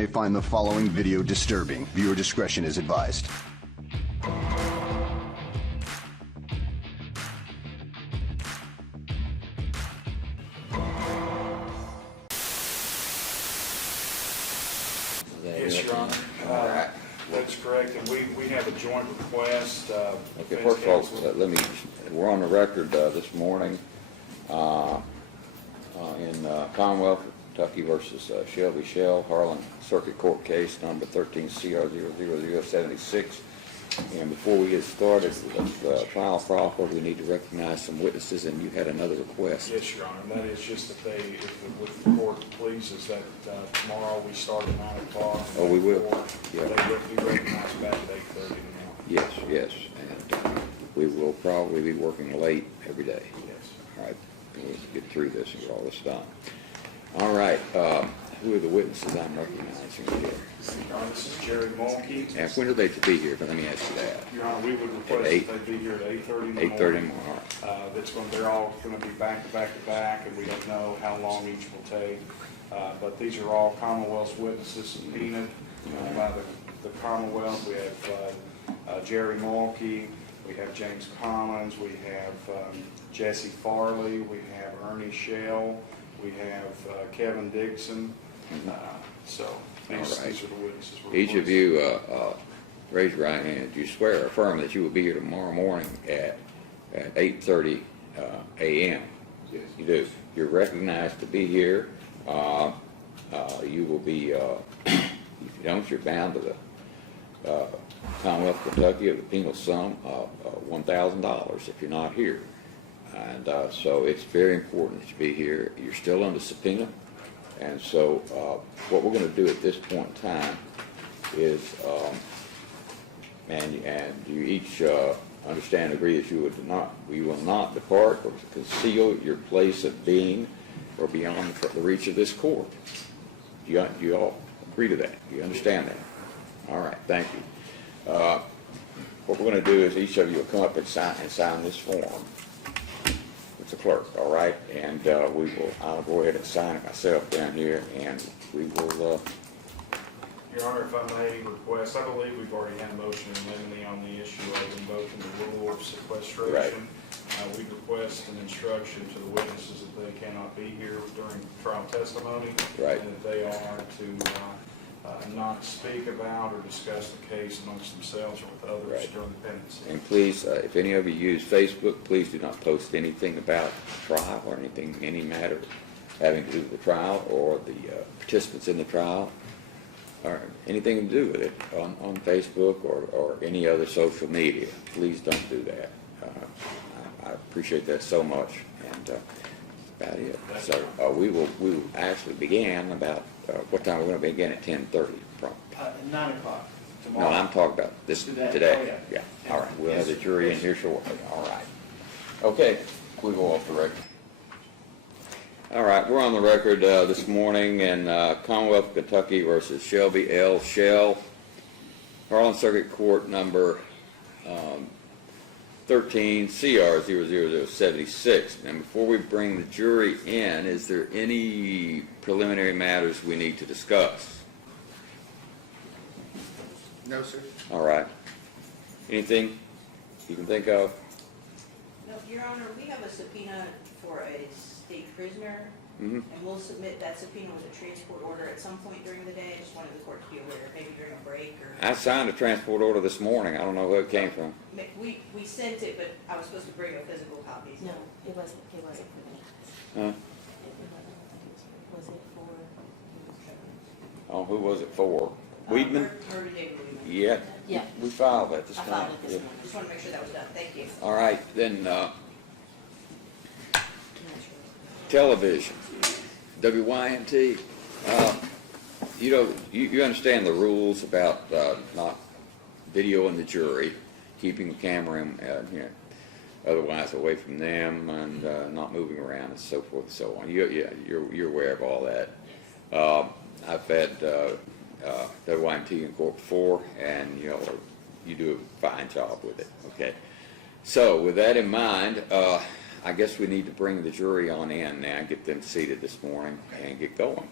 may find the following video disturbing. Viewer discretion is advised. Yes, Your Honor. That's correct, and we have a joint request. Okay, first of all, we're on the record this morning in Commonwealth, Kentucky versus Shelby Shell, Harlan Circuit Court case number 13-CR-00076. And before we get started with the trial proper, we need to recognize some witnesses, and you had another request. Yes, Your Honor. That is just that if the court pleases, that tomorrow we start at 9 o'clock. Oh, we will? Yeah. They will be recognized back at 8:30 tomorrow. Yes, yes. And we will probably be working late every day. Yes. All right. We'll get through this and get all this done. All right. Who are the witnesses I'm recognizing here? Your Honor, this is Jerry Mulkey. And when are they to be here? Let me ask you that. Your Honor, we would request that they be here at 8:30 in the morning. 8:30 in the morning. They're all going to be back to back to back, and we don't know how long each will take. But these are all Commonwealth's witnesses subpoenaed by the Commonwealth. We have Jerry Mulkey, we have James Collins, we have Jesse Farley, we have Ernie Shell, we have Kevin Dixon. So these are the witnesses. Each of you raise your right hand. Do you swear or affirm that you will be here tomorrow morning at 8:30 a.m.? Yes. You do. You're recognized to be here. You will be, if you don't, you're bound to the Commonwealth of Kentucky of the penal sum of $1,000 if you're not here. And so it's very important that you be here. You're still under subpoena. And so what we're going to do at this point in time is, and you each understand and agree that you will not depart or conceal your place of being or beyond the reach of this court. You all agree to that? You understand that? All right, thank you. What we're going to do is each of you will come up and sign this form. The clerk, all right, and I'll go ahead and sign it myself down here, and we will. Your Honor, if I may request, I believe we've already had a motion in limine on the issue of invoking the rule of sequestration. Right. We request an instruction to the witnesses that they cannot be here during trial testimony, right, and that they are to not speak about or discuss the case amongst themselves or with others right. during the pendency. And please, if any of you use Facebook, please do not post anything about the trial or any matter having to do with the trial or the participants in the trial or anything to do with it on Facebook or any other social media. Please don't do that. I appreciate that so much, and that's about it. So we will actually begin about what time we're going to begin at 10:30. 9 o'clock tomorrow. No, I'm talking about this today. Oh, yeah. All right. We'll have the jury in here shortly. All right. Okay. We'll go off the record. All right. We're on the record this morning in Commonwealth, Kentucky versus Shelby L. Shell, Harlan Circuit Court number 13-CR-00076. And before we bring the jury in, is there any preliminary matters we need to discuss? No, sir. All right. Anything you can think of? No, Your Honor, we have a subpoena for a state prisoner, and we'll submit that subpoena with a transport order at some point during the day. I just wanted the court to be aware, maybe during a break or... I signed a transport order this morning. I don't know where it came from. We sent it, but I was supposed to bring a physical copy. No, it wasn't for me. Huh? Was it for? Oh, who was it for? Weedman? Murder David Weedman. Yeah. Yeah. We filed that this I morning. filed it this morning. Just want to make sure that was done. Thank you. All right, then television, WYNT. You know, you understand the rules about not videoing the jury, keeping the camera, otherwise away from them, and not moving around, and so forth and so on. You're aware of all that. I've had WYNT in court before, and you do a fine job with it. Okay. So with that in mind, I guess we need to bring the jury on in now, get them seated this morning, and get going.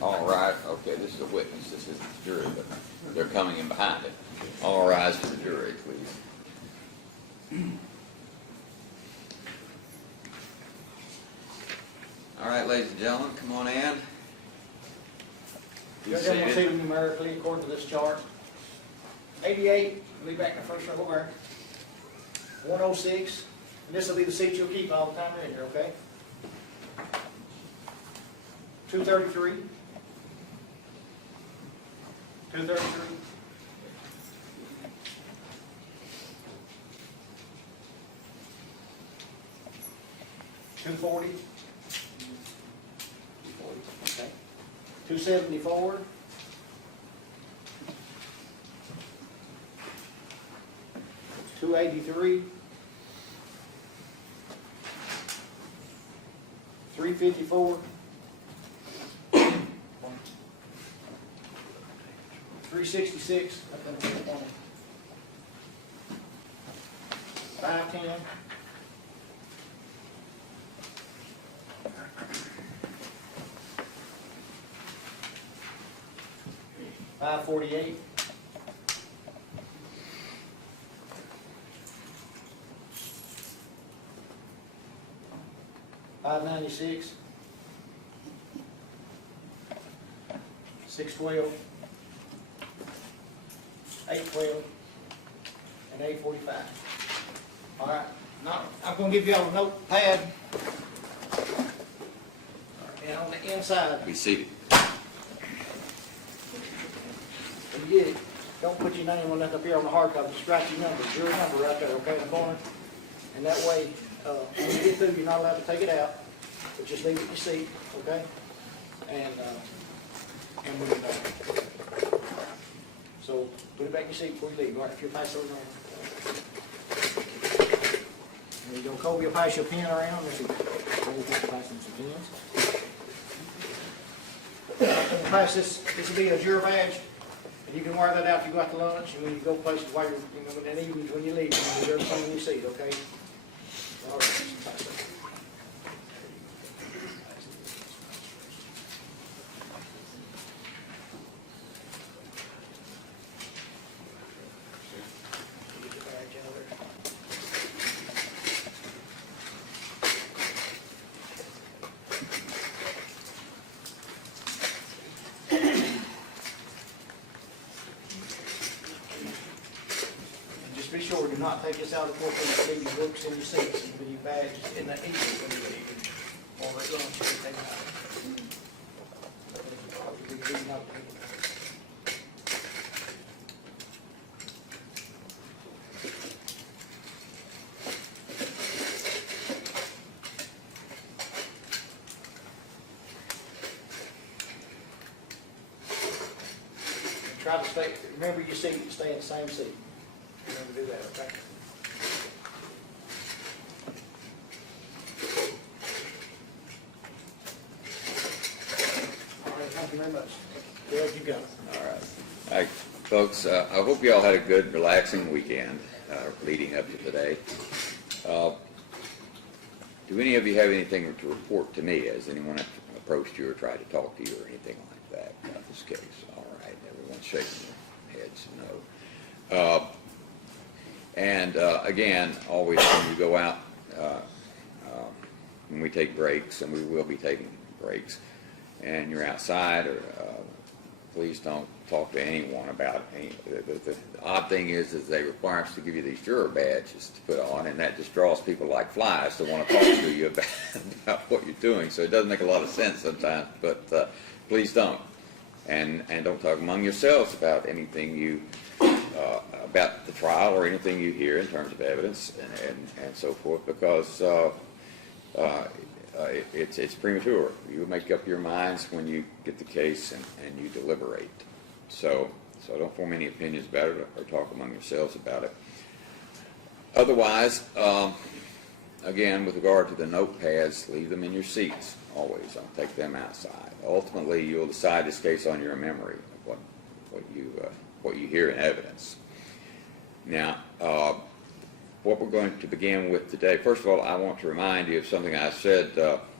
All right, okay, this is a witness, this isn't the jury, but they're coming in behind it. All rise to the jury, please. All right, ladies and gentlemen, come on in. Be Judge, I'm going to see seated. them numerically according to this chart. 88, leave back in the first row over. 106, and this will be the seat you'll keep all the time you're in here, okay? 233. 233. 240. 240, okay. 274. 283. 354. 366. 510. 548. 596. 612. 812. And 845. All right. Now, I'm going to give you all a notepad. And on the inside, Be seated. when you get it, don't put your name on that up here on the hard copy. Just write your number right there, okay, in the corner. And that way, when you get through, you're not allowed to take it out, but just leave it in your seat, okay? And we'll get back. So put it back in your seat before you leave, all right? If you'll pass those on. And you go, Kobe, you'll pass your pen around. If you pass them some pens. Pass this will be a juror badge. And you can wear that out if you go out to lunch and when you go places while you're, and even when you leave, you do everything in your seat, okay? All right. Pass that. Get your badge out of there. And just be sure, do not take this out of the courtroom, leave your books in your seats and with your badges in the easel when you leave. Or at lunch, you can take them out. We do not take them out. And try to stay, remember your seat, stay in the same seat. Remember to do that, okay? All right, thank you very much. Judge, you got it. All right. All right, folks, I hope you all had a good, relaxing weekend leading up to today. Do any of you have anything to report to me? Has anyone approached you or tried to talk to you or anything like that about this case? All right, everyone's shaking their heads no. And again, always when you go out, when we take breaks, and we will be taking breaks, and you're outside, or please don't talk to anyone about any. The odd thing is they require us to give you these juror badges to put on, and that just draws people like flies to want to talk to you about what you're doing. So it doesn't make a lot of sense sometimes, but please don't. And don't talk among yourselves about anything you about the trial or anything you hear in terms of evidence and so forth, because it's premature. You make up your minds when you get the case and you deliberate. So don't form any opinions about it or talk among yourselves about it. Otherwise, again, with regard to the notepads, leave them in your seats always. Don't take them outside. Ultimately, you'll decide this case on your memory of what you hear in evidence. Now, what we're going to begin with today, first of all, I want to remind you of something I said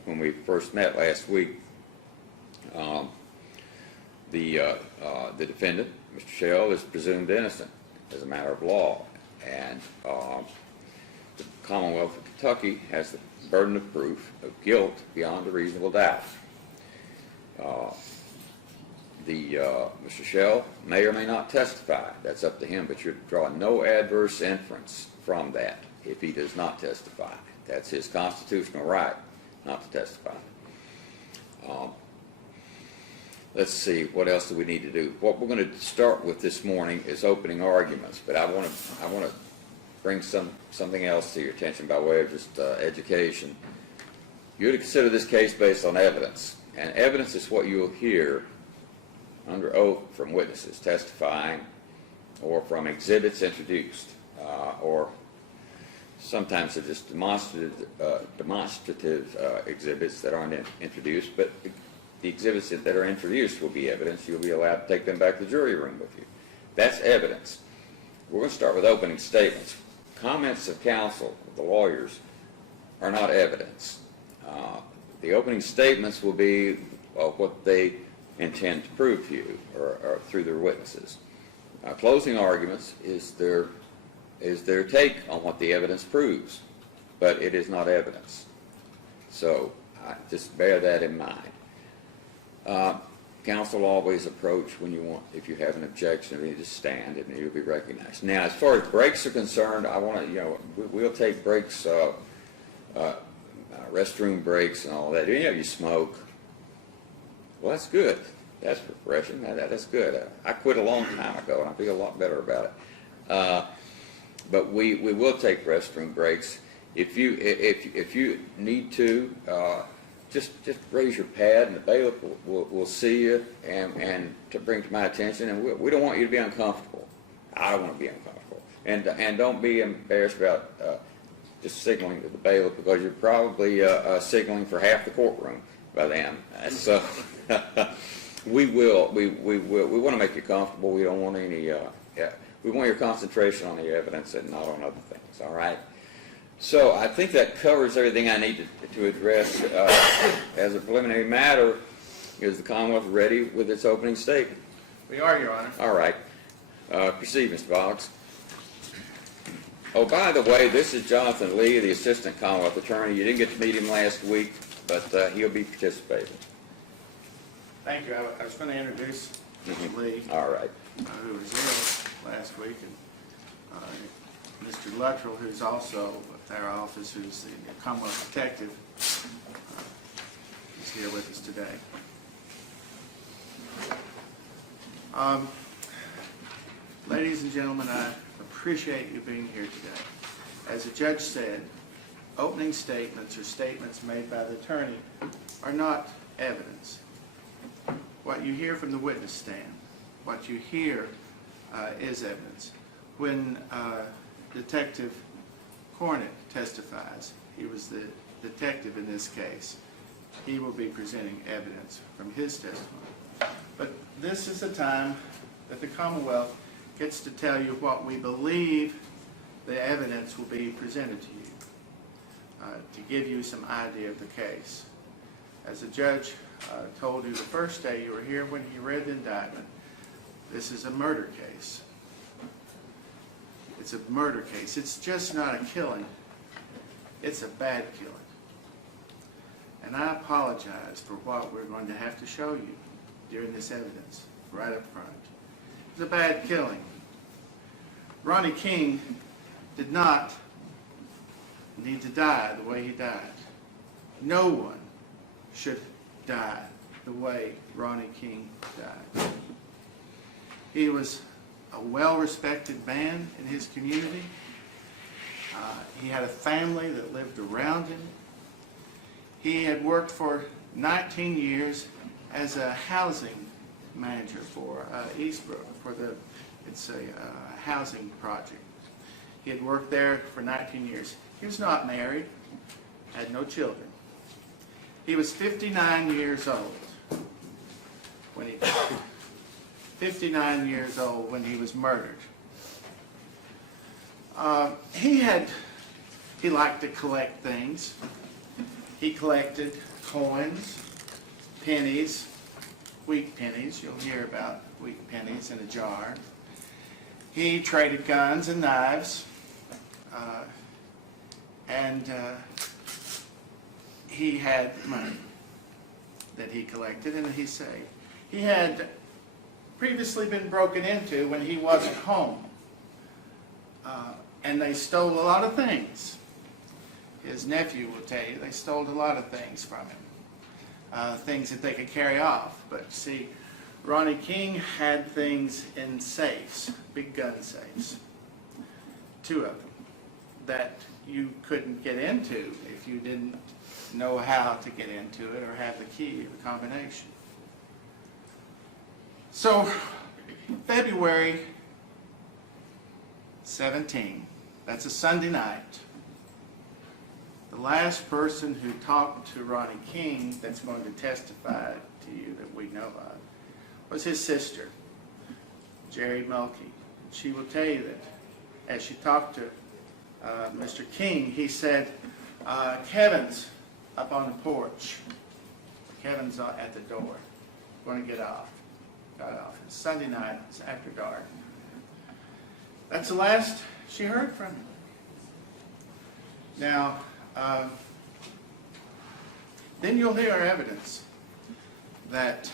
when we first met last week. The defendant, Mr. Shell, is presumed innocent as a matter of law, and the Commonwealth of Kentucky has the burden of proof of guilt beyond a reasonable doubt. Mr. Shell may or may not testify. That's up to him, but you're drawing no adverse inference from that if he does not testify. That's his constitutional right not to testify. Let's see, what else do we need to do? What we're going to start with this morning is opening arguments, but I want to bring something else to your attention by way of just education. You're to consider this case based on evidence, and evidence is what you'll hear under oath from witnesses testifying, or from exhibits introduced, or sometimes they're just demonstrative exhibits that aren't introduced, but the exhibits that are introduced will be evidence. You'll be allowed to take them back to the jury room with you. That's evidence. We're going to start with opening statements. Comments of counsel, the lawyers, are not evidence. The opening statements will be what they intend to prove to you, or through their witnesses. Closing arguments is their take on what the evidence proves, but it is not evidence. So just bear that in mind. Counsel always approach when you want, if you have an objection, you just stand and you'll be recognized. Now, as far as breaks are concerned, I want to, we'll take breaks, restroom breaks and all that. You smoke. Well, that's good. That's refreshing. That's good. I quit a long time ago, and I feel a lot better about it. But we will take restroom breaks. If you need to, just raise your pad, and the bailiff will see you and to bring to my attention. And we don't want you to be uncomfortable. I don't want to be uncomfortable. And don't be embarrassed about just signaling to the bailiff, because you're probably signaling for half the courtroom by then. So we want to make you comfortable. We don't want any. We want your concentration on the evidence and not on other things. All right. So I think that covers everything I need to address. As a preliminary matter, is the Commonwealth ready with its opening statement? We are, Your Honor. All right. Proceed, Mr. Boggs. Oh, by the way, this is Jonathan Lee, the Assistant Commonwealth Attorney. You didn't get to meet him last week, but he'll be participating. Thank you. I was going to introduce Mr. Lee, All right. who was ill last week, and Mr. Luttrell, who's also at our office, who's the Commonwealth Detective, is here with us today. Ladies and gentlemen, I appreciate you being here today. As the judge said, opening statements or statements made by the attorney are not evidence. What you hear from the witness stand, what you hear is evidence. When Detective Cornick testifies, he was the detective in this case, he will be presenting evidence from his testimony. But this is the time that the Commonwealth gets to tell you what we believe the evidence will be presented to you, to give you some idea of the case. As the judge told you the first day you were here when he read the indictment, this is a murder case. It's a murder case. It's just not a killing. It's a bad killing. And I apologize for what we're going to have to show you during this evidence right up front. It's a bad killing. Ronnie King did not need to die the way he died. No one should die the way Ronnie King died. He was a well-respected man in his community. He had a family that lived around him. He had worked for 19 years as a housing manager for Eastbrook, it's a housing project. He had worked there for 19 years. He was not married, had no children. He was 59 years old when he died. 59 years old when he was murdered. He liked to collect things. He collected coins, pennies, wheat pennies. You'll hear about wheat pennies in a jar. He traded guns and knives, and he had money that he collected and he saved. He had previously been broken into when he wasn't home, and they stole a lot of things. His nephew will tell you they stole a lot of things from him, things that they could carry off. But see, Ronnie King had things in safes, big gun safes, 2 of them, that you couldn't get into if you didn't know how to get into it or have the key or the combination. So, February 17, that's a Sunday night, the last person who talked to Ronnie King that's going to testify to you that we know of was his sister, Jerry Mulkey. She will tell you that as she talked to Mr. King, he said, Kevin's up on the porch. Kevin's at the door, going to get off. Got off. It's Sunday night, it's after dark. That's the last she heard from him. Now, then you'll hear evidence that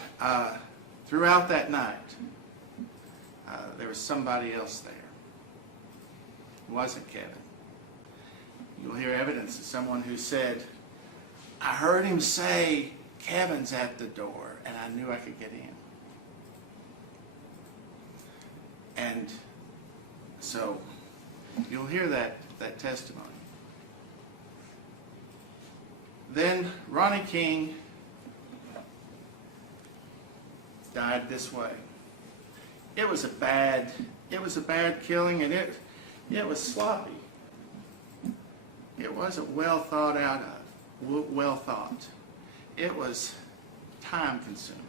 throughout that night, there was somebody else there. It wasn't Kevin. You'll hear evidence of someone who said, I heard him say, Kevin's at the door, and I knew I could get in. And so, you'll hear that testimony. Then Ronnie King died this way. It was a bad killing, and it was sloppy. It wasn't well thought out of, well thought. It was time consuming.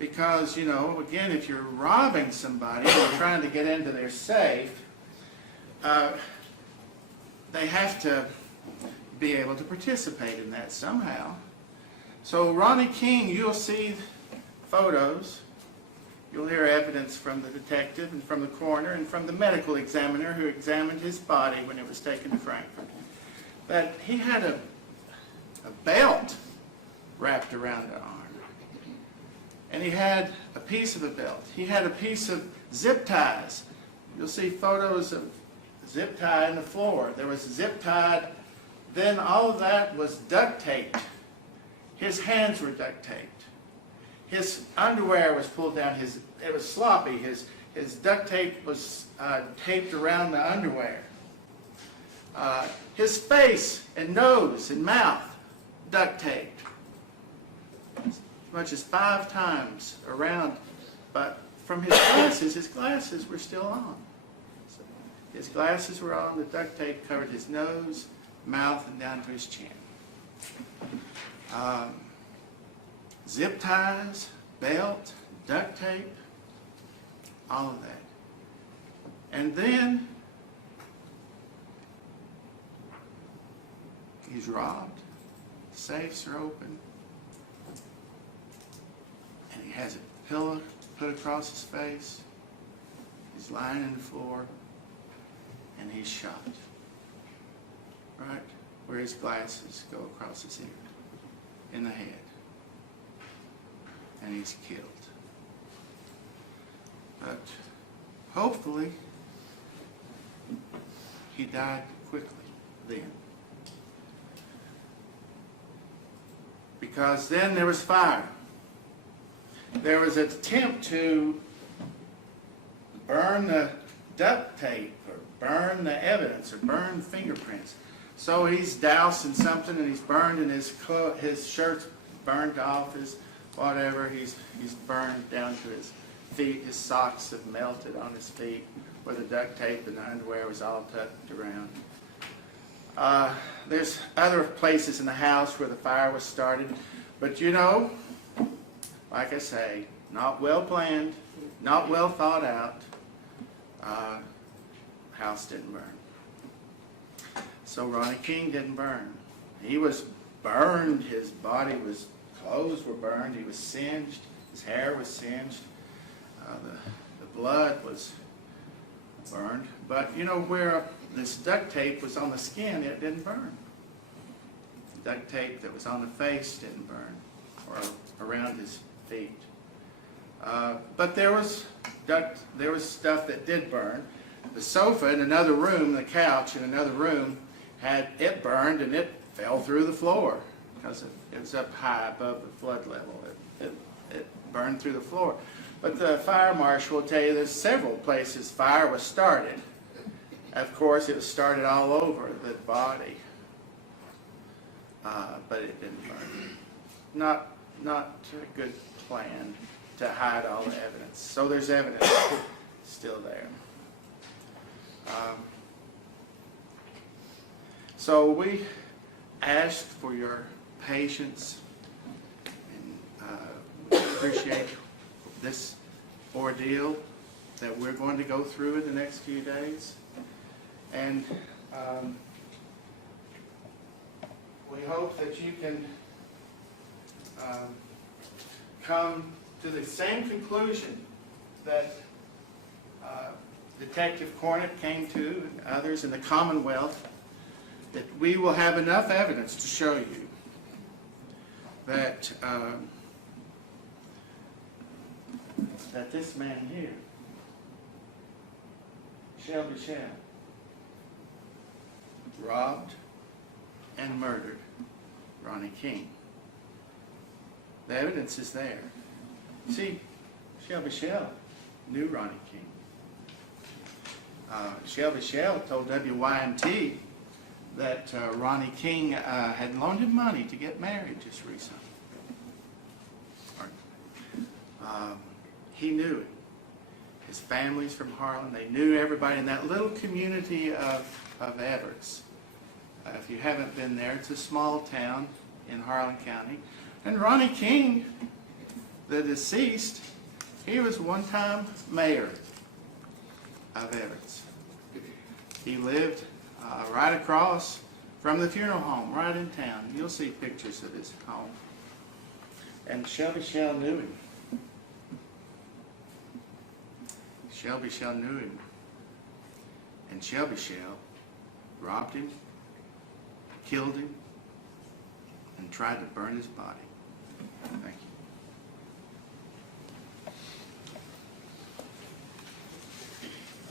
Because, you know, again, if you're robbing somebody or trying to get into their safe, they have to be able to participate in that somehow. So Ronnie King, you'll see photos, you'll hear evidence from the detective and from the coroner and from the medical examiner who examined his body when it was taken to Frankfurt, that he had a belt wrapped around the arm. And he had a piece of a belt. He had a piece of zip ties. You'll see photos of zip tie in the floor. There was zip tied. Then all of that was duct taped. His hands were duct taped. His underwear was pulled down. It was sloppy. His duct tape was taped around the underwear. His face and nose and mouth duct taped. As much as 5 times around. But from his glasses were still on. So his glasses were on. The duct tape covered his nose, mouth, and down to his chin. Zip ties, belt, duct tape, all of that. And then he's robbed, safes are open, and he has a pillow put across his face. He's lying on the floor, and he's shot. Right where his glasses go across his ear, in the head. And he's killed. But hopefully, he died quickly then. Because then there was fire. There was an attempt to burn the duct tape or burn the evidence or burn fingerprints. So he's doused in something and he's burned and his shirt's burned off, his whatever, he's burned down to his feet. His socks have melted on his feet where the duct tape and the underwear was all tucked around. There's other places in the house where the fire was started, but you know, like I say, not well planned, not well thought out. House didn't burn. So Ronnie King didn't burn. He was burned, his body was, clothes were burned, he was singed, His hair was singed. The blood was burned. But you know where this duct tape was on the skin, it didn't burn. The duct tape that was on the face didn't burn, or around his feet. But there was stuff that did burn. The sofa in another room, the couch in another room, had it burned, and it fell through the floor because it was up high above the flood level. It burned through the floor. But the fire marshal will tell you there's several places fire was started. Of course, it was started all over the body, but it didn't burn. Not a good plan to hide all the evidence. So there's evidence still there. So we asked for your patience, and we appreciate this ordeal that we're going to go through in the next few days. And we hope that you can come to the same conclusion that Detective Cornett came to, and others in the Commonwealth, that we will have enough evidence to show you that that this man here, Shelby, robbed and murdered Ronnie King. The evidence is there. See, Shelby knew Ronnie King. Shelby told WYMT that Ronnie King had loaned him money to get married just recently. He knew it. His family's from Harlan. They knew everybody in that little community of Everett's. If you haven't been there, it's a small town in Harlan County. And Ronnie King, the deceased, he was one-time mayor of Everett's. He lived right across from the funeral home, right in town. You'll see pictures of his home. And Shelby knew him. Shelby knew him. And Shelby robbed him, killed him, and tried to burn his body. Thank you.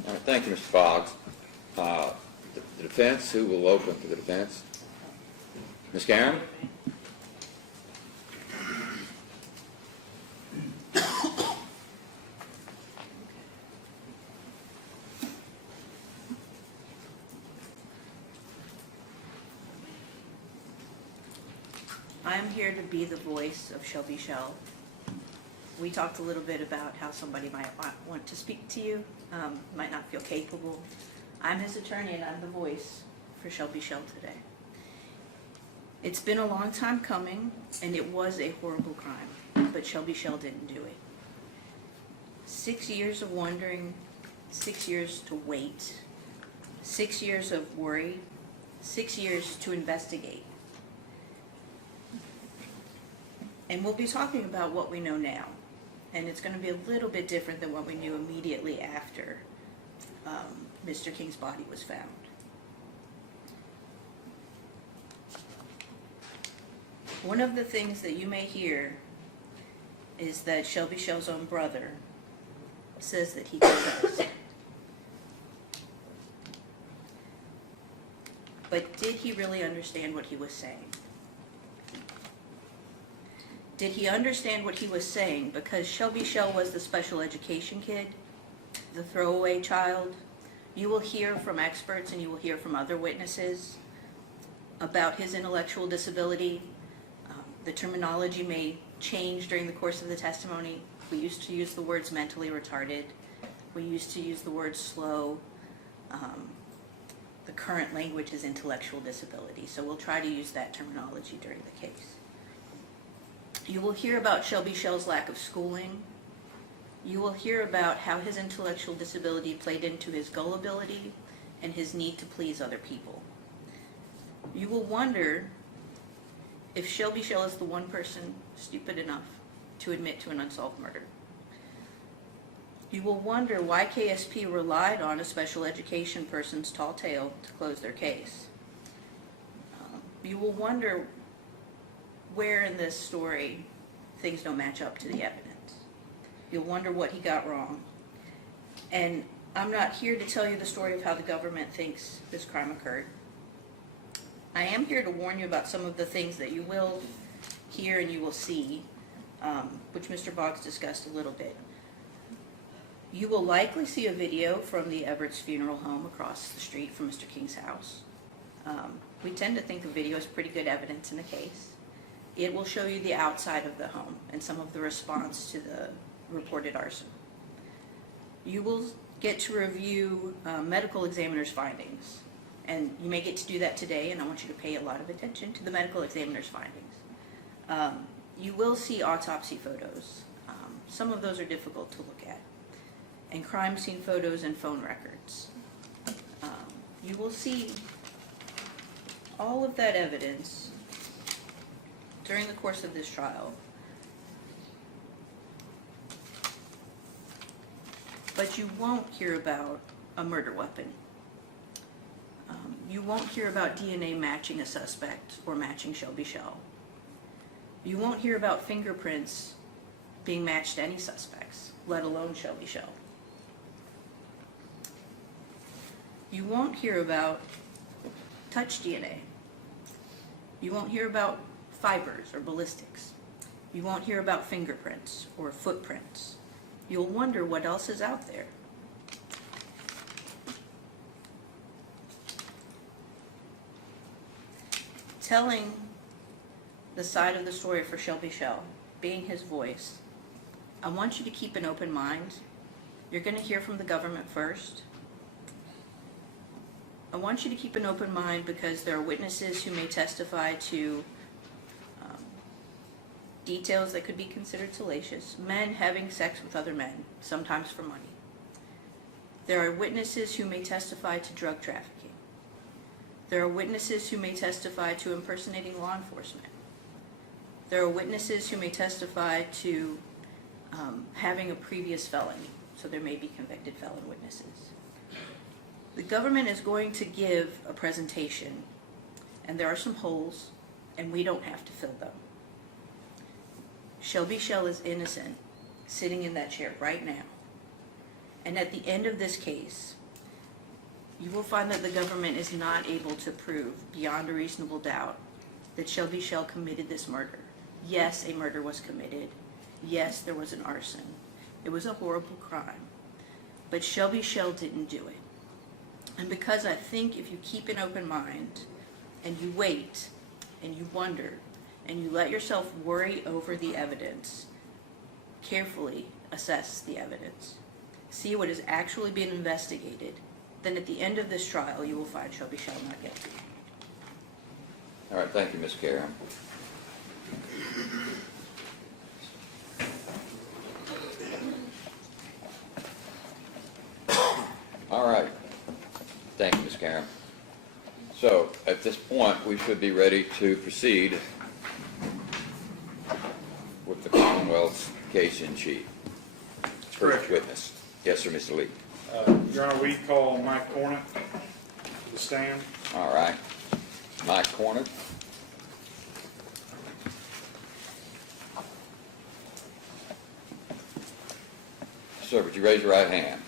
All right, thank you, Mr. Foggs. The defense, who will open for the defense? Ms. Karen? I'm here to be the voice of Shelby Shell. We talked a little bit about how somebody might want to speak to you, might not feel capable. I'm his attorney and I'm the voice for Shelby Shell today. It's been a long time coming and it was a horrible crime, but Shelby Shell didn't do it. 6 years of wondering, 6 years to wait, 6 years of worry, 6 years to investigate. And we'll be talking about what we know now. And it's going to be a little bit different than what we knew immediately after Mr. King's body was found. One of the things that you may hear is that Shelby Shell's own brother says that he confessed. But did he really understand what he was saying? Did he understand what he was saying? Because Shelby Shell was the special education kid, the throwaway child. You will hear from experts and you will hear from other witnesses about his intellectual disability. The terminology may change during the course of the testimony. We used to use the words mentally retarded. We used to use the word slow. The current language is intellectual disability, so we'll try to use that terminology during the case. You will hear about Shelby Shell's lack of schooling. You will hear about how his intellectual disability played into his gullibility and his need to please other people. You will wonder if Shelby Shell is the one person stupid enough to admit to an unsolved murder. You will wonder why KSP relied on a special education person's tall tale to close their case. You will wonder where in this story things don't match up to the evidence. You'll wonder what he got wrong. And I'm not here to tell you the story of how the government thinks this crime occurred. I am here to warn you about some of the things that you will hear and you will see, which Mr. Boggs discussed a little bit. You will likely see a video from the Everett's funeral home across the street from Mr. King's house. We tend to think a video is pretty good evidence in a case. It will show you the outside of the home and some of the response to the reported arson. You will get to review medical examiner's findings, and you may get to do that today, and I want you to pay a lot of attention to the medical examiner's findings. You will see autopsy photos. Some of those are difficult to look at, and crime scene photos and phone records. You will see all of that evidence during the course of this trial. But you won't hear about a murder weapon. You won't hear about DNA matching a suspect or matching Shelby Shell. You won't hear about fingerprints being matched to any suspects, let alone Shelby Shell. You won't hear about touch DNA. You won't hear about fibers or ballistics. You won't hear about fingerprints or footprints. You'll wonder what else is out there. Telling the side of the story for Shelby Shell, being his voice, I want you to keep an open mind. You're going to hear from the government first. I want you to keep an open mind because there are witnesses who may testify to details that could be considered salacious, men having sex with other men, sometimes for money. There are witnesses who may testify to drug trafficking. There are witnesses who may testify to impersonating law enforcement. There are witnesses who may testify to having a previous felony, so there may be convicted felon witnesses. The government is going to give a presentation, and there are some holes, and we don't have to fill them. Shelby Shell is innocent, sitting in that chair right now. And at the end of this case, you will find that the government is not able to prove beyond a reasonable doubt that Shelby Shell committed this murder. Yes, a murder was committed. Yes, there was an arson. It was a horrible crime. But Shelby Shell didn't do it. And because I think if you keep an open mind and you wait and you wonder and you let yourself worry over the evidence, carefully assess the evidence, see what is actually being investigated, then at the end of this trial you will find Shelby Shell not guilty. All right, thank you, Ms. Karen. All right. Thank you, Ms. Karen. So, at this point, we should be ready to proceed with the Commonwealth's case in chief. Correct. First witness. Yes, sir, Mr. Lee. Your Honor, we call Mike Cornett to the stand. All right. Mike Cornett. Sir, would you raise your right hand?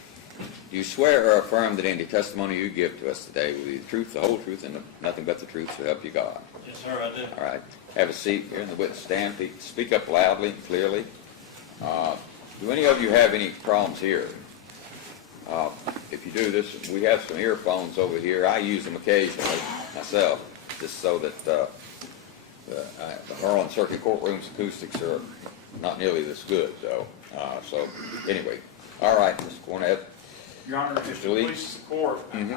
Do you swear or affirm that any testimony you give to us today will be the truth, the whole truth, and nothing but the truth, so help you God? Yes, sir, I do. All right. Have a seat here in the witness stand. Please speak up loudly and clearly. Do any of you have any problems here? If you do this, we have some earphones over here. I use them occasionally myself, just so that the Harlan Circuit Courtroom's acoustics are not nearly this good. So anyway, all right, Mr. Cornett. Your Honor, if Mr. the Lee? police support, Mhm.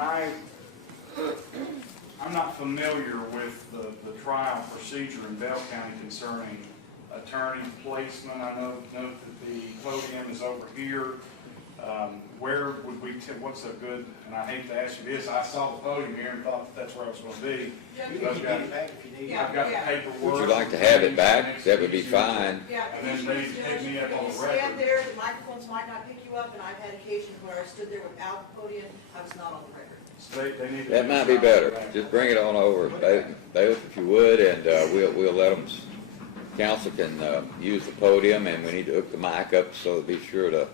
I'm not familiar with the trial procedure in Bell County concerning attorney placement. I know that the podium is over here. Where would we, what's a good, and I hate to ask you this, I saw the podium here and thought that's where I was going to be. You But can get it back if you need. I've got the paperwork. Would you like to have it back? That would be fine. Yeah, And then usually they pick me up on you the stand record. there, the microphones might not pick you up, and I've had occasions where I stood there without the podium, I was not on the record. So they need to That make might be sure I better. go back. Just bring it on over, Bailiff, if you would, and we'll let them, council can use the podium, and we need to hook the mic up so be sure to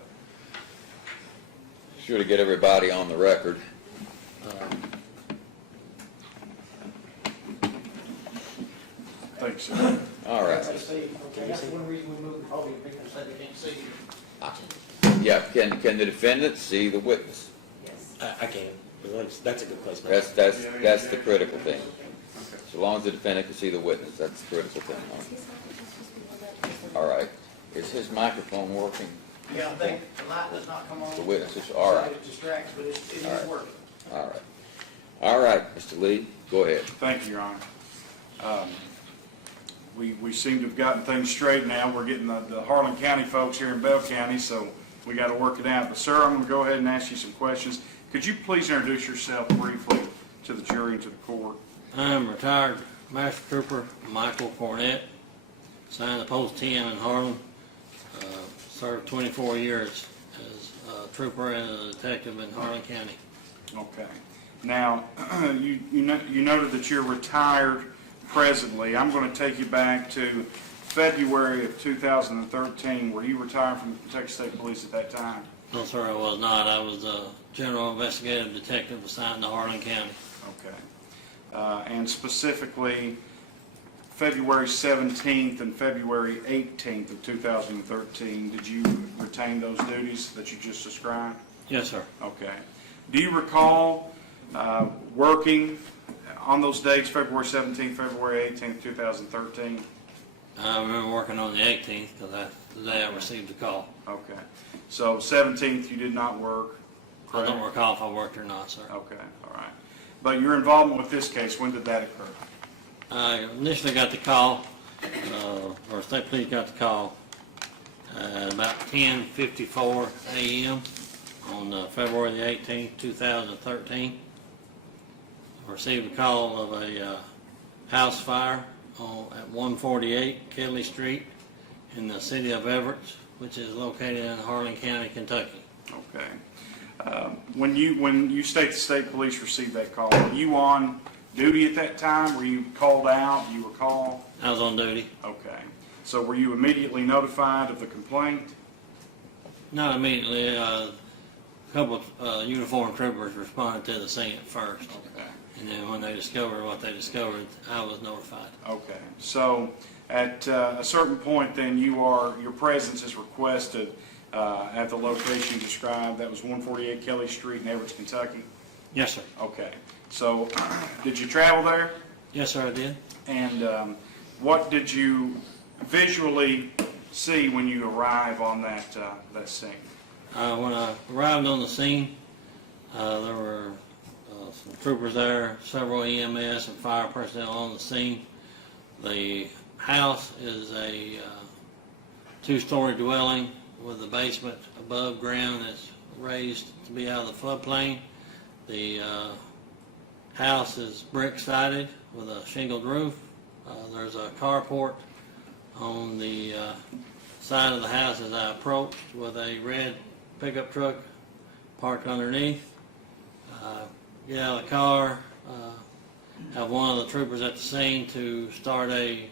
get everybody on the record. Thanks, sir. All right. Okay, that's one reason we moved the podium, because they can't see you. Yeah, can the defendant see the witness? Yes. I can. That's a good place. That's the critical thing. So long as the defendant can see the witness, that's the critical thing. All right. Is his microphone working? Yeah, I think the light does not come on. The witness is, all right. It distracts, but it is All right. working. All right. All right, Mr. Lee, go ahead. Thank you, Your Honor. We seem to have gotten things straight now. We're getting the Harlan County folks here in Bell County, so we got to work it out. But sir, I'm going to go ahead and ask you some questions. Could you please introduce yourself briefly to the jury and to the court? I'm retired Master Trooper Michael Cornett, signed the Post 10 in Harlem, served 24 years as a trooper and a detective in Harlan County. Okay. Now, you noted that you're retired presently. I'm going to take you back to February of 2013. Were you retired from the Kentucky State Police at that time? No, sir, I was not. I was a general investigative detective assigned to Harlan County. Okay. And specifically, February 17th and February 18th of 2013, did you retain those duties that you just described? Yes, sir. Okay. Do you recall working on those dates, February 17th, February 18th, 2013? I remember working on the 18th because that's the day I received the call. Okay. So 17th, you did not work, I correct? don't recall if I worked or not, sir. Okay, all right. But your involvement with this case, when did that occur? I initially got the call, or State Police got the call at about 10:54 a.m. on February the 18th, 2013. I received a call of a house fire at 148 Kelly Street in the city of Everett, which is located in Harlan County, Kentucky. Okay. When you state the state police received that call, were you on duty at that time? Were you called out? You were called? I was on duty. Okay. So were you immediately notified of the complaint? Not immediately. A couple of uniformed troopers responded to the scene at first. Okay. And then when they discovered what they discovered, I was notified. Okay. So at a certain point then your presence is requested at the location described. That was 148 Kelly Street in Everett, Kentucky? Yes, sir. Okay. So did you travel there? Yes, sir, I did. And what did you visually see when you arrive on that scene? When I arrived on the scene, there were some troopers there, several EMS and fire personnel on the scene. The house is a two-story dwelling with a basement above ground that's raised to be out of the floodplain. The house is brick sided with a shingled roof. There's a carport on the side of the house as I approached with a red pickup truck parked underneath. Get out of the car, have one of the troopers at the scene to start a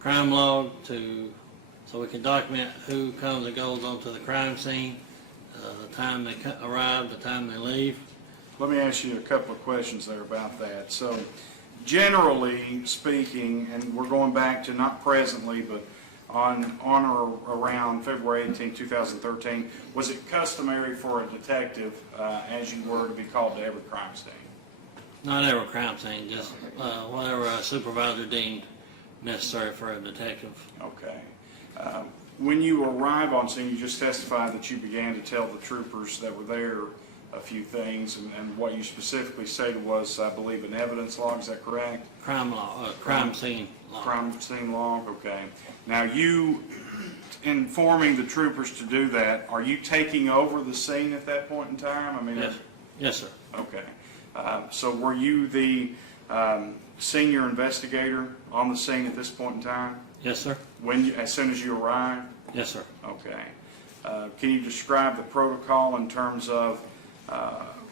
crime log so we can document who comes and goes onto the crime scene, the time they arrive, the time they leave. Let me ask you a couple of questions there about that. So generally speaking, and we're going back to not presently, but on or around February 18, 2013, was it customary for a detective, as you were, to be called to every crime scene? Not every crime scene, just whatever a supervisor deemed necessary for a detective. Okay. When you arrive on scene, you just testified that you began to tell the troopers that were there a few things, and what you specifically stated was, I believe, an evidence log. Is that correct? Crime scene law. Crime scene log. Okay. Now you informing the troopers to do that, are you taking over the scene at that point in time? I mean, Yes, yes, sir. okay. So were you the senior investigator on the scene at this point in time? Yes, sir. As soon as you arrived? Yes, sir. Okay. Can you describe the protocol in terms of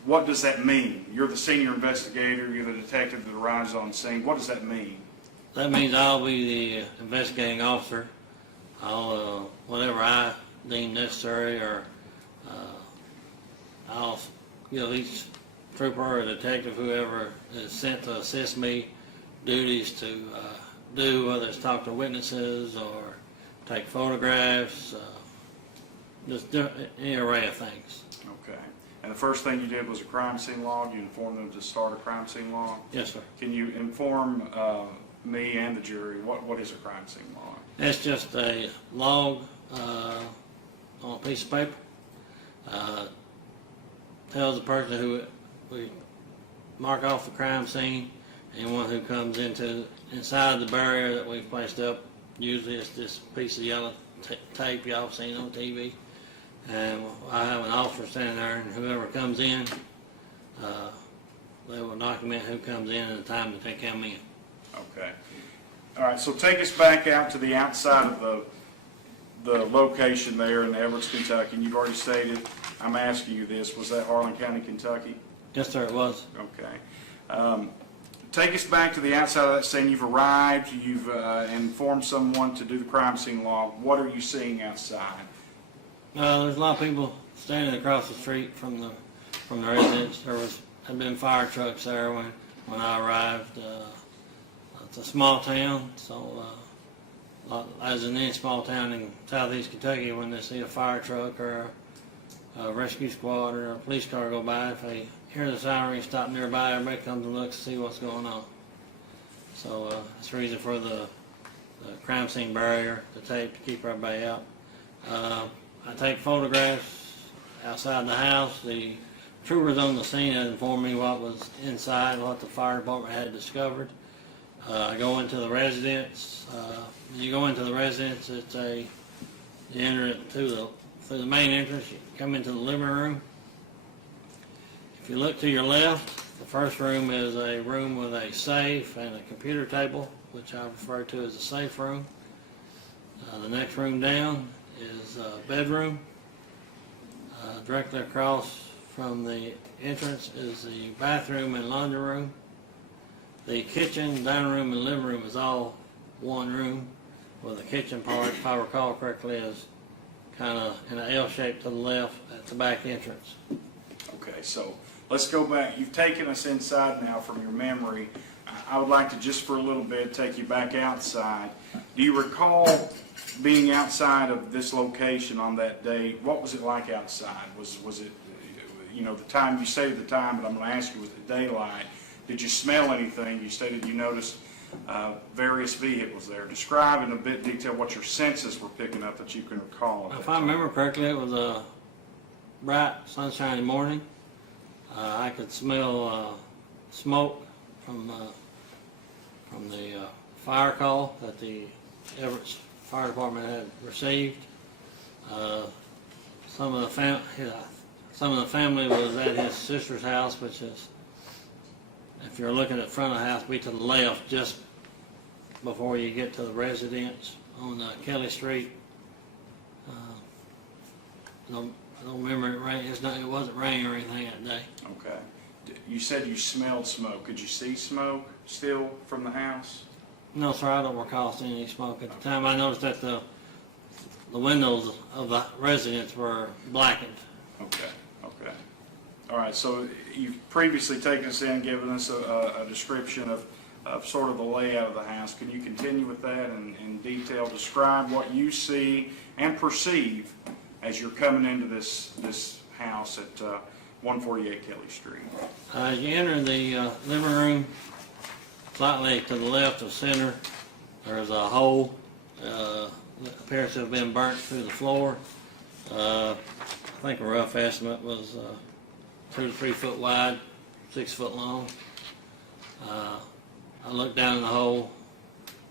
what does that mean? You're the senior investigator, you're the detective that arrives on scene. What does that mean? That means I'll be the investigating officer. I'll, whatever I deem necessary, or I'll give each trooper or detective, whoever is sent to assist me, duties to do, whether it's talk to witnesses or take photographs, just any array of things. Okay. And the first thing you did was a crime scene log? You informed them to start a crime scene log? Yes, sir. Can you inform me and the jury, what is a crime scene log? It's just a log on a piece of paper. Tells the person who we mark off the crime scene, anyone who comes inside the barrier that we've placed up. Usually it's this piece of yellow tape y'all have seen on TV. And I have an officer standing there, and whoever comes in, they will document who comes in and the time that they come in. Okay. All right, so take us back out to the outside of the location there in Everett, Kentucky. And you've already stated, I'm asking you this, was that Harlan County, Kentucky? Yes, sir, it was. Okay. Take us back to the outside of that scene. You've arrived, you've informed someone to do the crime scene log. What are you seeing outside? There's a lot of people standing across the street from the residence. Had been fire trucks there when I arrived. It's a small town, so as in any small town in southeast Kentucky, when they see a fire truck or a rescue squad or a police car go by, if they hear the siren stop nearby, everybody comes and looks to see what's going on. So that's the reason for the crime scene barrier, the tape to keep everybody out. I take photographs outside the house. The troopers on the scene had informed me what was inside, what the fire department had discovered. I go into the residence. When you go into the residence, it's you enter it through the main entrance. You come into the living room. If you look to your left, the first room is a room with a safe and a computer table, which I refer to as a safe room. The next room down is a bedroom. Directly across from the entrance is the bathroom and laundry room. The kitchen, dining room, and living room is all one room, with the kitchen part, if I recall correctly, is kind of in an L shape to the left at the back entrance. Okay, so let's go back. You've taken us inside now from your memory. I would like to just for a little bit take you back outside. Do you recall being outside of this location on that day? What was it like outside? Was it, you know, the time, you stated the time, but I'm going to ask you, was it daylight? Did you smell anything? You stated you noticed various vehicles there. Describe in a bit detail what your senses were picking up that you can recall. If I remember correctly, it was a bright, sunshiny morning. I could smell smoke from the fire call that the Everett Fire Department had received. Some of the family was at his sister's house, which is, if you're looking at front of the house, be to the left just before you get to the residence on Kelly Street. I don't remember it rain. It wasn't raining or anything that day. Okay. You said you smelled smoke. Could you see smoke still from the house? No, sir, I don't recall seeing any smoke at the time. I noticed that the windows of the residence were blackened. Okay, okay. All right, so you've previously taken us in, given us a description of sort of the layout of the house. Can you continue with that and in detail describe what you see and perceive as you're coming into this house at 148 Kelly Street? As you enter the living room, slightly to the left of center, there's a hole that appears to have been burnt through the floor. I think a rough estimate was 2 to 3 foot wide, 6 foot long. I looked down in the hole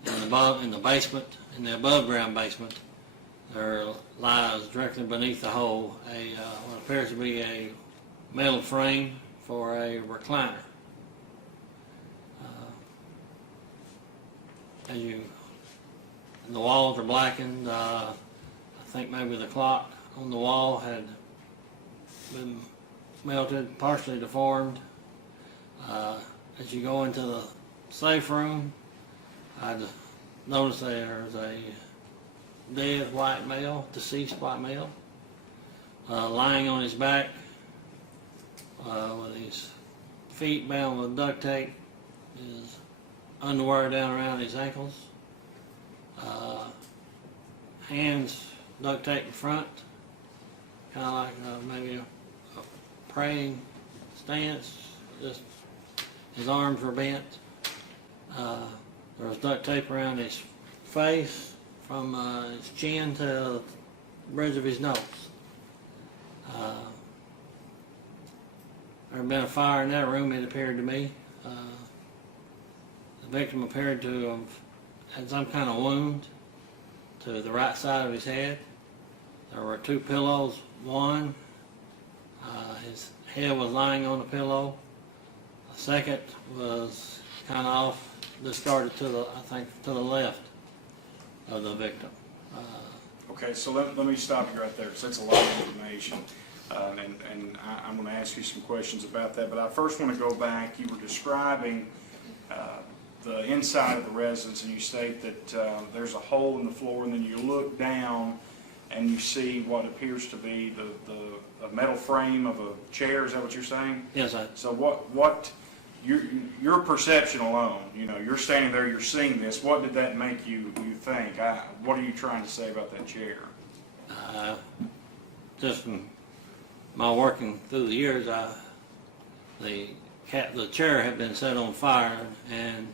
in the basement, in the above ground basement. there lies directly beneath the hole what appears to be a metal frame for a recliner. The walls are blackened. I think maybe the clock on the wall had been melted, partially deformed. As you go into the safe room, I noticed there's a dead white male, deceased white male, lying on his back with his feet bound with duct tape, his underwear down around his ankles, hands duct tape in front, kind of like maybe a praying stance. Just his arms were bent. There was duct tape around his face from his chin to the bridge of his nose. There had been a fire in that room, it appeared to me. The victim appeared to have had some kind of wound to the right side of his head. There were 2 pillows. One, his head was lying on the pillow. The second was kind of off, discarded to the, I think, to the left of the victim. Okay, so let me stop you right there, because that's a lot of information. And I'm going to ask you some questions about that. But I first want to go back. You were describing the inside of the residence, and you state that there's a hole in the floor, and then you look down and you see what appears to be a metal frame of a chair. Is that what you're saying? Yes, sir. So what your perception alone, you're standing there, you're seeing this. What did that make you think? What are you trying to say about that chair? Just from my working through the years, the chair had been set on fire, and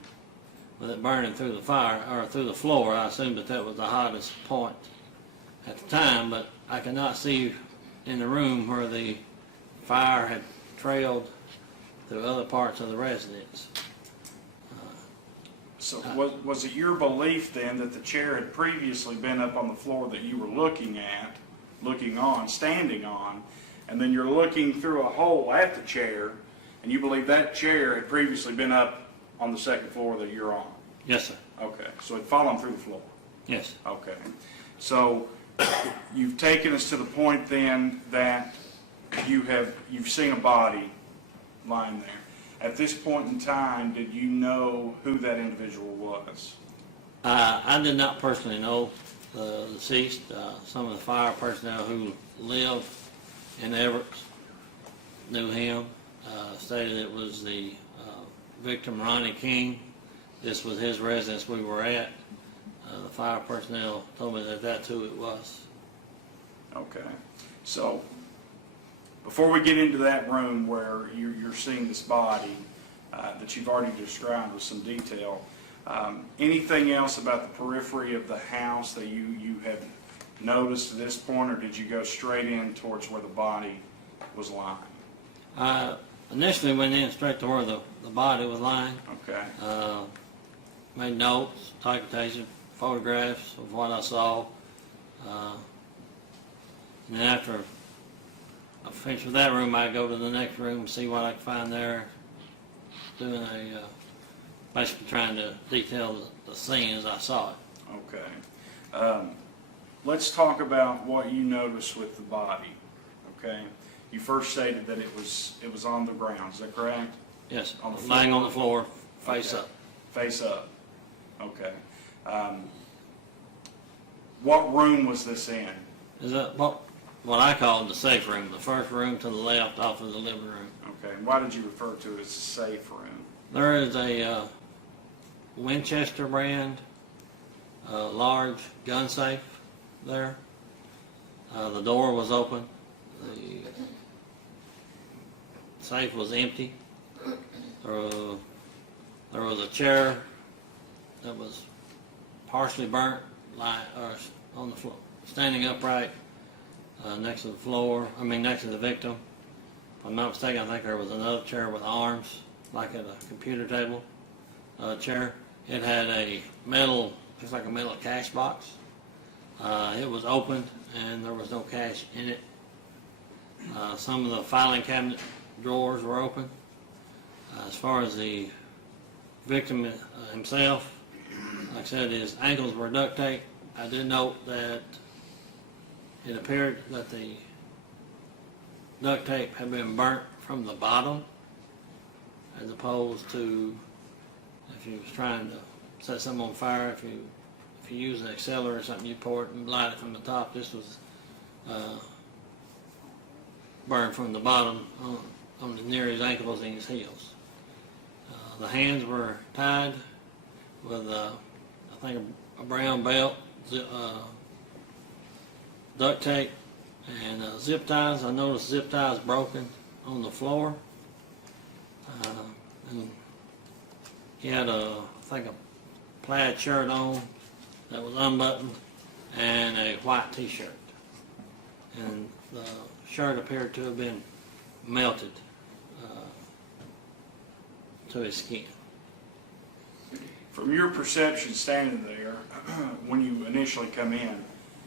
with it burning through the fire or through the floor, I assumed that was the hottest point at the time. But I could not see in the room where the fire had trailed through other parts of the residence. So was it your belief then that the chair had previously been up on the floor that you were standing on, and then you're looking through a hole at the chair, and you believe that chair had previously been up on the second floor that you're on? Yes, sir. Okay, so it fallen through the floor. Yes. Okay, so you've taken us to the point then that you've seen a body lying there. At this point in time, did you know who that individual was? I did not personally know the deceased. Some of the fire personnel who lived in Everett knew him. Stated it was the victim, Ronnie King. This was his residence we were at. The fire personnel told me that that's who it was. Okay, so before we get into that room where you're seeing this body that you've already described with some detail, anything else about the periphery of the house that you had noticed to this point, or did you go straight in towards where the body was lying? Initially went in straight to where the body was lying. Okay. Made notes, documentation, photographs of what I saw. And then after I finished with that room, I go to the next room and see what I can find there. Doing basically trying to detail the scene as I saw it. Okay. Let's talk about what you noticed with the body. Okay. You first stated that it was on the ground. Is that correct? Yes. On the floor? Lying on the floor, face up. Face up. Okay. What room was this in? Is that what I call the safe room? The first room to the left off of the living room. Okay. And why did you refer to it as a safe room? There is a Winchester brand large gun safe there. The door was open. The safe was empty. There was a chair that was partially burnt, on the floor, standing upright next to the floor. next to the victim. If I'm not mistaken, I think there was another chair with arms, like at a computer table chair. It had a metal, looks like a metal cash box It was opened and there was no cash in it. Some of the filing cabinet drawers were open. As far as the victim himself, like I said, his ankles were duct taped. I did note that it appeared that the duct tape had been burnt from the bottom, as opposed to if you was trying to set something on fire. If you use an accelerator or something, you pour it and light it from the top. This was burned from the bottom on near his ankles and his heels. The hands were tied with, I think, a brown belt, duct tape, and zip ties. I noticed zip ties broken on the floor. And he had I think a plaid shirt on that was unbuttoned and a white t-shirt. And the shirt appeared to have been melted to his skin. From your perception standing there, when you initially come in,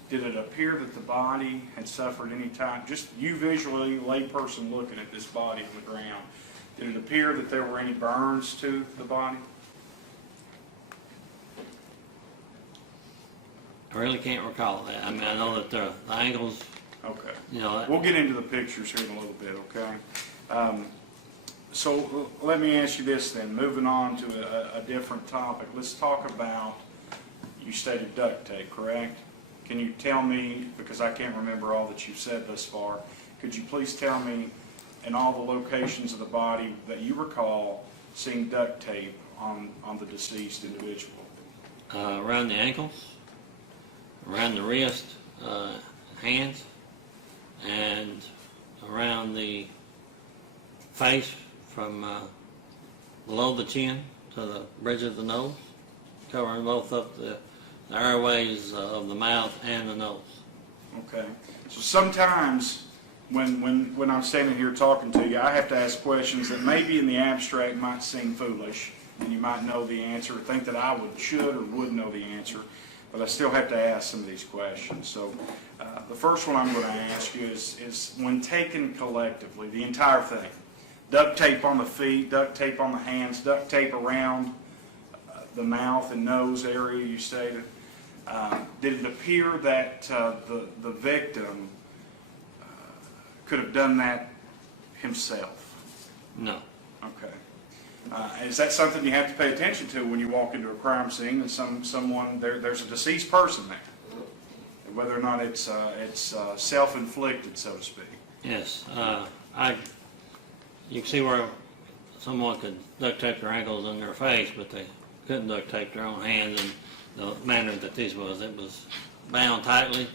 did it appear that the body had suffered any type, just you visually, layperson looking at this body on the ground, did it appear that there were any burns to the body? I really can't recall that. I mean, I know that the ankles, Okay. you know, We'll get into the pictures here in a little bit, okay? So let me ask you this then, moving on to a different topic. Let's talk about, you stated duct tape, correct? Can you tell me, because I can't remember all that you've said thus far, could you please tell me in all the locations of the body that you recall seeing duct tape on the deceased individual? around the ankles, around the wrist, hands, and around the face from below the chin to the bridge of the nose, covering both up the airways of the mouth and the nose. Okay. So sometimes when I'm standing here talking to you, I have to ask questions that maybe in the abstract might seem foolish, and you might know the answer, or think that I should or would know the answer, but I still have to ask some of these questions. So the first one I'm going to ask you is when taken collectively, the entire thing, duct tape on the feet, duct tape on the hands, duct tape around the mouth and nose area you stated, did it appear that the victim could have done that himself? No. Okay. Is that something you have to pay attention to when you walk into a crime scene and someone there's a deceased person there, whether or not it's self-inflicted, so to speak? Yes. You can see where someone could duct tape their ankles and their face, but they couldn't duct tape their own hands in the manner that this was. It was bound tightly.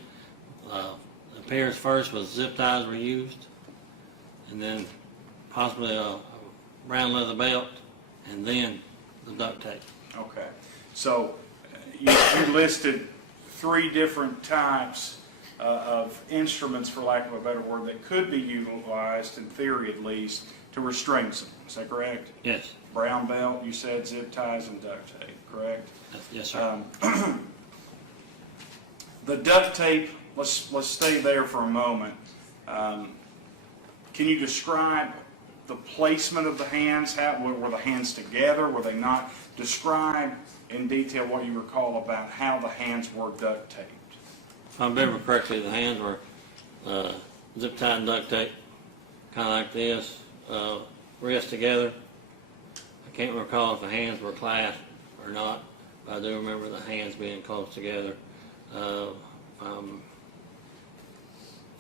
It appears first was zip ties were used, and then possibly a brown leather belt, and then the duct tape. Okay. So you listed 3 different types of instruments, for lack of a better word, that could be utilized, in theory at least, to restrain someone. Is that correct? Yes. Brown belt, you said, zip ties, and duct tape, correct? Yes, sir. The duct tape, let's stay there for a moment. Can you describe the placement of the hands? Were the hands together? Were they not? Describe in detail what you recall about how the hands were duct taped. If I remember correctly, the hands were zip tied and duct tape, kind of like this, wrists together. I can't recall if the hands were clasped or not, but I do remember the hands being close together. If I'm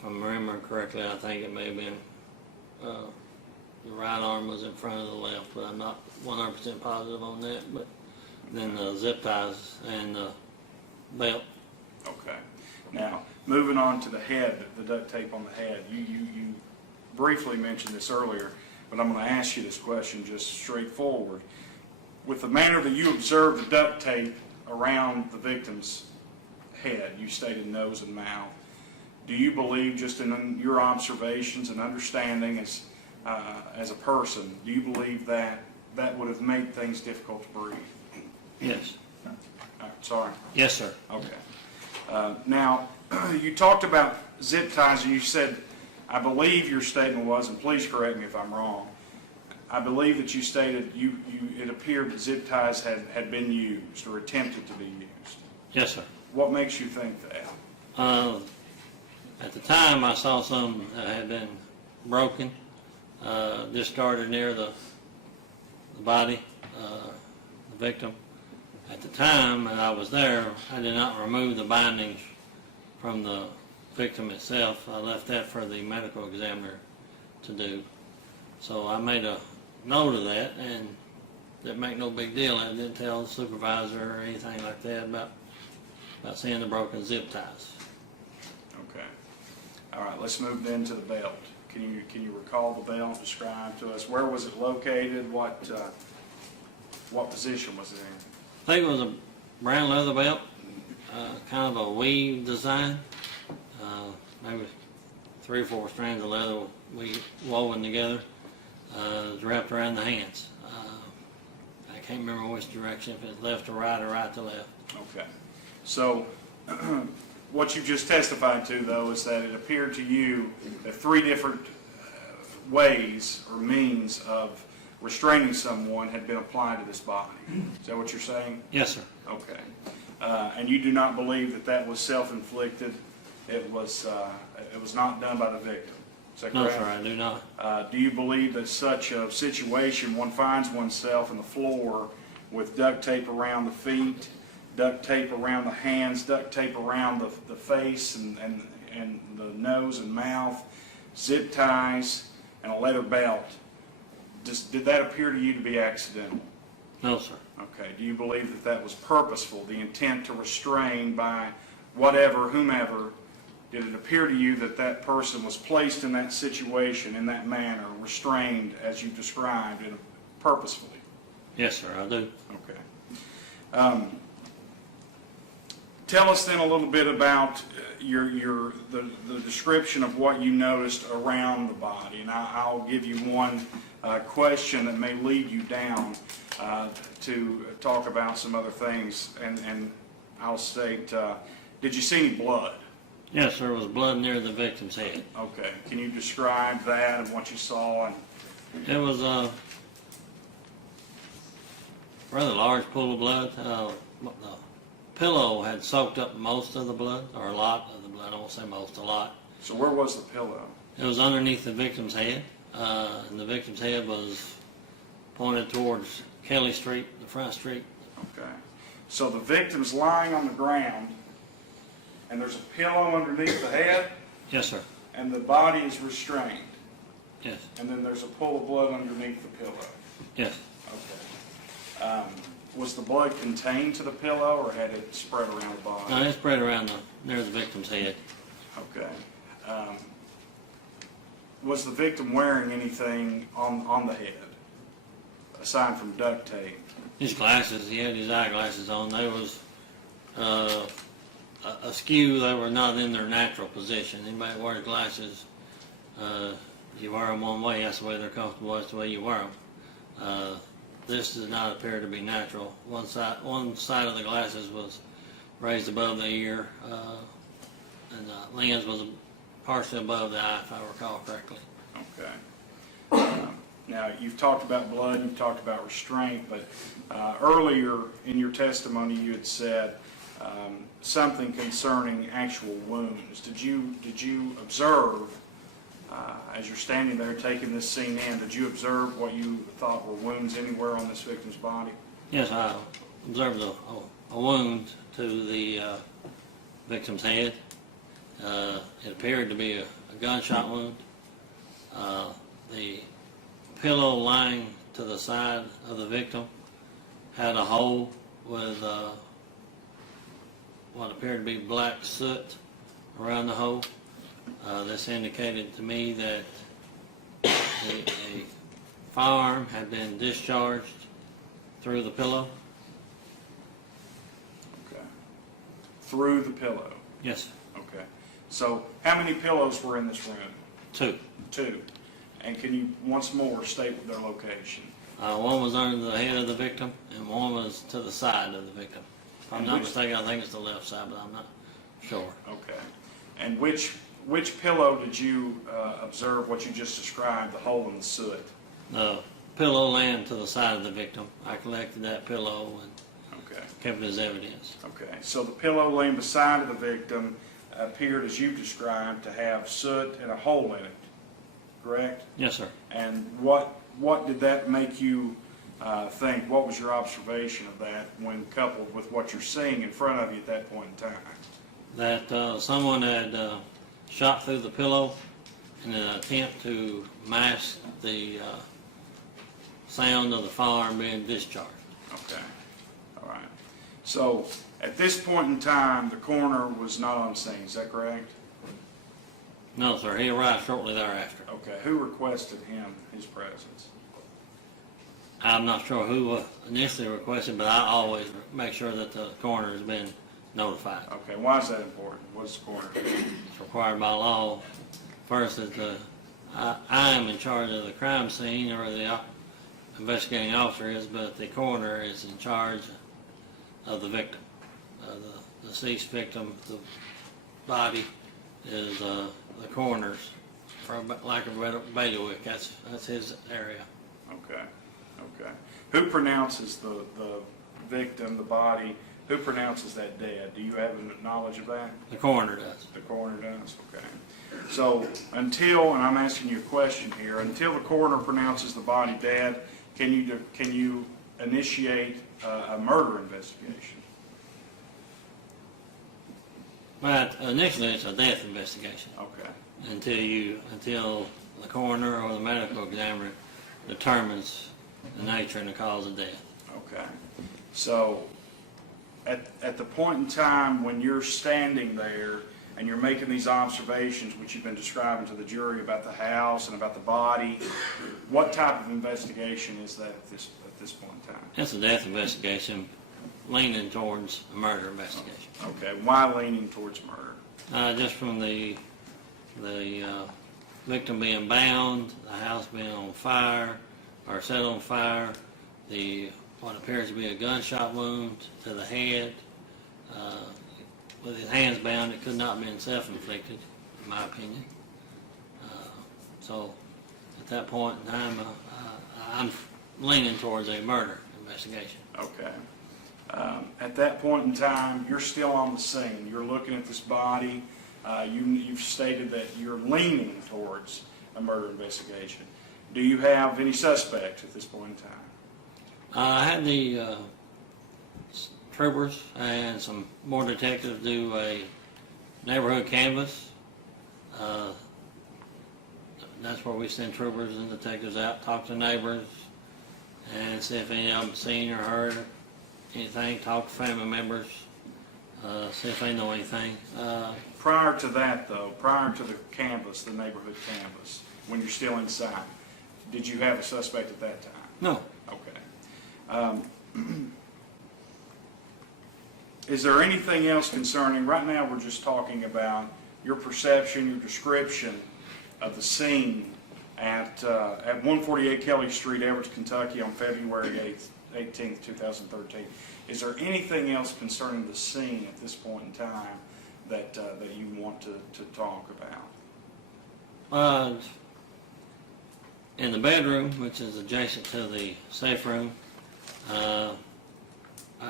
remembering correctly, I think it may have been the right arm was in front of the left, but I'm not 100% positive on that. But then the zip ties and the belt. Okay. Now, moving on to the head, the duct tape on the head. You briefly mentioned this earlier, but I'm going to ask you this question just straightforward. With the manner that you observed the duct tape around the victim's head, you stated nose and mouth, do you believe, just in your observations and understanding as a person, do you believe that that would have made things difficult to breathe? Yes. All right, sorry. Yes, sir. Okay. Now, you talked about zip ties, and you said, I believe your statement was, and please correct me if I'm wrong, I believe that you stated it appeared that zip ties had been used or attempted to be used. Yes, sir. What makes you think that? At the time, I saw some that had been broken, discarded near the body, the victim. At the time that I was there, I did not remove the bindings from the victim itself. I left that for the medical examiner to do. So I made a note of that, and didn't make no big deal. I didn't tell the supervisor or anything like that about seeing the broken zip ties. Okay. All right, let's move then to the belt. Can you recall the belt? Describe to us, where was it located? What position was it in? I think it was a brown leather belt, kind of a weave design, maybe 3 or 4 strands of leather woven together. It was wrapped around the hands. I can't remember which direction, if it's left to right or right to left. Okay. So what you just testified to, though, is that it appeared to you that 3 different ways or means of restraining someone had been applied to this body. Is that what you're saying? Yes, sir. Okay. And you do not believe that that was self-inflicted? It was not done by the victim? Is that correct? No, sir, I do not. Do you believe that such a situation, one finds oneself on the floor with duct tape around the feet, duct tape around the hands, duct tape around the face and the nose and mouth, zip ties, and a leather belt? Did that appear to you to be accidental? No, sir. Okay. Do you believe that that was purposeful, the intent to restrain by whatever, whomever? Did it appear to you that that person was placed in that situation in that manner, restrained as you described, purposefully? Yes, sir, I do. Okay. Tell us then a little bit about the description of what you noticed around the body, and I'll give you one question that may lead you down to talk about some other things, and I'll state, did you see any blood? Yes, there was blood near the victim's head. Okay. Can you describe that and what you saw? It was a rather large pool of blood. The pillow had soaked up most of the blood, or a lot of the blood. I won't say most, a lot. So where was the pillow? It was underneath the victim's head, and the victim's head was pointed towards Kelly Street, the front street. Okay. So the victim's lying on the ground, and there's a pillow underneath the head, Yes, sir. and the body is restrained, Yes. and then there's a pool of blood underneath the pillow. Yes. Okay. Was the blood contained to the pillow, or had it spread around the body? No, it spread around near the victim's head. Okay. Was the victim wearing anything on the head, aside from duct tape? His glasses, he had his eyeglasses on. They was askew. They were not in their natural position. Anybody that wears glasses, you wear them one way, that's the way they're comfortable, that's the way you wear them. This does not appear to be natural. One side of the glasses was raised above the ear, and the lens was partially above the eye, if I recall correctly. Okay. Now, you've talked about blood, you've talked about restraint, but earlier in your testimony you had said something concerning actual wounds. Did you observe, as you're standing there taking this scene in, did you observe what you thought were wounds anywhere on this victim's body? Yes, I observed a wound to the victim's head. It appeared to be a gunshot wound. The pillow lying to the side of the victim had a hole with what appeared to be black soot around the hole. This indicated to me that a firearm had been discharged through the pillow. Okay. Through the pillow? Yes, Okay. So how many pillows were in this room? 2. 2. And can you once more state their location? One was under the head of the victim, and one was to the side of the victim. If I'm not mistaken, I think it's the left side, but I'm not Sure. Okay. And which pillow did you observe what you just described, the hole in the soot? The pillow laying to the side of the victim. I collected that pillow and Okay. kept it as evidence. Okay. So the pillow laying beside of the victim appeared, as you described, to have soot and a hole in it, correct? Yes, sir. And what did that make you think? What was your observation of that when coupled with what you're seeing in front of you at that point in time? That someone had shot through the pillow in an attempt to mask the sound of the firearm being discharged. Okay, all right. So at this point in time, the coroner was not on scene, is that correct? No, sir. He arrived shortly thereafter. Okay, who requested his presence? I'm not sure who initially requested, but I always make sure that the coroner has been notified. Okay, why is that important? What does the coroner do? It's required by law. First, that I am in charge of the crime scene, or the investigating officer is, but the coroner is in charge of the victim. The deceased victim, the body, is the coroner's, for lack of a better, bailiwick. That's his area. Okay, okay. Who pronounces the victim, the body, who pronounces that dead? Do you have knowledge of that? The coroner does. The coroner does, okay. So until, and I'm asking you a question here, until the coroner pronounces the body dead, can you initiate a murder investigation? But initially, it's a death investigation Okay, until the coroner or the medical examiner determines the nature and the cause of death. okay. So at the point in time when you're standing there and you're making these observations, which you've been describing to the jury about the house and about the body, what type of investigation is that at this point in time? It's a death investigation leaning towards a murder investigation. Okay, why leaning towards murder? Just from the victim being bound, the house being on fire or set on fire, what appears to be a gunshot wound to the head. With his hands bound, it could not have been self-inflicted, in my opinion. So at that point in time, I'm leaning towards a murder investigation. Okay. At that point in time, you're still on the scene. You're looking at this body. You've stated that you're leaning towards a murder investigation. Do you have any suspects at this point in time? I had the troopers and some more detectives do a neighborhood canvass. That's where we send troopers and detectives out, talk to neighbors, and see if any of them seen or heard anything, talk to family members, see if they know anything. Prior to that, though, prior to the canvass, the neighborhood canvass, when you're still inside, did you have a suspect at that time? No. Okay. Is there anything else concerning, right now we're just talking about your perception, your description of the scene at 148 Kelly Street, Everett, Kentucky on February 18th, 2013. Is there anything else concerning the scene at this point in time that you want to talk about? In the bedroom, which is adjacent to the safe room, I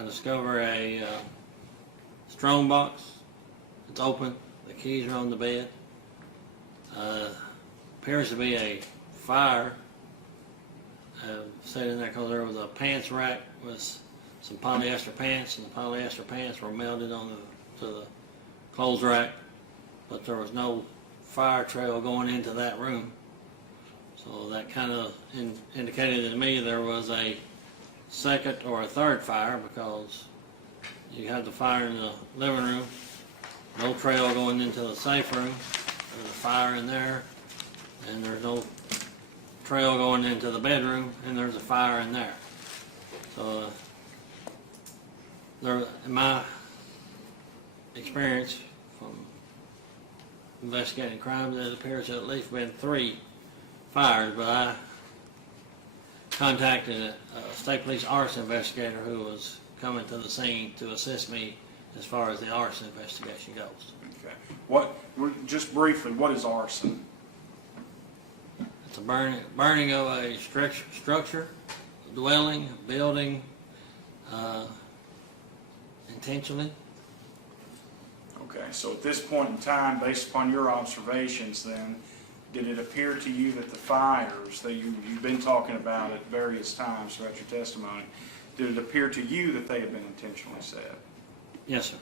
discover a strong box. It's open. The keys are on the bed. Appears to be a fire set in there because there was a pants rack with some polyester pants, and the polyester pants were melted to the clothes rack, but there was no fire trail going into that room. So that kind of indicated to me there was a second or a third fire, because you had the fire in the living room, no trail going into the safe room, there's a fire in there, and there's no trail going into the bedroom, and there's a fire in there. So there, in my experience from investigating crimes, it appears to have at least been 3 fires, but I contacted a state police arson investigator who was coming to the scene to assist me as far as the arson investigation goes. Okay. Just briefly, what is arson? It's a burning of a structure, dwelling, building, intentionally. Okay, so at this point in time, based upon your observations then, did it appear to you that the fires that you've been talking about at various times throughout your testimony, did it appear to you that they had been intentionally set? Yes, sir.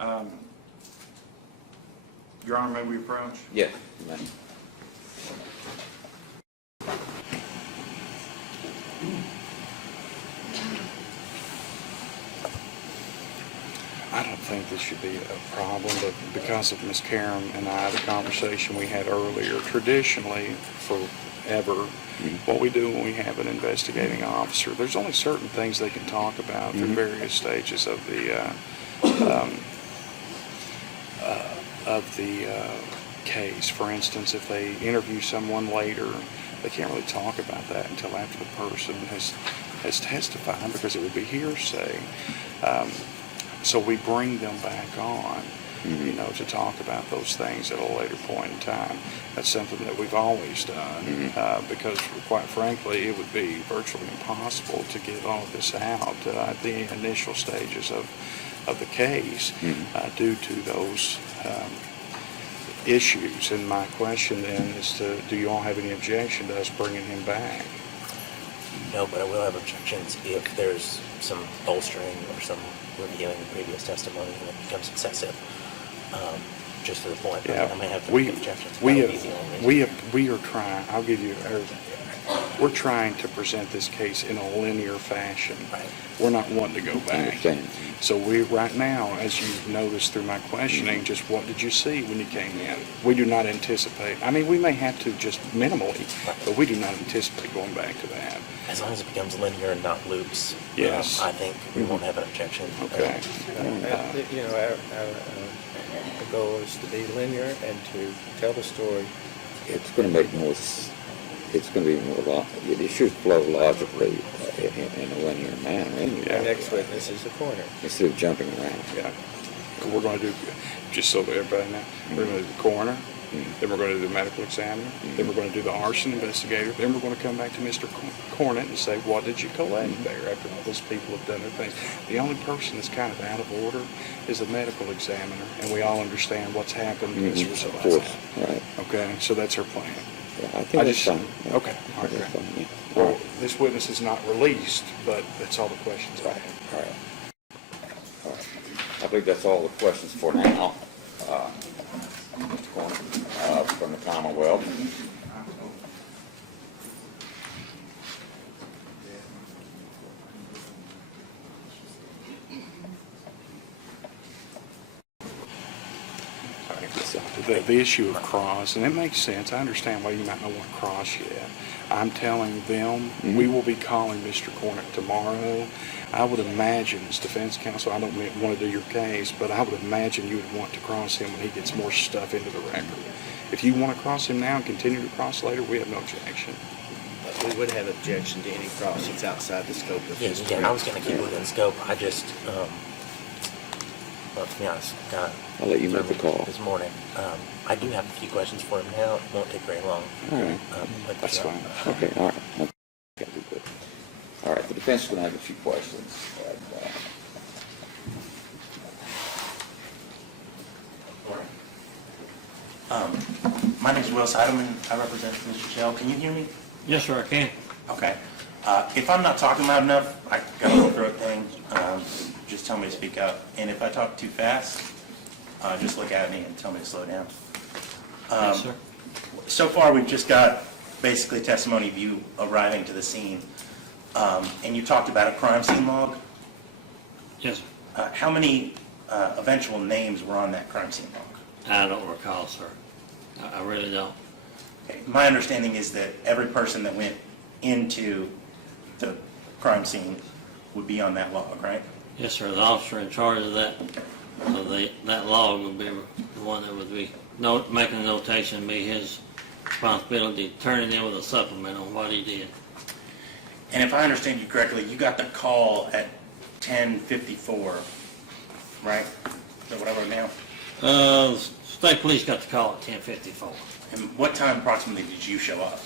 Okay. Your Honor, may we approach? Yes, ma'am. I don't think this should be a problem, but because of Ms. Karam and I, the conversation we had earlier, traditionally, forever, what we do when we have an investigating officer, there's only certain things they can talk about through various stages of the case. For instance, if they interview someone later, they can't really talk about that until after the person has testified, because it would be hearsay. So we bring them back on, to talk about those things at a later point in time. That's something that we've always done, because quite frankly, it would be virtually impossible to get all of this out at the initial stages of the case due to those issues. And my question then is do you all have any objection to us bringing him back? No, but I will have objections if there's some bolstering or some reviewing the previous testimony and it becomes excessive, just to the point. Yeah, I may have to make objections. we are trying, I'll give you everything. We're trying to present this case in a linear fashion. Right. We're not wanting to go I back. understand. So we, right now, as you've noticed through my questioning, just what did you see when you came in? We do not anticipate, I mean, we may have to just minimally, but we do not anticipate going back to that. As long as it becomes linear and not loops, Yes. I think we won't have an objection. Okay. The goal is to be linear and to tell the story. It's going to make more, it's going to be more, it should flow logically in a linear manner The anyway, next witness is the coroner. instead of jumping around. Yeah. We're going to do, just so everybody knows, we're going to do the coroner, then we're going to do the medical examiner, then we're going to do the arson investigator, then we're going to come back to Mr. Cornett and say, what did you collect there after all those people have done their things? The only person that's kind of out of order is the medical examiner, and we all understand what's happened as a result Of of course, that. right. Okay, so that's our plan. Yeah, I think that's fine. Yeah. Okay, all right, That's great. fine, yeah. Well, this witness is not released, but that's all the questions I have. All right. All right. I believe that's all the questions for now. Mr. Corner, from the Commonwealth. The issue of cross, and it makes sense. I understand why you might not want cross yet. I'm telling them we will be calling Mr. Cornett tomorrow. I would imagine, as defense counsel, I don't want to do your case, but I would imagine you would want to cross him when he gets more stuff into the record. If you want to cross him now and continue to cross later, we have no objection. But we would have objection to any cross that's outside the scope of Yeah, this. I was going to keep within scope. I just, well, to be honest, got I'll let you make the call. this morning. I do have a few questions for him now. It won't take very long. All right. But, That's fine. Okay, all right. Okay, good. All right, the defense is going to have a few questions. My name is Will Seidelman. I represent Mr. Shell. Can you hear me? Yes, sir, I can. Okay. If I'm not talking loud enough, I got a little throat thing. Just tell me to speak up. And if I talk too fast, just look at me and tell me to slow down. Yes, sir. So far, we've just got basically testimony of you arriving to the scene. And you talked about a crime scene log. Yes, sir. How many eventual names were on that crime scene log? I don't recall, sir. I really don't. Okay. My understanding is that every person that went into the crime scene would be on that log, right? Yes, sir. The officer in charge of that, that log would be the one that would be making the notation, be his responsibility, turning in with a supplement on what he did. And if I understand you correctly, you got the call at 10:54 right? Is that what I wrote down? State police got the call at 10:54. And what time approximately did you show up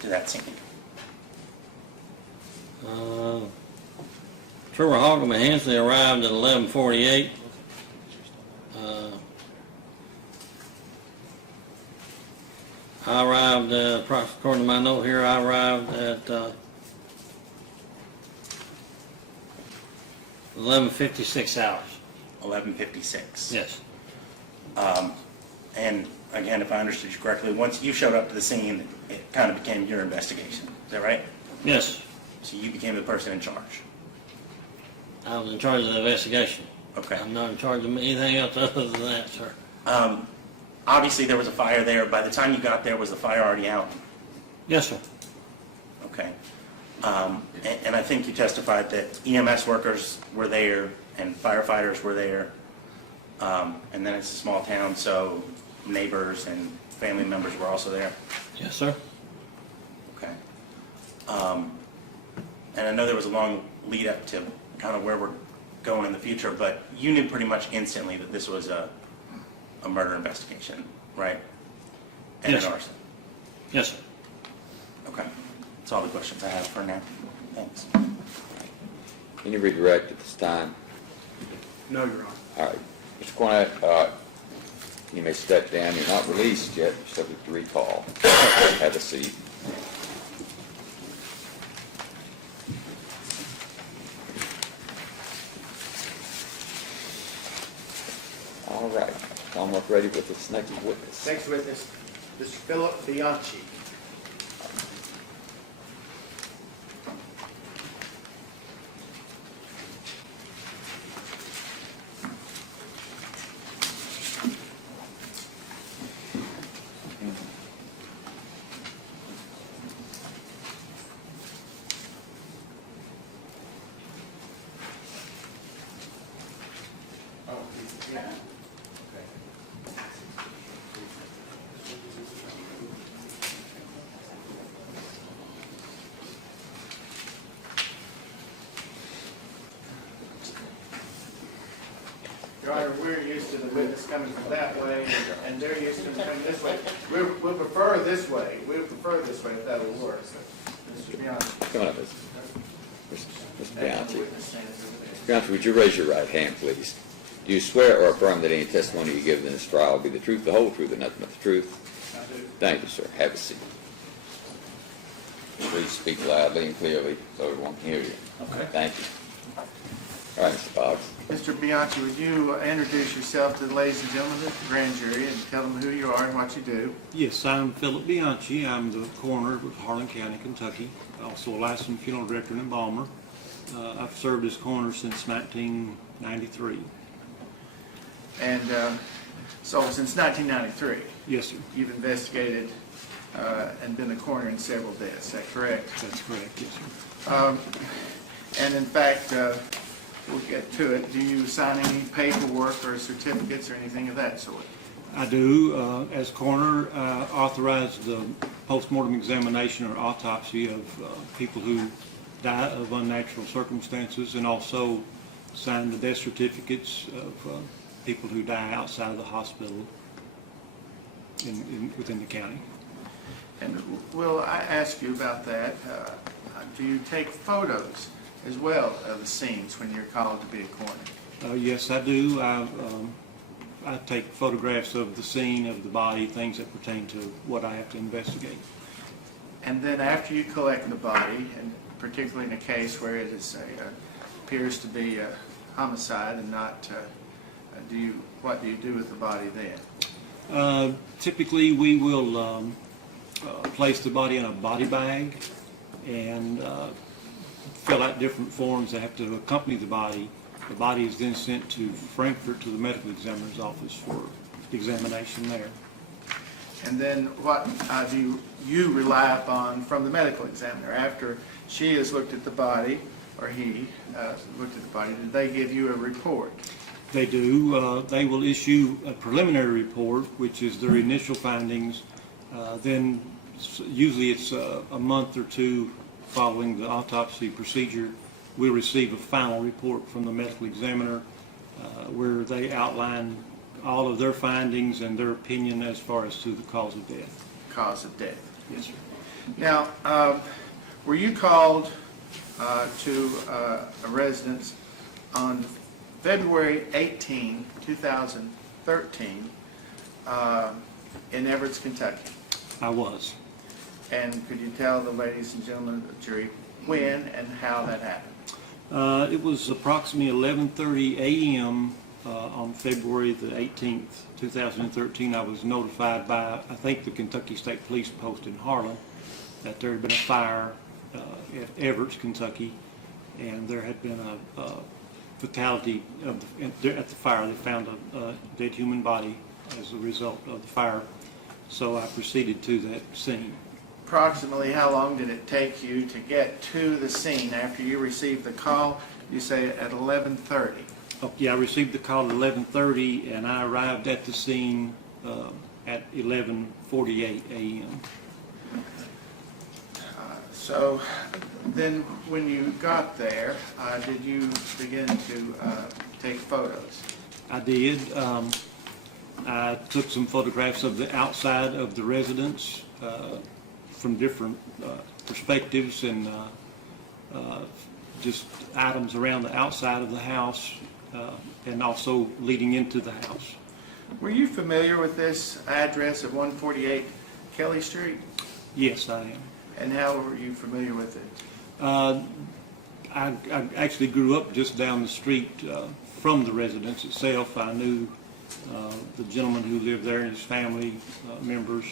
to that scene? Trooper Hogum and Hensley arrived at 11:48. I arrived, according to my note here, I arrived at 11:56 hours. 11:56. Yes. And again, if I understood you correctly, once you showed up to the scene, it kind of became your investigation. Is that right? Yes. So you became the person in charge. I was in charge of the investigation. Okay. I'm not in charge of anything else other than that, sir. Obviously, there was a fire there. By the time you got there, was the fire already out? Yes, sir. Okay. And I think you testified that EMS workers were there and firefighters were there. And then it's a small town, so neighbors and family members were also there? Yes, sir. Okay. And I know there was a long lead up to kind of where we're going in the future, but you knew pretty much instantly that this was a murder investigation, right? And Yes, an sir. arson. Yes, sir. Okay. That's all the questions I have for now. Thanks. Any redirect at this time? No, Your Honor. All right. Mr. Cornett, you may step down. You're not released yet. You're subject to recall. Have a seat. All right. Commonwealth ready with its next witness. Next witness, Mr. Philip Bianchi. Your Honor, we're used to the witness coming from that way, and they're used to them coming this way. We'll prefer this way. We'll prefer this way if that'll work. Mr. Bianchi. Come on up, Mr. Bianchi. Witness stands over there. Bianchi, would you raise your right hand, please? Do you swear or affirm that any testimony you give in this trial will be the truth, the whole truth, and nothing but the truth? I do. Thank you, sir. Have a seat. Please speak loudly and clearly so everyone can hear you. Okay. Thank you. All right, Mr. Boggs. Mr. Bianchi, would you introduce yourself to the ladies and gentlemen of the grand jury and tell them who you are and what you do? Yes, I'm Philip Bianchi. I'm the coroner of Harlan County, Kentucky. Also a licensed funeral director and embalmer. I've served as coroner since 1993. And so since 1993, Yes, sir. you've investigated and been a coroner in several deaths. Is that correct? That's correct. Yes, sir. And in fact, we'll get to it. Do you sign any paperwork or certificates or anything of that sort? I do. As coroner, authorize the post-mortem examination or autopsy of people who die of unnatural circumstances, and also sign the death certificates of people who die outside of the hospital within the county. And will I ask you about that? Do you take photos as well of the scenes when you're called to be a coroner? Yes, I do. I take photographs of the scene, of the body, things that pertain to what I have to investigate. And then after you collect the body, and particularly in a case where it is appears to be a homicide and not, what do you do with the body then? Typically, we will place the body in a body bag and fill out different forms that have to accompany the body. The body is then sent to Frankfurt to the medical examiner's office for examination there. And then what do you rely upon from the medical examiner? After she has looked at the body, or he looked at the body, did they give you a report? They do. They will issue a preliminary report, which is their initial findings. Then usually it's a month or two following the autopsy procedure, we'll receive a final report from the medical examiner, where they outline all of their findings and their opinion as far as to the cause of death. Cause of death. Yes, sir. Now, were you called to a residence on February 18, 2013, in Everett, Kentucky? I was. And could you tell the ladies and gentlemen of the jury when and how that happened? It was approximately 11:30 a.m. On February the 18th, 2013. I was notified by, I think, the Kentucky State Police Post in Harlan that there had been a fire at Everett, Kentucky, and there had been a fatality at the fire. They found a dead human body as a result of the fire, so I proceeded to that scene. Approximately how long did it take you to get to the scene after you received the call? You say at 11:30. Oh, yeah, I received the call at 11:30, and I arrived at the scene at 11:48 a.m. So then when you got there, did you begin to take photos? I did. I took some photographs of the outside of the residence from different perspectives and just items around the outside of the house and also leading into the house. Were you familiar with this address of 148 Kelly Street? Yes, I am. And how were you familiar with it? I actually grew up just down the street from the residence itself. I knew the gentleman who lived there and his family members,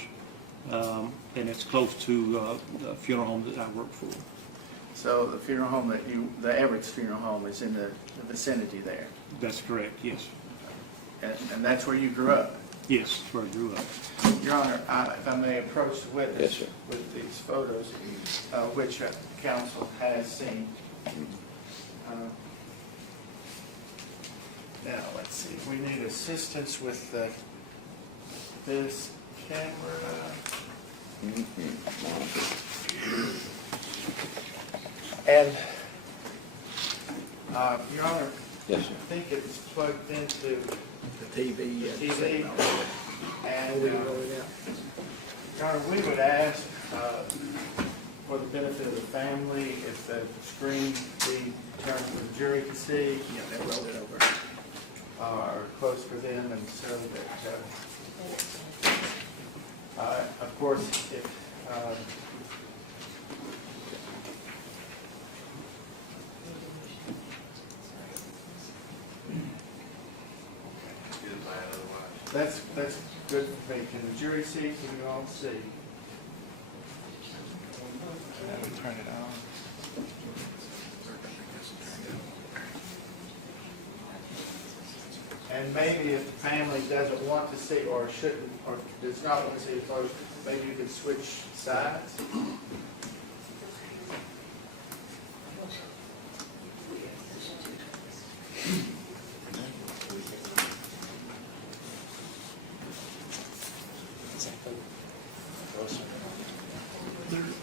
and it's close to the funeral home that I work for. So the funeral home the Everett's funeral home is in the vicinity there? That's correct, yes. And that's where you grew up? Yes, where I grew up. Your Honor, if I may approach the witness. Yes, sir. With these photos, which counsel has seen. Now, let's see, we need assistance with this camera. And, Your Honor, Yes, sir. I think it's plugged into The TV. TV. And, We can roll it out. Your Honor, we would ask for the benefit of the family if the screen be turned for the jury to see. Yeah, they rolled it over. Or close for them, and so that, of course, if that's good for me. Can the jury see? Can you all see? Turn it on. And maybe if the family doesn't want to see or shouldn't or does not want to see the photos, maybe you could switch sides.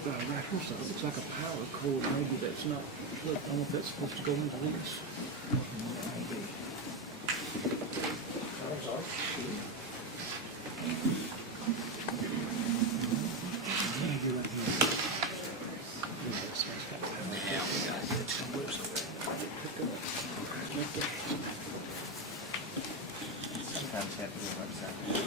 Right here, so it looks like a power cord, maybe that's not, I don't know if that's supposed to go into this. Sometimes you have to do it upside down.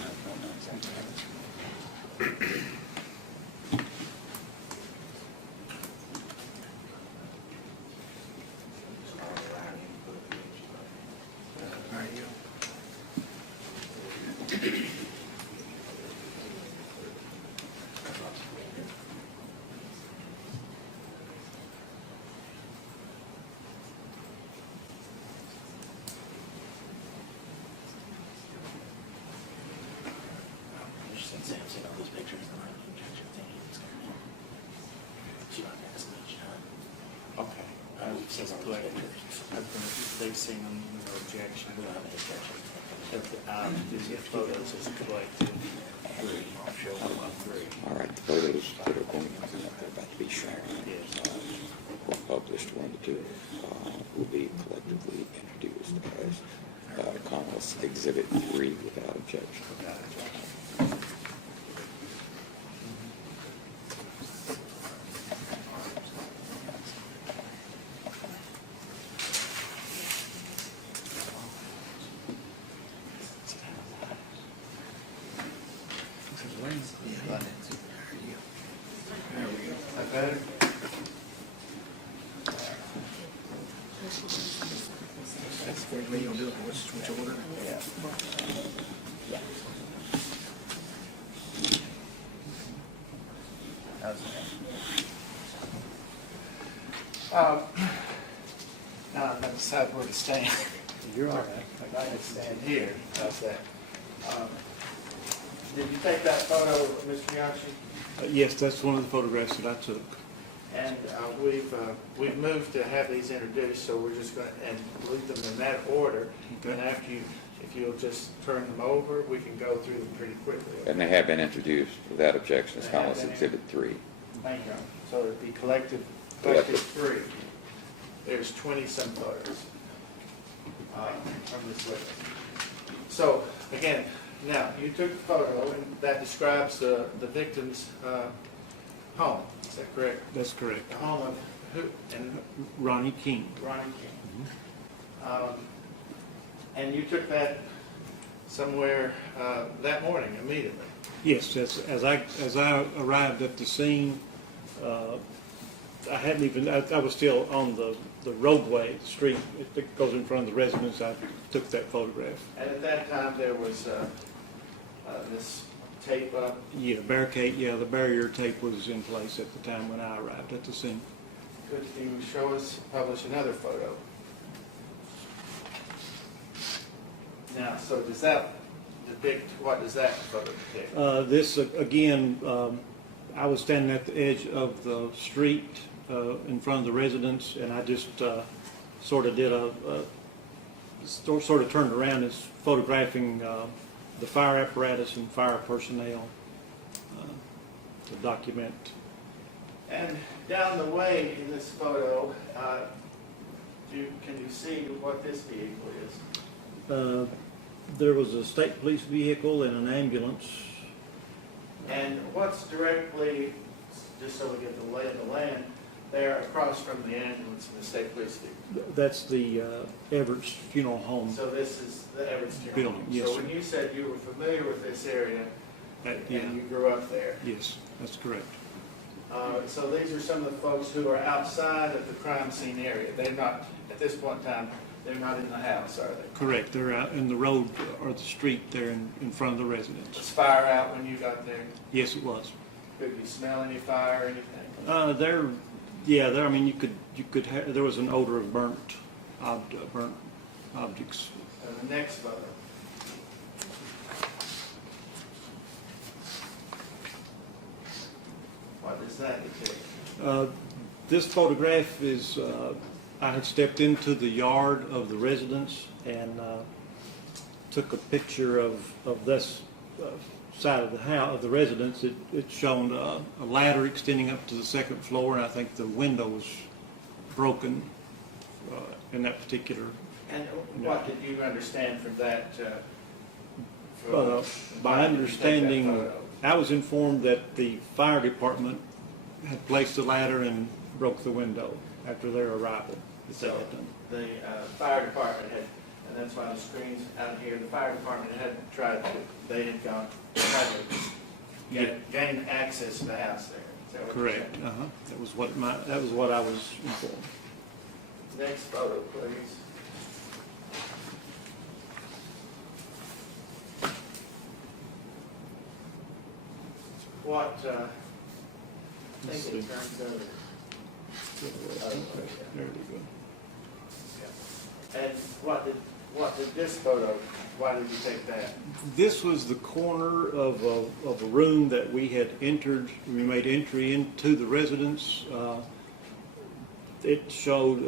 Seen all those pictures and my objection thing. She might ask me, Okay. says all those pictures. They've seen them, no objection. We don't have any objections. The photos is collected. All right, the photos that are going up, they're about to be shown, or published, one of the two, will be collectively introduced as Commonwealth Exhibit 3 without objection. That better? That's the way you'll do it, we'll switch order. Now I'm gonna decide where to stand. You're all right. I can stand here, how's that? Did you take that photo, Mr. Bianchi? Yes, that's one of the photographs that I took. And we've moved to have these introduced, so we're just going to, and leave them in that order. Okay. And after you, if you'll just turn them over, we can go through them pretty quickly. And they have been introduced without objection as They have Commonwealth been Exhibit 3. Thank you. So it'd be collective three. There's 20-some photos from this witness. So, again, now, you took the photo, and that describes the victim's home. Is that correct? That's correct. The home of who? And Ronnie King. Ronnie King. And you took that somewhere that morning, immediately? Yes, as I arrived at the scene, I hadn't even, I was still on the roadway, the street that goes in front of the residence. I took that photograph. And at that time, there was this tape up? Yeah, barricade, yeah, the barrier tape was in place at the time when I arrived at the scene. Could you show us, publish another photo? Now, so does that depict, what does that photo depict? This, again, I was standing at the edge of the street in front of the residence, and I just sort of did sort of turned around as photographing the fire apparatus and fire personnel to document. And down the way in this photo, can you see what this vehicle is? There was a state police vehicle and an ambulance. And what's directly, just so we get the lay of the land, there across from the ambulance and the state police vehicle? That's the Everett's Funeral Home. So this is the Everett's Funeral Building, Home. yes, So sir. when you said you were familiar with this area, Yeah. and you grew up there, Yes, that's correct. so these are some of the folks who are outside of the crime scene area. They're not, at this point in time, they're not in the house, are they? Correct. They're out in the road or the street there in front of the residence. Was fire out when you got there? Yes, it was. Could you smell any fire or anything? I mean, you could have, there was an odor of burnt objects. And the next photo. What does that depict? This photograph is, I had stepped into the yard of the residence and took a picture of this side of the house, of the residence. It showed a ladder extending up to the second floor, and I think the window was broken in that particular. And what did you understand from that? My understanding, I was informed that the fire department had placed the ladder and broke the window after their arrival. So the fire department had, and that's why the screen's out here, the fire department had tried to, they had tried to gain access to the house there. Is that what you're Correct. saying? That was what I was informed. Next photo, please. What, I think in terms of, There we go. and what did this photo, why did you take that? This was the corner of a room that we had entered. We made entry into the residence. It showed,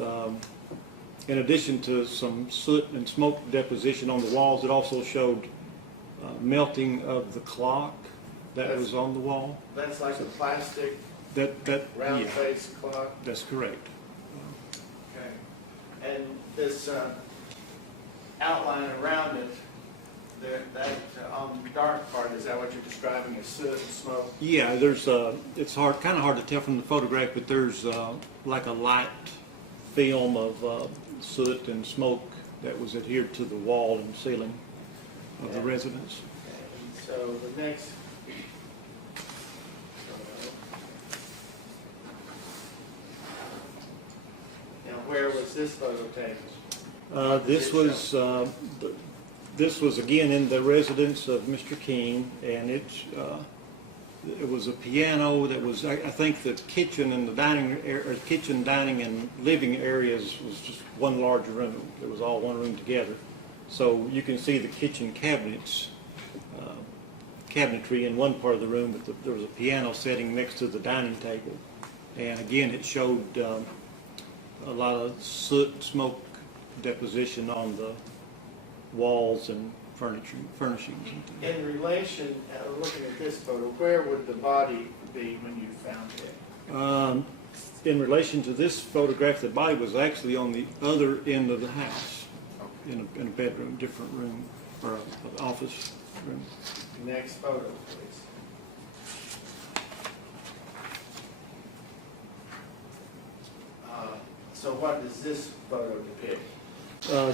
in addition to some soot and smoke deposition on the walls, it also showed melting of the clock that was on the wall. That's like a plastic That round yeah, face clock? that's correct. Okay. And this, outline around it, that on the dark part, is that what you're describing as soot and smoke? Yeah, there's, it's kind of hard to tell from the photograph, but there's like a light film of soot and smoke that was adhered to the wall and ceiling of the residence. And so the next. Now, where was this photo taken? This was again in the residence of Mr. King, and it was a piano that was, I think the kitchen and the kitchen, dining, and living areas was just one large room. It was all one room together. So you can see the kitchen cabinets, cabinetry in one part of the room, but there was a piano sitting next to the dining table. And again, it showed a lot of soot, smoke deposition on the walls and furnishings. In relation, looking at this photo, where would the body be when you found it? In relation to this photograph, the body was actually on the other end of the house, in a bedroom, different room, or an office room. Next photo, please. So what does this photo depict?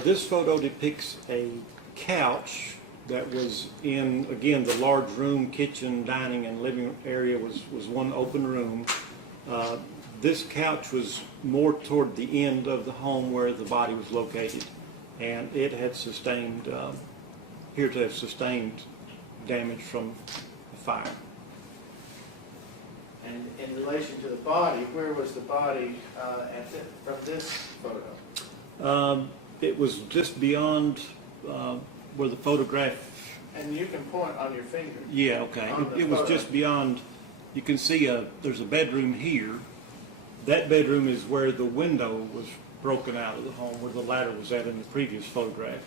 This photo depicts a couch that was in, again, the large room, kitchen, dining, and living area was one open room. This couch was more toward the end of the home where the body was located, and it had sustained, appeared to have sustained damage from a fire. And in relation to the body, where was the body from this photo? It was just beyond where the photograph. And you can point on your finger. Yeah, okay. It was just beyond. You can see there's a bedroom here. That bedroom is where the window was broken out of the home, where the ladder was at in the previous photograph.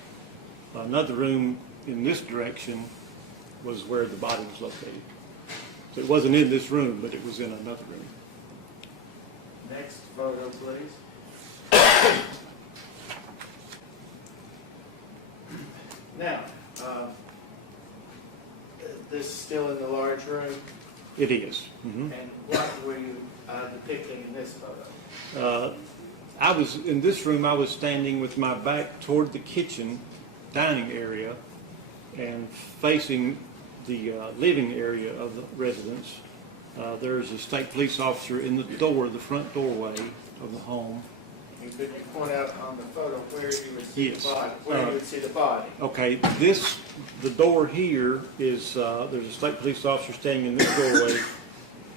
Another room in this direction was where the body was located. So it wasn't in this room, but it was in another room. Next photo, please. Now, this is still in the large room, It is. and what were you depicting in this photo? In this room, I was standing with my back toward the kitchen dining area and facing the living area of the residence. There's a state police officer in the door, the front doorway of the home. And could you point out on the photo where you would see Yes. the body? Where you would see the body? Okay, the door here is, there's a state police officer standing in this doorway.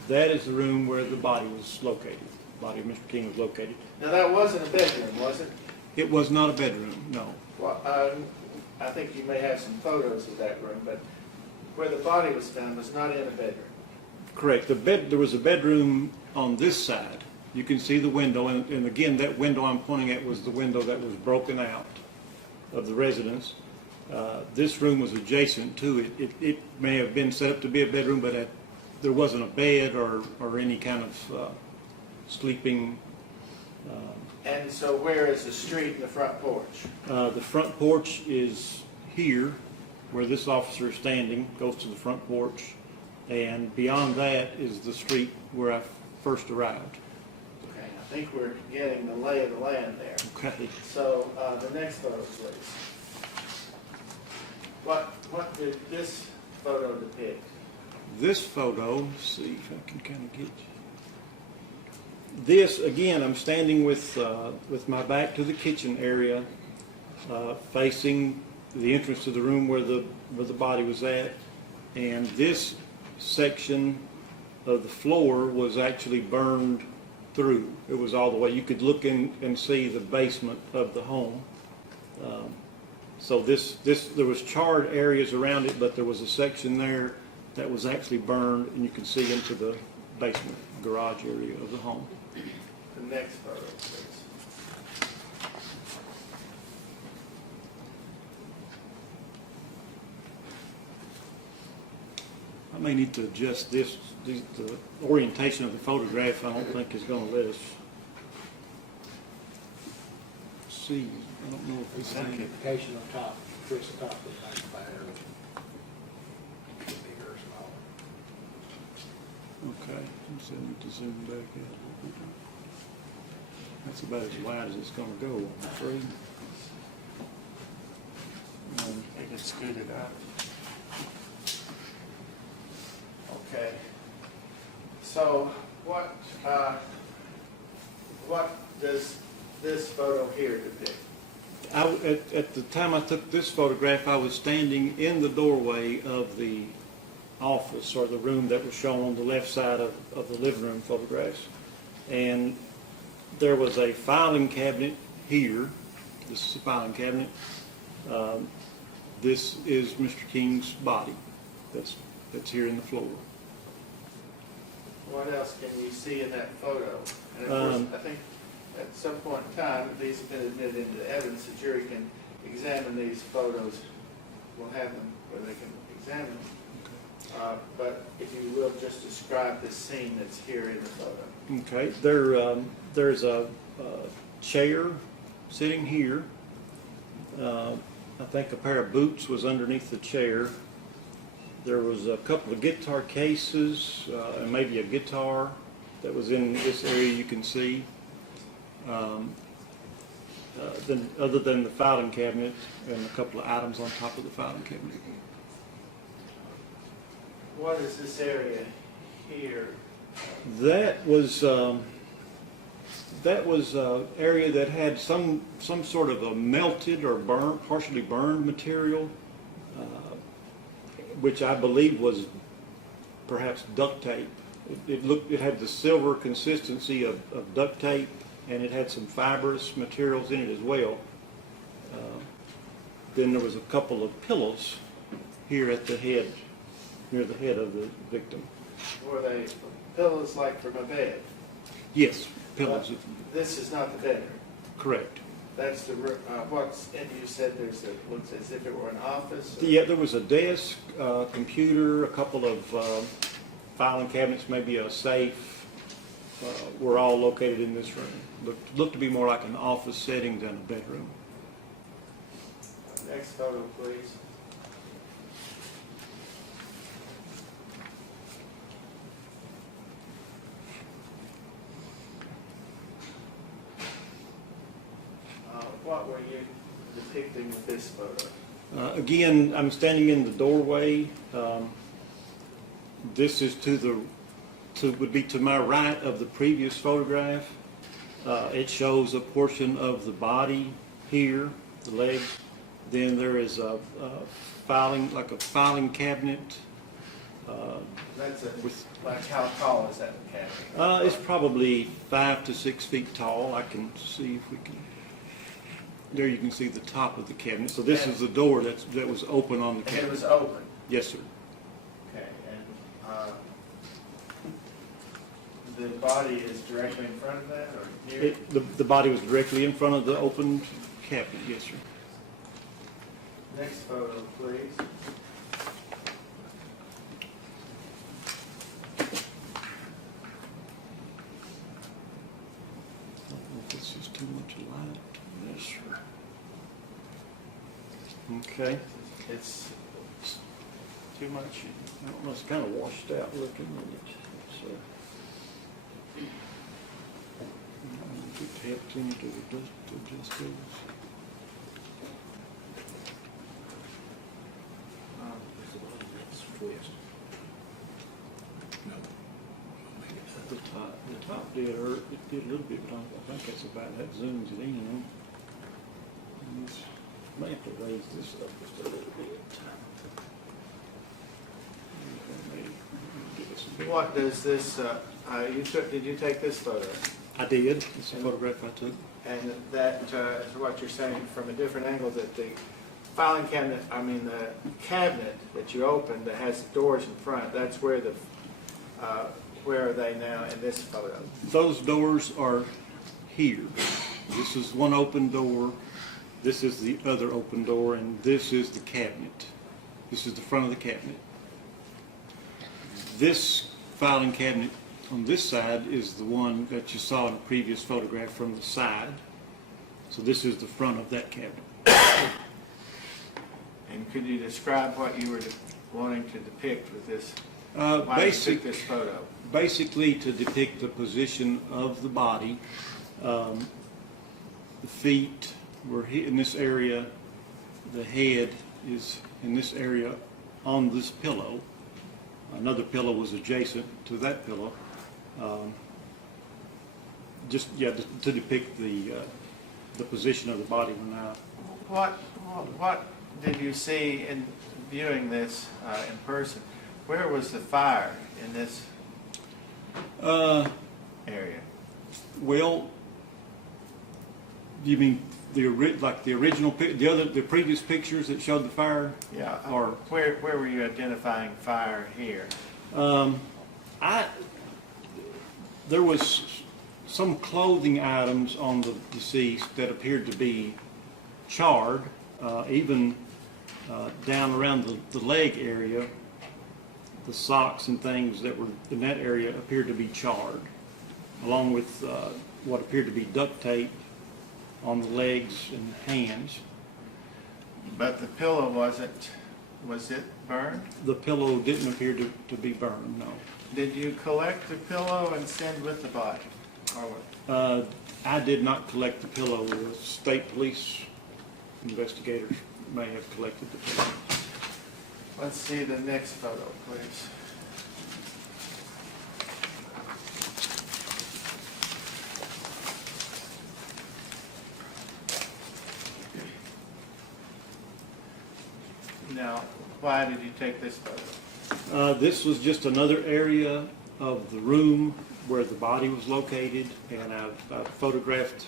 That is the room where the body was located. The body of Mr. King was located. Now, that wasn't a bedroom, was it? It was not a bedroom, no. Well, I think you may have some photos of that room, but where the body was found was not in a bedroom. Correct. There was a bedroom on this side. You can see the window, and again, that window I'm pointing at was the window that was broken out of the residence. This room was adjacent to it. It may have been set up to be a bedroom, but there wasn't a bed or any kind of sleeping. And so where is the street and the front porch? The front porch is here, where this officer is standing, goes to the front porch, and beyond that is the street where I first arrived. Okay, I think we're getting the lay of the land there. Okay. So the next photo, please. What did this photo depict? This photo, let's see if I can kind of get you. This, again, I'm standing with my back to the kitchen area, facing the entrance to the room where the body was at, and this section of the floor was actually burned through. It was all the way. You could look in and see the basement of the home. So there was charred areas around it, but there was a section there that was actually burned, and you can see into the basement garage area of the home. The next photo, please. I may need to adjust the orientation of the photograph. I don't think is going to let us see. I don't know if it's saying. Identification on top, Chris, the top of the magnifier. Could be very small. Okay, I'm sending it to zoom back out. That's about as wide as it's gonna go, I'm afraid. I think it's good enough. Okay. So what does this photo here depict? At the time I took this photograph, I was standing in the doorway of the office, or the room that was shown on the left side of the living room photographs. And there was a filing cabinet here. This is a filing cabinet. This is Mr. King's body that's here in the floor. What else can you see in that photo? And of course, I think at some point in time, if these have been admitted into evidence, the jury can examine these photos. We'll have them where they can examine them. But if you will, just describe the scene that's here in the photo. Okay, there's a chair sitting here. I think a pair of boots was underneath the chair. There was a couple of guitar cases and maybe a guitar that was in this area you can see. Then, other than the filing cabinet and a couple of items on top of the filing cabinet. What is this area here? That was area that had some sort of a melted or burnt, partially burned material, which I believe was perhaps duct tape. It had the silver consistency of duct tape, and it had some fibrous materials in it as well. Then there was a couple of pillows here at the head, near the head of the victim. Were they pillows like from a bed? Yes, pillows. This is not the bedroom. Correct. That's the what's and you said looks as if it were an office. Yeah, there was a desk, computer, a couple of filing cabinets, maybe a safe. Were all located in this room. Looked to be more like an office setting than a bedroom. Next photo, please. What were you depicting with this photo? Again, I'm standing in the doorway. This is would be to my right of the previous photograph. It shows a portion of the body here, the legs. Then there is a filing cabinet. That's like how tall is that cabinet? It's probably 5 to 6 feet tall. I can see if we can. There you can see the top of the cabinet. So this is the door that was open on the cabinet. And it was open? Yes, sir. Okay, and the body is directly in front of that or near it? The body was directly in front of the open cabinet, yes, sir. Next photo, please. I don't know if it's just too much light. Yes, sir. Okay. It's too much. I don't know, it's kind of washed out looking. So, get tapped into the dust adjusters. The top did hurt. It did a little bit, but I think that's about that zooms it in. May have to raise this up just a little bit. What does this, did you take this photo? I did. It's a photograph I took. And that is what you're saying from a different angle, that the filing cabinet, the cabinet that you opened that has doors in front, that's where where are they now in this photo? Those doors are here. This is one open door. This is the other open door, and this is the cabinet. This is the front of the cabinet. This filing cabinet on this side is the one that you saw in a previous photograph from the side. So this is the front of that cabinet. And could you describe what you were wanting to depict with this? Why you took this photo? Basically to depict the position of the body. The feet were in this area. The head is in this area on this pillow. Another pillow was adjacent to that pillow. To depict the position of the body when What did you see in viewing this in person? Where was the fire in this area? Well, you mean the original the previous pictures that showed the fire? Yeah. Or Where were you identifying fire here? There was some clothing items on the deceased that appeared to be charred, even down around the leg area. The socks and things that were in that area appeared to be charred, along with what appeared to be duct tape on the legs and hands. But the pillow wasn't, was it burned? The pillow didn't appear to be burned, no. Did you collect the pillow and send with the body? Or what? I did not collect the pillow. The state police investigators may have collected the pillow. Let's see the next photo, please. Now, why did you take this photo? This was just another area of the room where the body was located, and I've photographed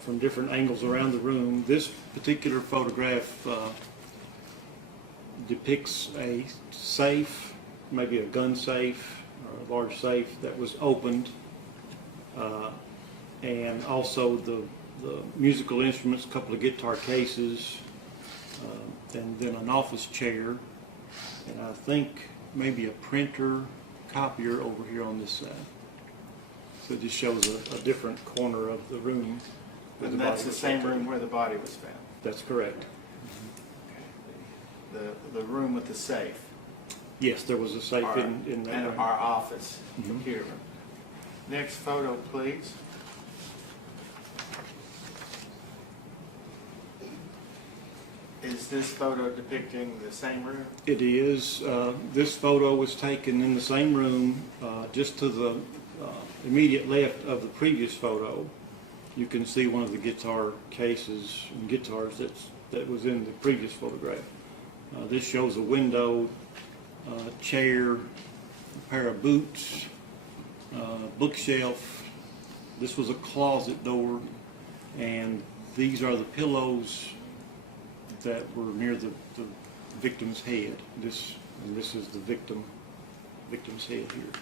from different angles around the room. This particular photograph depicts a safe, maybe a gun safe or a large safe that was opened, and also the musical instruments, a couple of guitar cases, and then an office chair, and I think maybe a printer, copier over here on this side. So it just shows a different corner of the room. And that's the same room where the body was found? That's correct. The room with the safe? Yes, there was a safe in that and room. our office, computer room. Next photo, please. Is this photo depicting the same room? It is. This photo was taken in the same room, just to the immediate left of the previous photo. You can see one of the guitar cases and guitars that was in the previous photograph. This shows a window, chair, a pair of boots, bookshelf. This was a closet door, and these are the pillows that were near the victim's head. This is the victim's head here.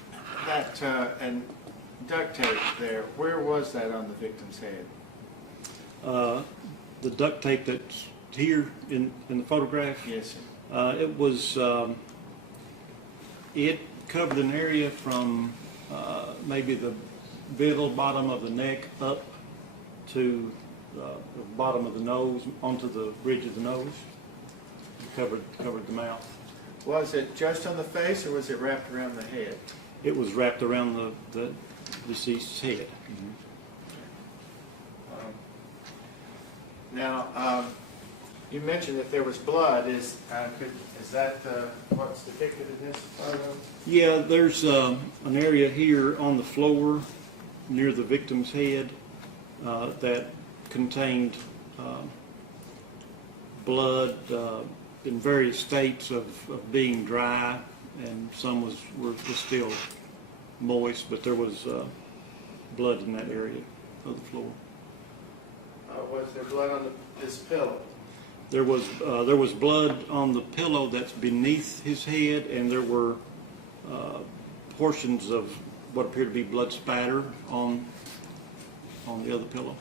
That and duct tape there, where was that on the victim's head? The duct tape that's here in the photograph? Yes, sir. It was, it covered an area from maybe the middle bottom of the neck up to the bottom of the nose, onto the bridge of the nose. It covered the mouth. Was it just on the face, or was it wrapped around the head? It was wrapped around the deceased's head. Now, you mentioned that there was blood. Is that what's depicted in this photo? Yeah, there's an area here on the floor near the victim's head that contained blood in various states of being dry, and some were still moist, but there was blood in that area of the floor. Was there blood on this pillow? There was blood on the pillow that's beneath his head, and there were portions of what appeared to be blood spatter on the other pillow.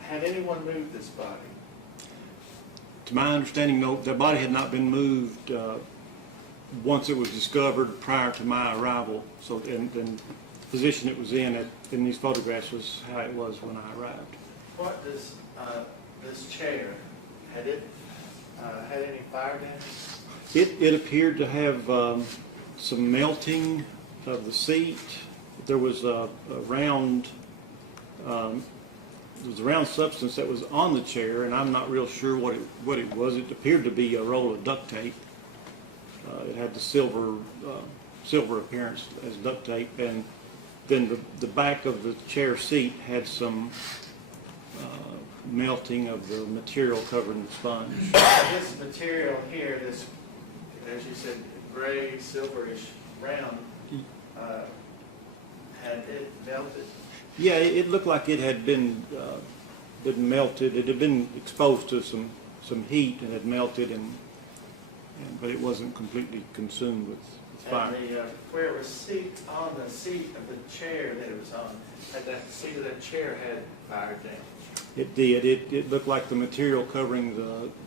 Had anyone moved this body? To my understanding, no, the body had not been moved once it was discovered prior to my arrival. So, and position it was in these photographs was how it was when I arrived. What does this chair, had it had any fire damage? It appeared to have some melting of the seat. There was a round substance that was on the chair, and I'm not real sure what it was. It appeared to be a roll of duct tape. It had the silver appearance as duct tape, and then the back of the chair seat had some melting of the material covering the sponge. This material here, this, as you said, gray, silverish round, had it melted? Yeah, it looked like it had been melted. It had been exposed to some heat and had melted, but it wasn't completely consumed with fire. And where it was on the seat of the chair that it was on, had that seat of that chair had fire damage? It did. It looked like the material covering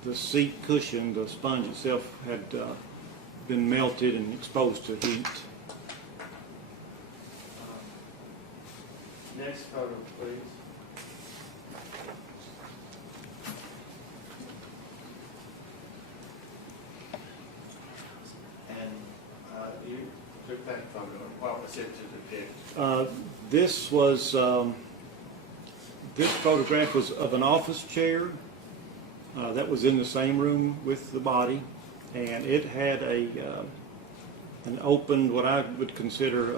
the seat cushion, the sponge itself, had been melted and exposed to heat. Next photo, please. And you took that photo. What was it to depict? This photograph was of an office chair that was in the same room with the body, and it had an opened, what I would consider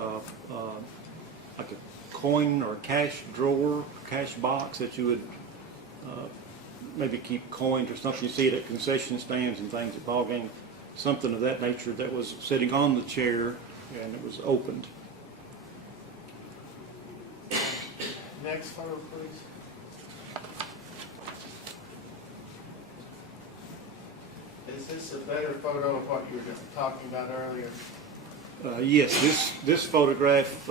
like a coin or cash drawer, cash box that you would maybe keep coins or something. You see it at concession stands and things at ball games, something of that nature that was sitting on the chair, and it was opened. Next photo, please. Is this a better photo of what you were just talking about earlier? Yes, this photograph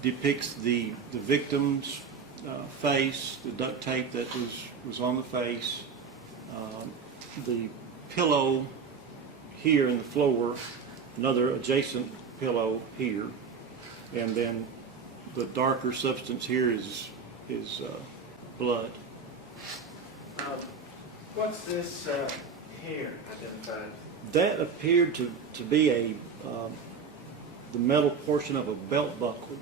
depicts the victim's face, the duct tape that was on the face, the pillow here in the floor, another adjacent pillow here, and then the darker substance here is blood. What's this here identified? That appeared to be the metal portion of a belt buckle.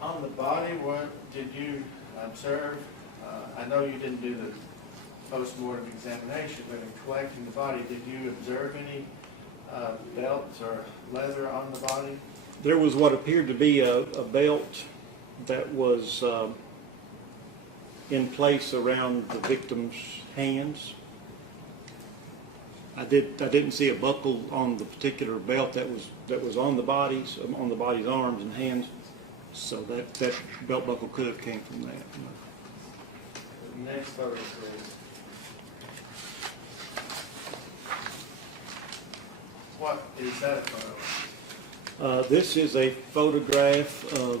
On the body, what did you observe? I know you didn't do the post-mortem examination, but in collecting the body, did you observe any belts or leather on the body? There was what appeared to be a belt that was in place around the victim's hands. I didn't see a buckle on the particular belt that was on the body's arms and hands. So that belt buckle could have came from that. Next photo, please. What is that a photo? This is a photograph of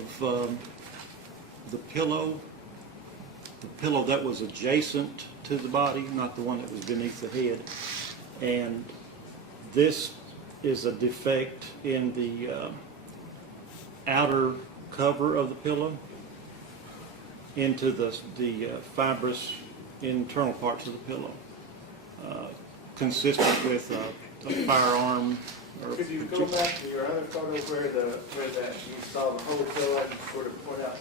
the pillow that was adjacent to the body, not the one that was beneath the head. And this is a defect in the outer cover of the pillow into the fibrous internal parts of the pillow, consistent with a firearm. Could you go back to your other photo where that you saw the whole pillow and sort of point out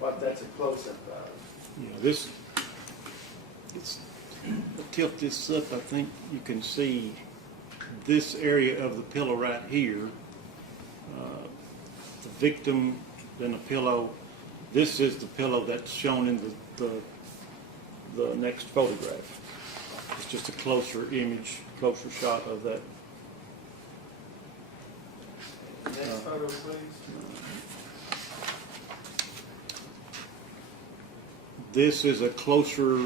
what that's a close-up of? I'll tilt this up. I think you can see this area of the pillow right here. The victim, then a pillow. This is the pillow that's shown in the next photograph. It's just a closer image, closer shot of that. Next photo, please. This is a closer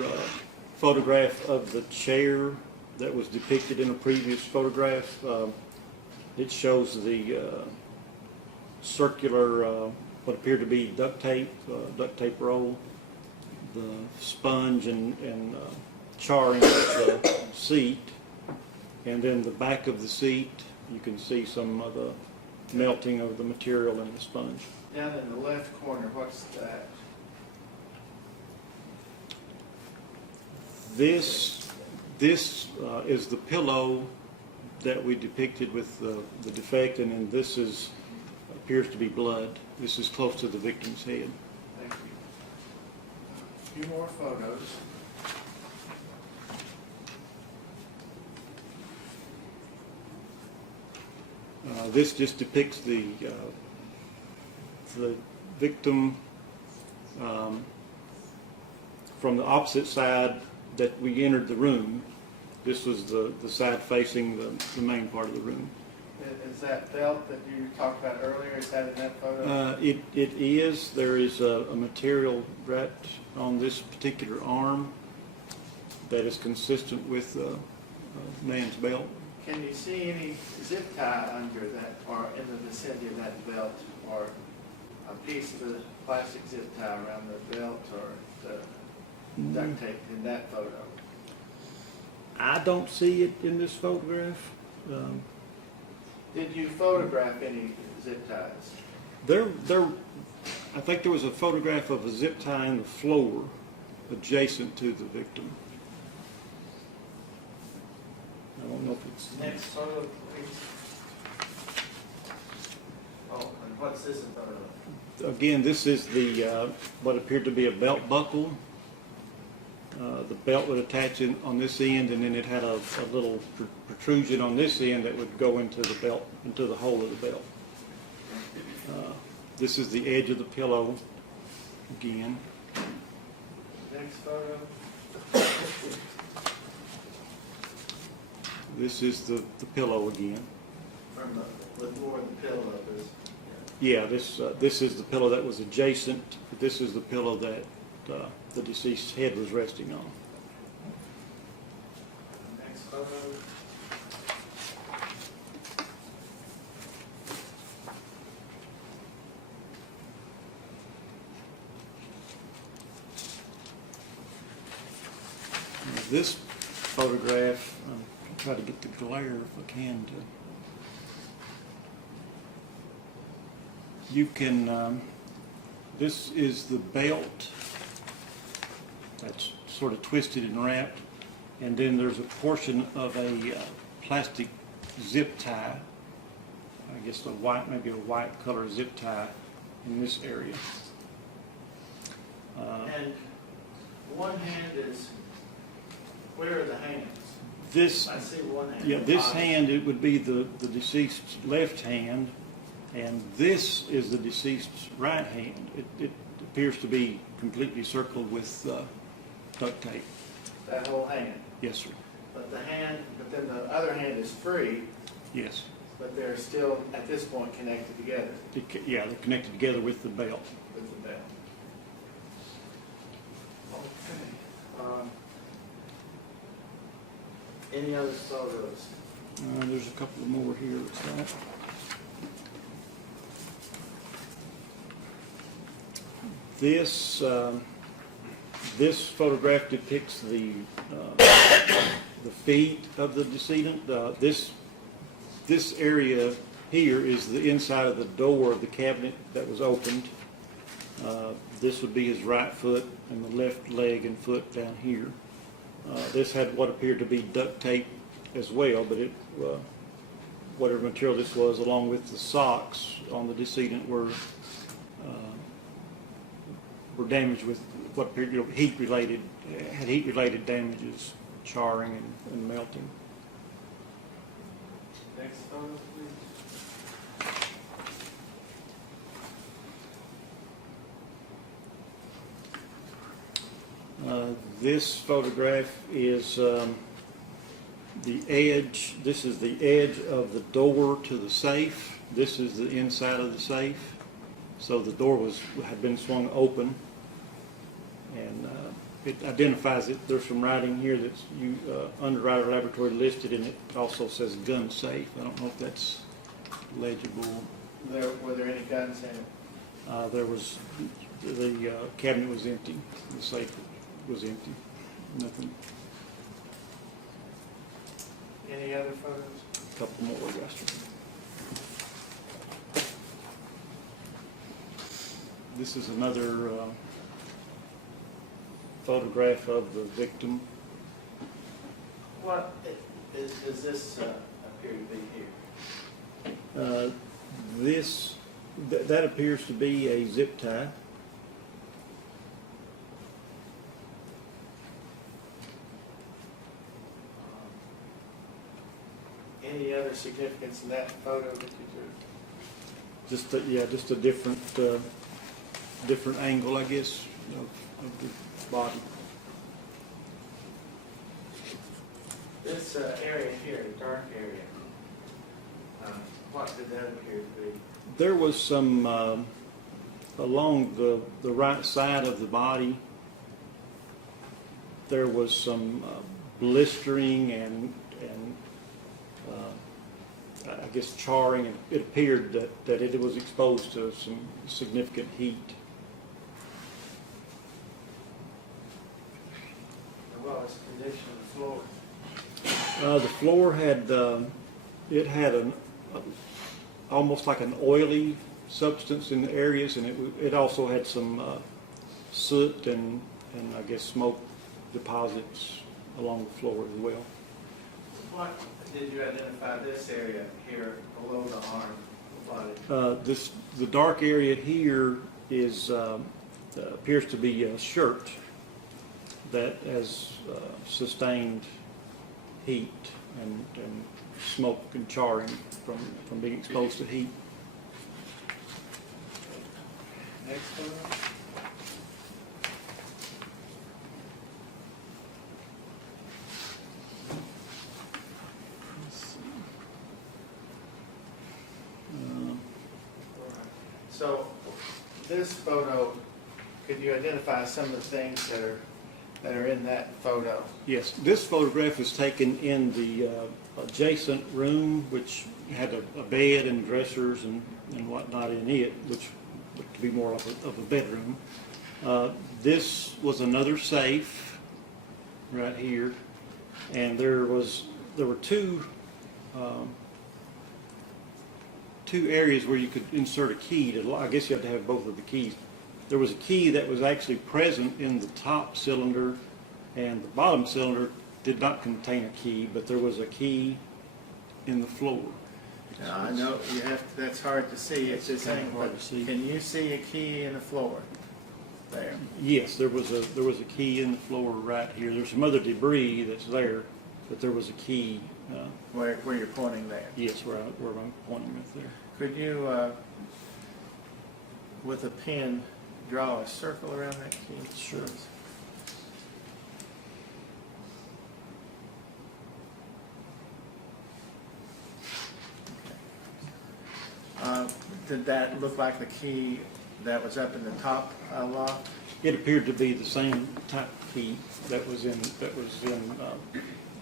photograph of the chair that was depicted in a previous photograph. It shows the circular, what appeared to be duct tape roll, the sponge and charring of the seat, And then the back of the seat, you can see some of the melting of the material in the sponge. Down in the left corner, what's that? This is the pillow that we depicted with the defect, and then this appears to be blood. This is close to the victim's head. Thank you. A few more photos. This just depicts the victim from the opposite side that we entered the room. This was the side facing the main part of the room. Is that belt that you talked about earlier, is that in that photo? It is. There is a material wrapped on this particular arm that is consistent with the man's belt. Can you see any zip tie under that, or in the vicinity of that belt, or a piece of the plastic zip tie around the belt, or the duct tape in that photo? I don't see it in this photograph. Did you photograph any zip ties? I think there was a photograph of a zip tie in the floor adjacent to the victim. I don't know if it's... Next photo, please. Oh, and what's this in photo of? Again, this is the what appeared to be a belt buckle. The belt would attach on this end, and then it had a little protrusion on this end that would go into the belt, into the hole of the belt. This is the edge of the pillow again. Next photo. This is the pillow again. From the more the pillow is. Yeah, this is the pillow that was adjacent. This is the pillow that the deceased's head was resting on. Next photo. This photograph, I'll try to get the glare if I can. You can, this is the belt that's sort of twisted and wrapped, and then there's a portion of a plastic zip tie, I guess maybe a white color zip tie in this area. And one hand is, where are the hands? This, I see one hand. yeah, this hand, it would be the deceased's left hand, and this is the deceased's right hand. It appears to be completely circled with duct tape. That whole hand. Yes, sir. But then the other hand is free, Yes. but they're still, at this point, connected together Yeah, they're connected together with the belt. with the belt. Okay. Any other photos? There's a couple more here. Looks like. This photograph depicts the feet of the decedent. This area here is the inside of the door of the cabinet that was opened. This would be his right foot, and the left leg and foot down here. This had what appeared to be duct tape as well, but whatever material this was, along with the socks on the decedent, were damaged with what appeared to be heat-related damages, charring and melting. Next photo, please. This photograph is the edge. This is the edge of the door to the safe. This is the inside of the safe. So the door had been swung open, and it identifies it. There's some writing here that's Underwriter Laboratory listed, and it also says gun safe. I don't know if that's legible. Were there any guns in it? There was, the cabinet was empty. The safe was empty. Nothing. Any other photos? Couple more, Lester. This is another photograph of the victim. What does this appear to be here? That appears to be a zip tie. Any other significance in that photo that you took? Just a different different angle, I guess, of the body. This area here, the dark area, what did that appear to be? There was some along the right side of the body. There was some blistering and I guess charring. It appeared that it was exposed to some significant heat. And what was the condition of the floor? The floor had it had almost like an oily substance in the areas, and it also had some soot and I guess smoke deposits along the floor as well. What did you identify this area here below the arm, the body? The dark area here is appears to be a shirt that has sustained heat and smoke and charring from being exposed to heat. Next photo. So this photo, could you identify some of the things that are in that photo? Yes, this photograph was taken in the adjacent room, which had a bed and dressers and whatnot in it, which looked to be more of a bedroom. This was another safe right here, and there were two areas where you could insert a key. I guess you have to have both of the keys. There was a key that was actually present in the top cylinder, and the bottom cylinder did not contain a key, but there was a key in the floor. Now, I know you have to, that's hard to see. It's just kind of saying, hard but to see. can you see a key in the floor there? Yes, there was a key in the floor right here. There's some other debris that's there, but there was a key. Where you're pointing there? Yes, where I'm pointing right there. Could you, with a pen, draw a circle around that key? Sure. Did that look like the key that was up in the top lock? It appeared to be the same type of key that was in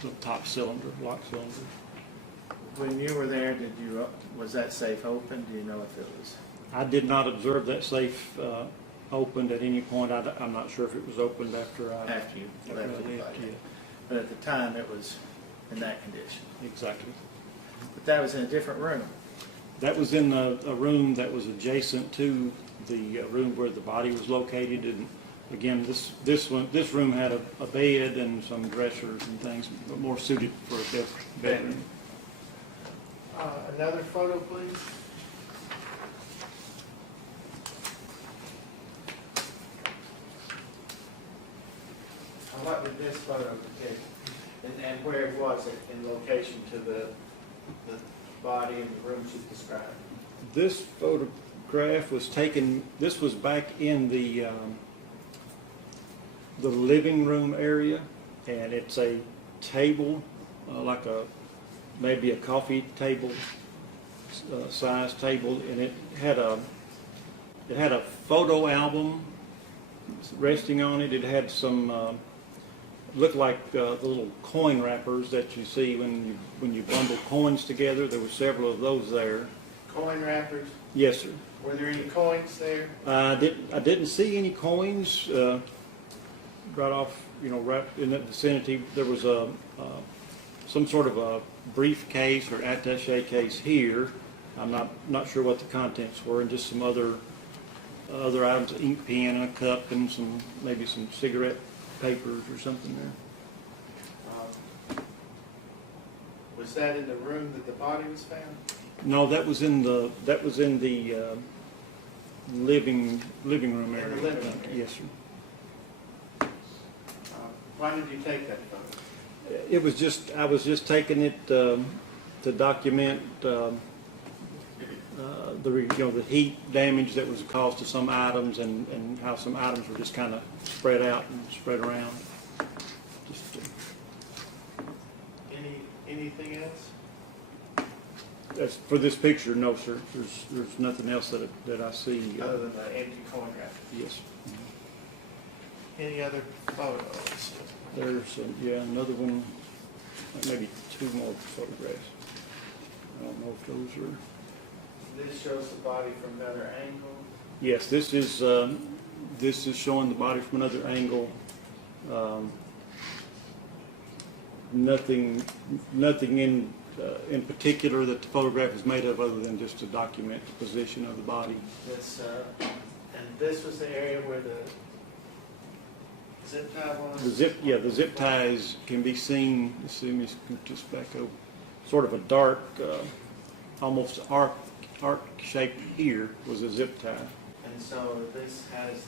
the top cylinder, lock cylinder. When you were there, was that safe open? Do you know if it was? I did not observe that safe opened at any point. I'm not sure if it was opened after You left it, yeah. but at the time it was in that condition. Exactly. But that was in a different room. That was in a room that was adjacent to the room where the body was located, and again, this room had a bed and some dressers and things, but more suited for a bedroom. Another photo, please. What did this photo depict, and where was it in location to the body and the rooms you described? This photograph was taken. This was back in the living room area, and it's a table, like maybe a coffee table size table, and it had a photo album resting on it. It had some looked like the little coin wrappers that you see when you bundle coins together. There were several of those there. Coin wrappers? Yes, sir. Were there any coins there? I didn't see any coins right off. Right in that vicinity. There was some sort of a briefcase or attaché case here. I'm not sure what the contents were, and just some other items, an ink pen and a cup and maybe some cigarette papers or something there. Was that in the room that the body was found? No, that was in the living room area. In the living room area. Yes, sir. Why did you take that photo? It was I was just taking it to document the heat damage that was caused to some items and how some items were just kind of spread out and spread around. Just, Anything else? as for this picture, no, sir. There's nothing else that I see. Other than the empty coin rack? Yes. Any other photos? There's another one, maybe two more photographs. I don't know if those are. This shows the body from another angle. Yes, this is showing the body from another angle. Nothing in particular that the photograph is made of, other than just to document the position of the body. And this was the area where the zip tie was? The zip ties can be seen. Let's see, let me just back over. Sort of a dark, almost arc shape here was a zip tie. And so this has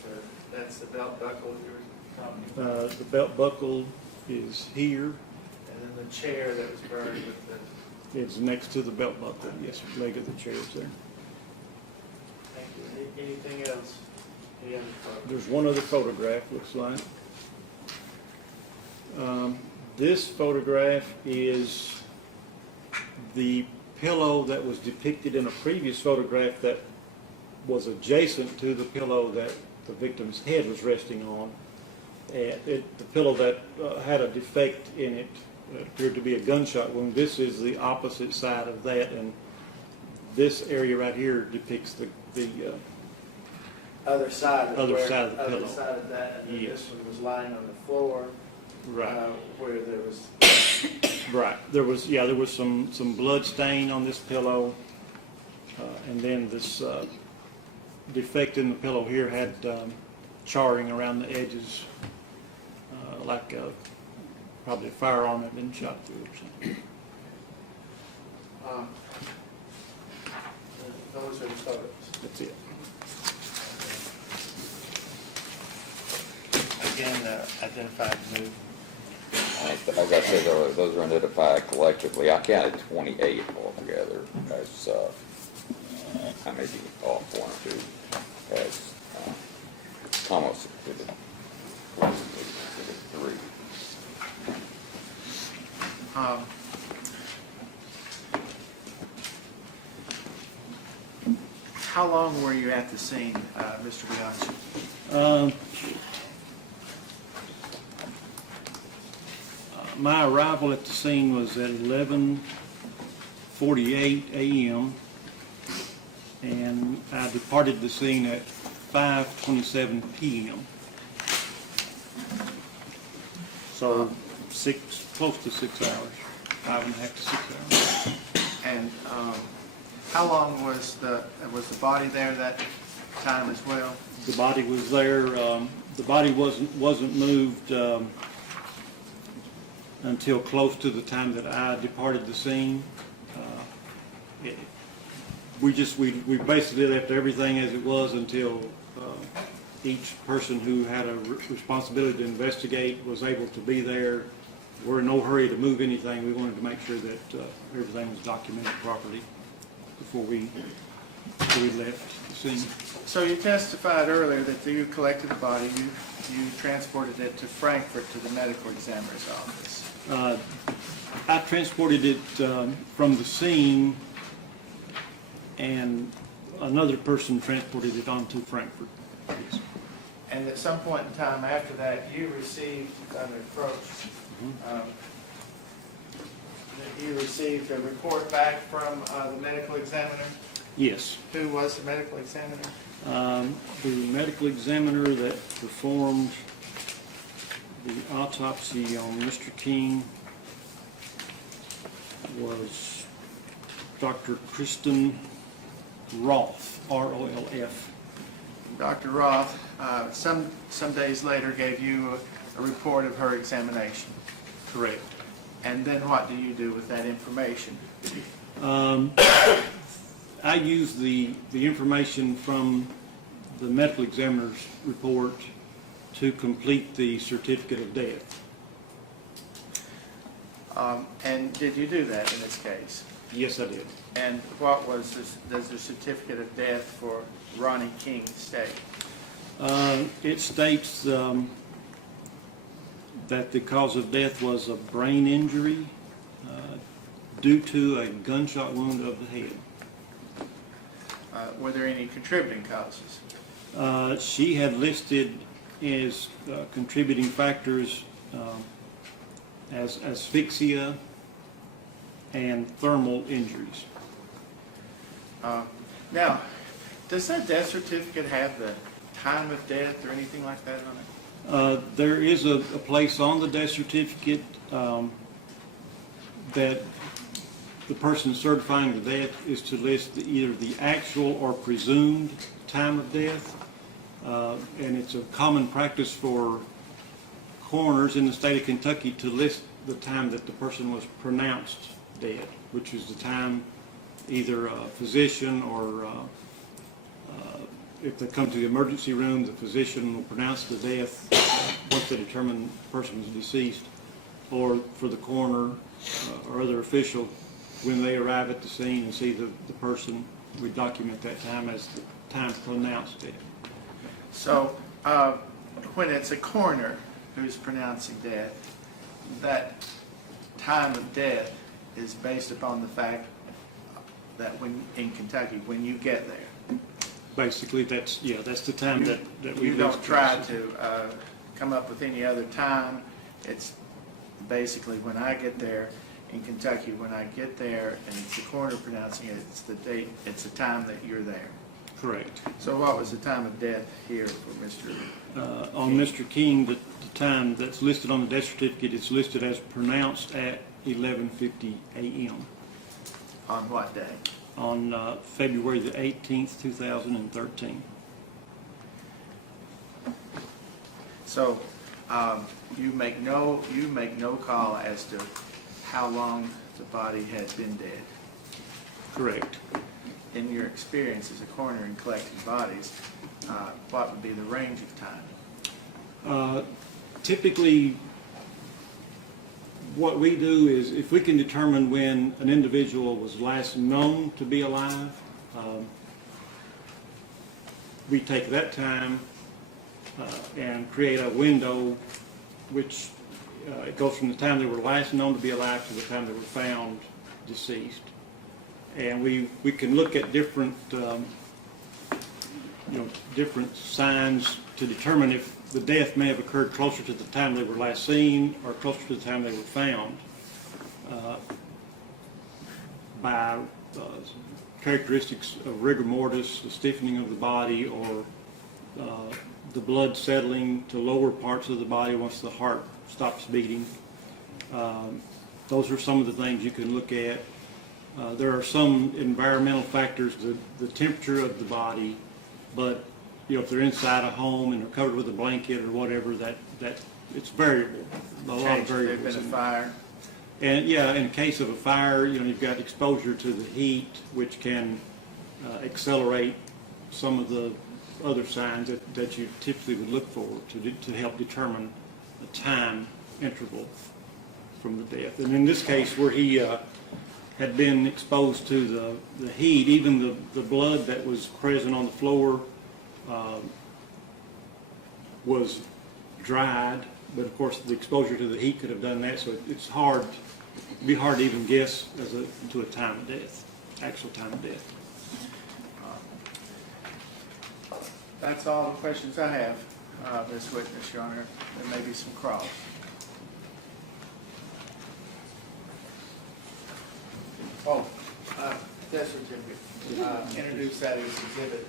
that's the belt buckle you're talking about? The belt buckle is here. And then the chair that was burned with the... It's next to the belt buckle. Yes, leg of the chair is there. Thank you. Anything else? Any other photos? There's one other photograph, looks like. This photograph is the pillow that was depicted in a previous photograph that was adjacent to the pillow that the victim's head was resting on. The pillow that had a defect in it appeared to be a gunshot wound. This is the opposite side of that, and this area right here depicts the Other side of Other side of the other pillow. side of that, and then Yes. this one was lying on the floor, right. where there was... Right. There was some blood stain on this pillow, and then this defect in the pillow here had charring around the edges, like probably a firearm had been shot through or something. Those are the photos. That's it. Again, identified move. Like I said, those are identified collectively. I counted 28 altogether as, I may be off one or two, as Commonwealth Exhibit 3. How long were you at the scene, Mr. Bianchi? My arrival at the scene was at 11:48 a.m. and I departed the scene at 5:27 p.m. So close to 6 hours, 5.5 to 6 hours. And how long was the body there that time as well? The body was there. The body wasn't moved until close to the time that I departed the scene. We basically left everything as it was until each person who had a responsibility to investigate was able to be there. We're in no hurry to move anything. We wanted to make sure that everything was documented properly before we left the scene. So you testified earlier that you collected the body, you transported it to Frankfurt to the medical examiner's office. I transported it from the scene, and another person transported it on to Frankfurt. Yes. And at some point in time after that, you received, if I may approach, you received a report back from the medical examiner? Yes. Who was the medical examiner? The medical examiner that performed the autopsy on Mr. King was Dr. Kristen Roth, R-O-L-F. Dr. Roth, some days later gave you a report of her examination. Correct. And then what do you do with that information? I use the information from the medical examiner's report to complete the certificate of death. And did you do that in this case? Yes, I did. And what was this, does the certificate of death for Ronnie King state? It states that the cause of death was a brain injury due to a gunshot wound of the head. Were there any contributing causes? She had listed as contributing factors as asphyxia and thermal injuries. Now, does that death certificate have the time of death or anything like that on it? There is a place on the death certificate that the person certifying the death is to list either the actual or presumed time of death. And it's a common practice for coroners in the state of Kentucky to list the time that the person was pronounced dead, which is the time either a physician or if they come to the emergency room, the physician will pronounce the death once they determine the person is deceased, or for the coroner or other official, when they arrive at the scene and see the person, we document that time as the time pronounced dead. So when it's a coroner who's pronouncing death, that time of death is based upon the fact that when in Kentucky, when you get there. Basically, that's the time that we You don't try to come up with any other time. It's basically when I get there in Kentucky, when I get there and it's the coroner pronouncing it, it's the date, it's the time that you're there. Correct. So what was the time of death here for Mr. On Mr. King, the time that's listed on the death certificate, it's listed as pronounced at 11:50 a.m. On what day? On February the 18th, 2013. So you make no call as to how long the body had been dead. Correct. In your experience as a coroner in collecting bodies, what would be the range of time? Typically, what we do is if we can determine when an individual was last known to be alive, we take that time and create a window which it goes from the time they were last known to be alive to the time they were found deceased. And we can look at different different signs to determine if the death may have occurred closer to the time they were last seen or closer to the time they were found by characteristics of rigor mortis, the stiffening of the body, or the blood settling to lower parts of the body once the heart stops beating. Those are some of the things you can look at. There are some environmental factors, the temperature of the body, but if they're inside a home and they're covered with a blanket or whatever, that it's variable. A lot of variables. There's been a fire. And yeah, in case of a fire, you've got exposure to the heat, which can accelerate some of the other signs that you typically would look for to help determine the time interval from the death. And in this case, where he had been exposed to the heat, even the blood that was present on the floor was dried, but of course the exposure to the heat could have done that, so it'd be hard to even guess to a time of death, actual time of death. That's all the questions I have, Ms. Witness, Your Honor. There may be some cross. Death certificate. Introduce that as exhibit.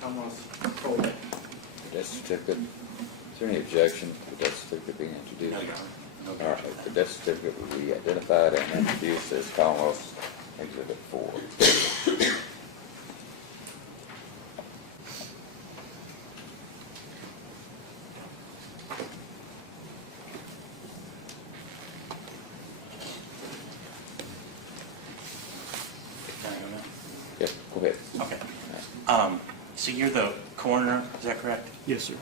Commonwealth Code. The death certificate, is there any objection to the death certificate being introduced? No, Your Honor. All right, the death certificate will be identified and introduced as Commonwealth Exhibit 4. Yep, go ahead. Okay. So you're the coroner, is that correct? Yes, sir.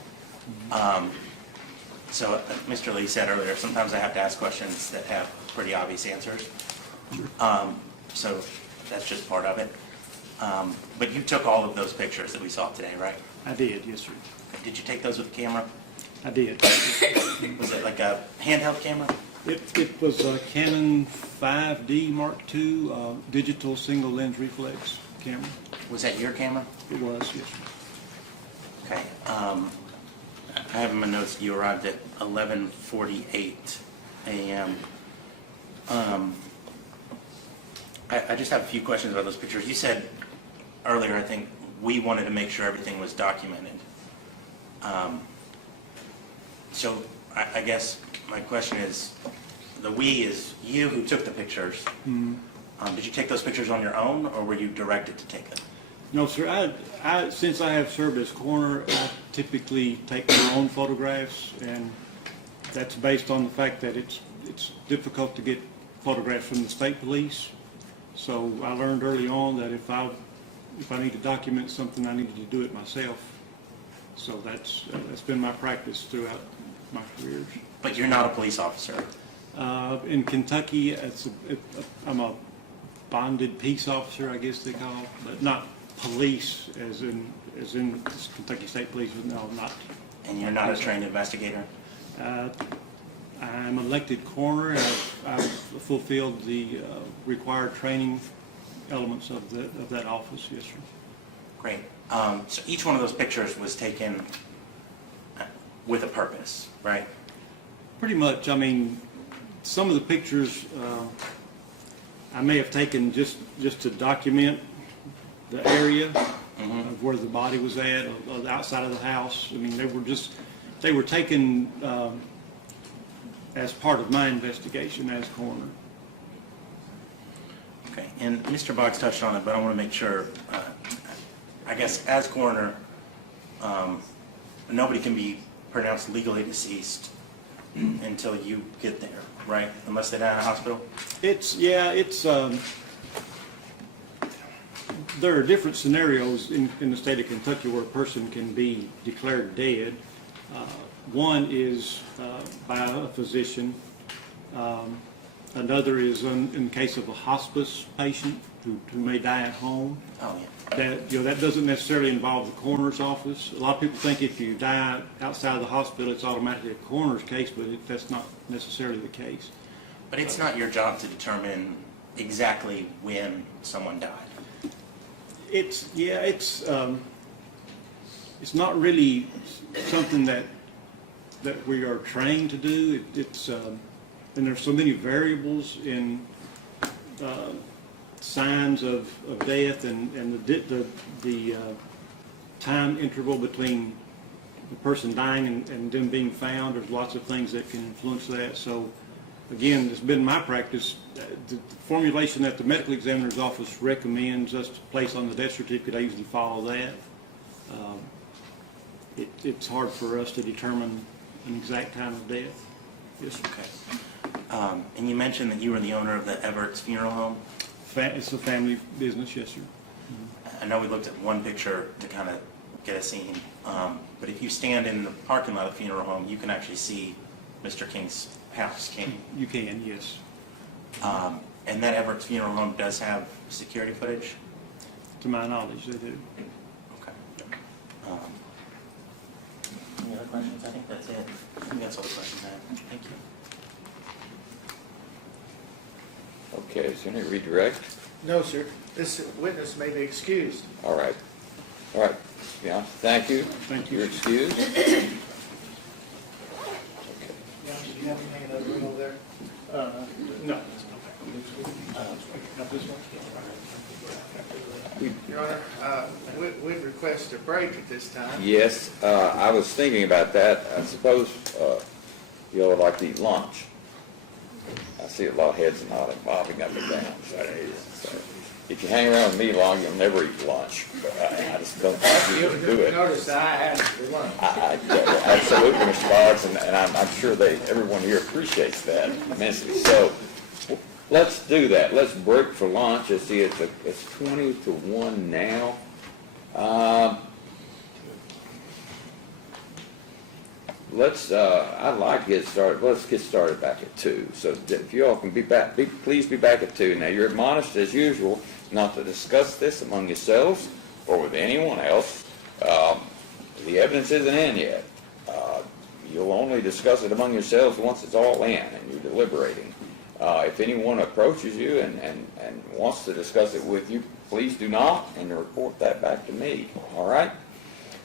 So Mr. Lee said earlier, sometimes I have to ask questions that have pretty obvious answers. So that's just part of it. But you took all of those pictures that we saw today, right? I did, yes, sir. Did you take those with a camera? I did. Was it like a handheld camera? It was a Canon 5D Mark II digital single lens reflex camera. Was that your camera? It was, yes, sir. Okay. I have in my notes that you arrived at 11:48 a.m. I just have a few questions about those pictures. You said earlier, I think, we wanted to make sure everything was documented. So I guess my question is, the we is you who took the pictures. Did you take those pictures on your own, or were you directed to take them? No, sir. Since I have served as coroner, I typically take my own photographs, and that's based on the fact that it's difficult to get photographs from the state police. So I learned early on that if I need to document something, I needed to do it myself. So that's been my practice throughout my careers. But you're not a police officer. In Kentucky, I'm a bonded peace officer, I guess they call it, but not police as in Kentucky State Police. No, not. And you're not a trained investigator? I'm elected coroner. I've fulfilled the required training elements of that office. Yes, sir. Great. So each one of those pictures was taken with a purpose, right? Pretty much. I mean, some of the pictures I may have taken just to document the area of where the body was at, or the outside of the house. I mean, they were taken as part of my investigation as coroner. Okay, and Mr. Boggs touched on it, but I want to make sure, I guess as coroner, nobody can be pronounced legally deceased until you get there, right? Unless they die in a hospital? There are different scenarios in the state of Kentucky where a person can be declared dead. One is by a physician. Another is in case of a hospice patient who may die at home. Oh, yeah. That doesn't necessarily involve the coroner's office. A lot of people think if you die outside of the hospital, it's automatically a coroner's case, but that's not necessarily the case. But it's not your job to determine exactly when someone died. It's not really something that we are trained to do. And there's so many variables in signs of death and the time interval between the person dying and them being found. There's lots of things that can influence that. So again, it's been my practice. The formulation that the medical examiner's office recommends us to place on the death certificate, I usually follow that. It's hard for us to determine an exact time of death. Yes. Okay. And you mentioned that you were the owner of the Everett's Funeral Home? It's a family business, yes, sir. I know we looked at one picture to kind of get a scene, but if you stand in the parking lot of the funeral home, you can actually see Mr. King's house, can't you? You can, yes. And that Everett's Funeral Home does have security footage? To my knowledge, they do. Okay. Any other questions? I think that's it. I think that's all the questions I have. Thank you. Okay, is there any redirect? No, sir. This witness may be excused. All right. All right. Yeah, thank you. Thank you. You're excused. Do you have anything in the other room over there? No. Your Honor, we'd request a break at this time. Yes, I was thinking about that. I suppose you all would like to eat lunch. I see a lot of heads nodding, bobbing up and down. So if you hang around with me long, you'll never eat lunch. But I just don't think you can do it. Notice I had for lunch. Absolutely, Mr. Boggs, and I'm sure everyone here appreciates that immensely. So let's do that. Let's break for lunch. I see it's 20 to 1 now. I'd like to get started. Let's get started back at 2. So if you all can be back, please be back at 2. Now you're admonished as usual not to discuss this among yourselves or with anyone else. The evidence isn't in yet. You'll only discuss it among yourselves once it's all in and you're deliberating. If anyone approaches you and wants to discuss it with you, please do not, and report that back to me. All right?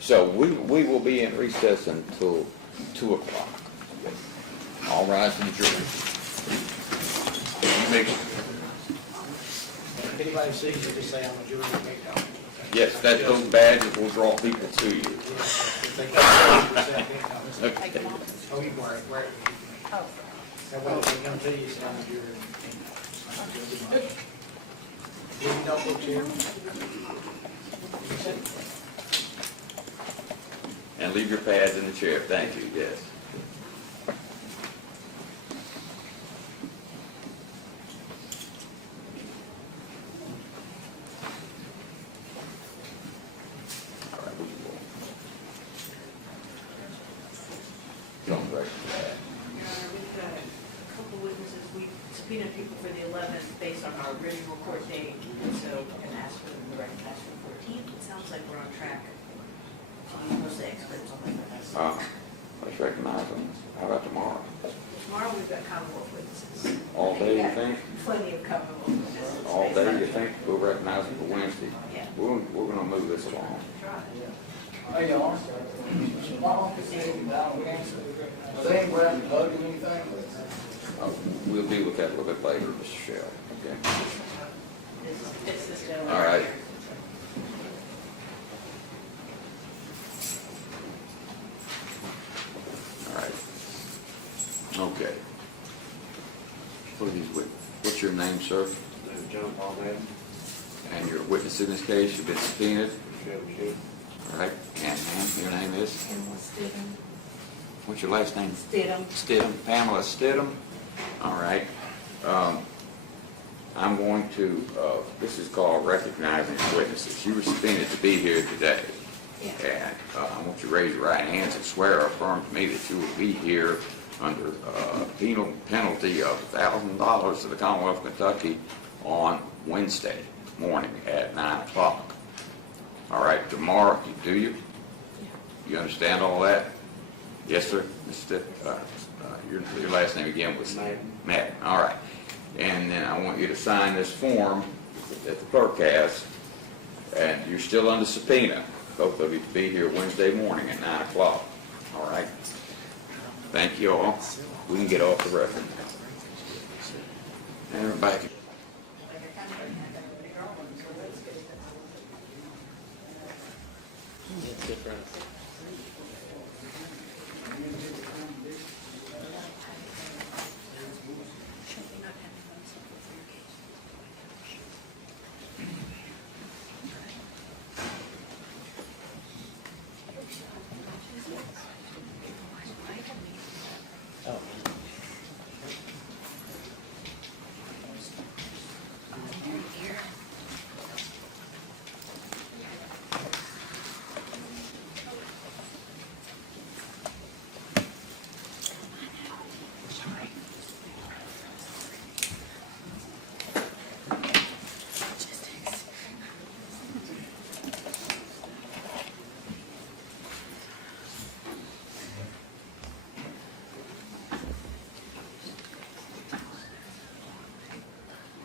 So we will be in recess until 2 o'clock. All rise to the jury. If anybody sees you, just say I'm a jury. Yes, those badges will draw people to you. Okay. Oh, you can wear it. Oh. That way when they come to you, say I'm a jury. You know what you And leave your pads in the chair. Thank you, yes. All right, we will. Don't break that. We've got a couple witnesses, we subpoenaed people for the 11th based on our original court date, and so, and asked for them to recognize for the 14th. It sounds like we're on track. Most of the experts on that. Let's recognize them. How about tomorrow? Tomorrow we've got Commonwealth witnesses. All day, you think? Plenty of Commonwealth witnesses. All day, you think? We'll recognize them for Wednesday. Yeah. We're going to move this along. Hey, y'all. They ain't grabbing the hug or anything? We'll deal with that a little bit later, Mr. Shell. Okay. It's this gentleman. All right. All right. Okay. What's your name, sir? John Paul Madden. And your witness in this case, you've been subpoenaed? Shelby. All right. And ma'am, your name is? Pamela Stidham. What's your last name? Stidham. Stidham, Pamela Stidham. All right. I'm going to, this is called recognizing witnesses. You were subpoenaed to be here today. Yeah. And I want you to raise your right hands and swear or affirm to me that you will be here under penal penalty of $1,000 to the Commonwealth of Kentucky on Wednesday morning at 9 o'clock. All right, tomorrow, do you? You understand all that? Yes, sir. Mr. Your last name again was? Madden. All right. And then I want you to sign this form that the clerk has, and you're still under subpoena, both of you, to be here Wednesday morning at 9 o'clock. All right? Thank you all. We can get off the record. And we're back. It's different.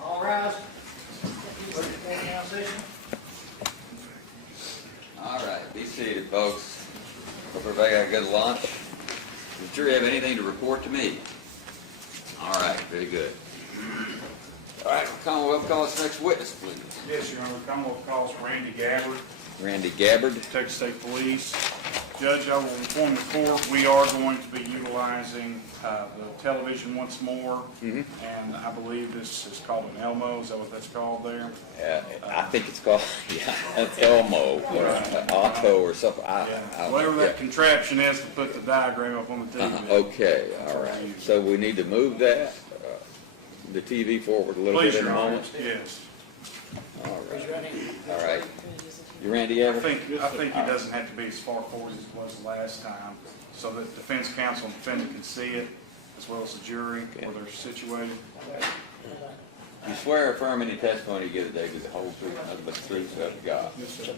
All rise. Ready for the now session? All right, be seated, folks. Hope everybody got a good lunch. Does the jury have anything to report to me? All right, very good. All right, Commonwealth, call us next witness, please. Yes, Your Honor. Commonwealth calls Randy Gabbard, Randy Gabbard. Texas State Police. Judge, I will inform the court, we are going to be utilizing the television once more. And I believe this is called an Elmo, is that what that's called there? I think it's called, yeah, an Elmo or an Otto or something. Whatever that contraption is to put the diagram up on the TV. Okay, all right. So we need to move that, the TV forward a little Please, bit in Your a Honor. moment. Yes. All right. You Randy I ever? think it doesn't have to be as far forward as it was the last time, so that defense counsel and defendant can see it, as well as the jury, where they're situated. You swear or affirm any testimony you give today with the whole truth, nothing but the truth, so help you God.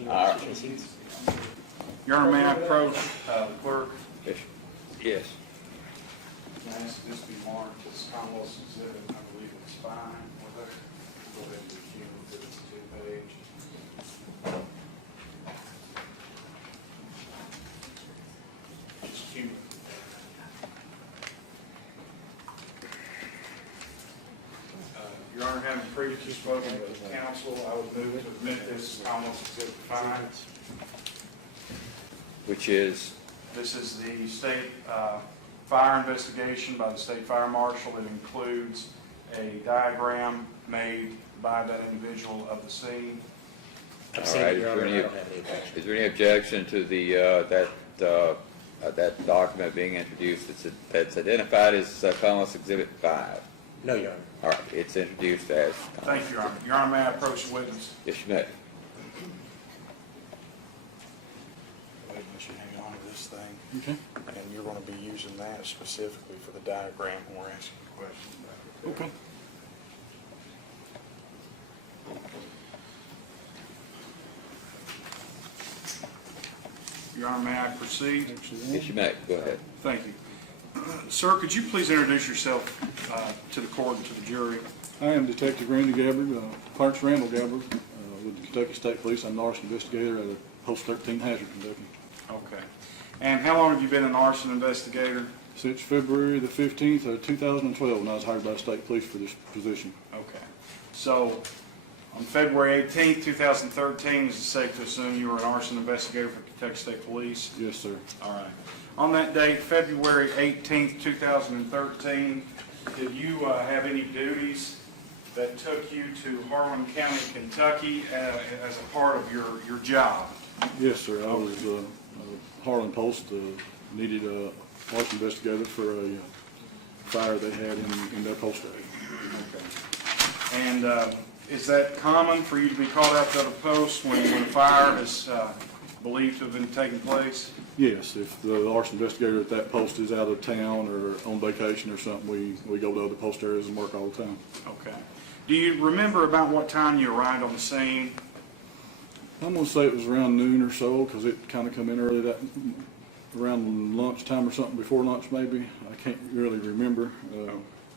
All right. Your Honor, may I approach the clerk? Yes. Can I ask this to be marked as Commonwealth's exhibit? I believe it's fine with it. Go ahead and review it, it's a two-page. Just cue. Your Honor, having previously spoken with the counsel, I would move to admit this Commonwealth's exhibit 5. Which is? This is the state fire investigation by the state fire marshal. It includes a diagram made by that individual of the scene. All right. Is there any objection to the that document being introduced that's identified as Commonwealth's Exhibit 5? No, Your Honor. All right. It's introduced as. Thank you, Your Honor. Your Honor, may I approach the witness? Yes, you may. Wait, let you hang on to this thing. Okay. And you're going to be using that specifically for the diagram when we're asking questions about it. Okay. Your Honor, may I proceed? Yes, you may. Go ahead. Thank you. Sir, could you please introduce yourself to the court and to the jury? I am Detective Randy Gabbard, Clarence Randall Gabbard, with the Kentucky State Police. I'm an arson investigator at a Post 13 Hazard, Kentucky. Okay. And how long have you been an arson investigator? Since February the 15th of 2012, when I was hired by the State Police for this position. Okay. So, on February 18th, 2013, is it safe to assume you were an arson investigator for Kentucky State Police? Yes, sir. All right. On that date, February 18th, 2013, did you have any duties that took you to Harlan County, Kentucky as a part of your job? Yes, sir. I was Harlan Post needed a arson investigator for a fire they had in their post area. Okay. And is that common for you to be called out to the post when a fire is believed to have been taking place? Yes, if the arson investigator at that post is out of town or on vacation or something, we go to other post areas and work all the time. Okay. Do you remember about what time you arrived on the scene? I'm going to say it was around noon or so, because it kind of come in early around lunchtime or something, before lunch maybe. I can't really remember.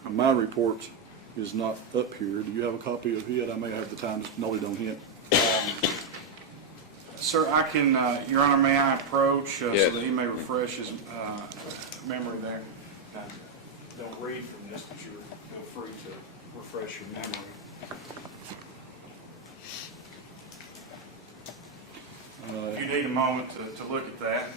My report is not up here. Do you have a copy of it? I may have the times noted on it. Sir, I can, Your Honor, may I approach Yes. so that he may refresh his memory there? Don't read from this, but you're feel free to refresh your memory. If you need a moment to look at that.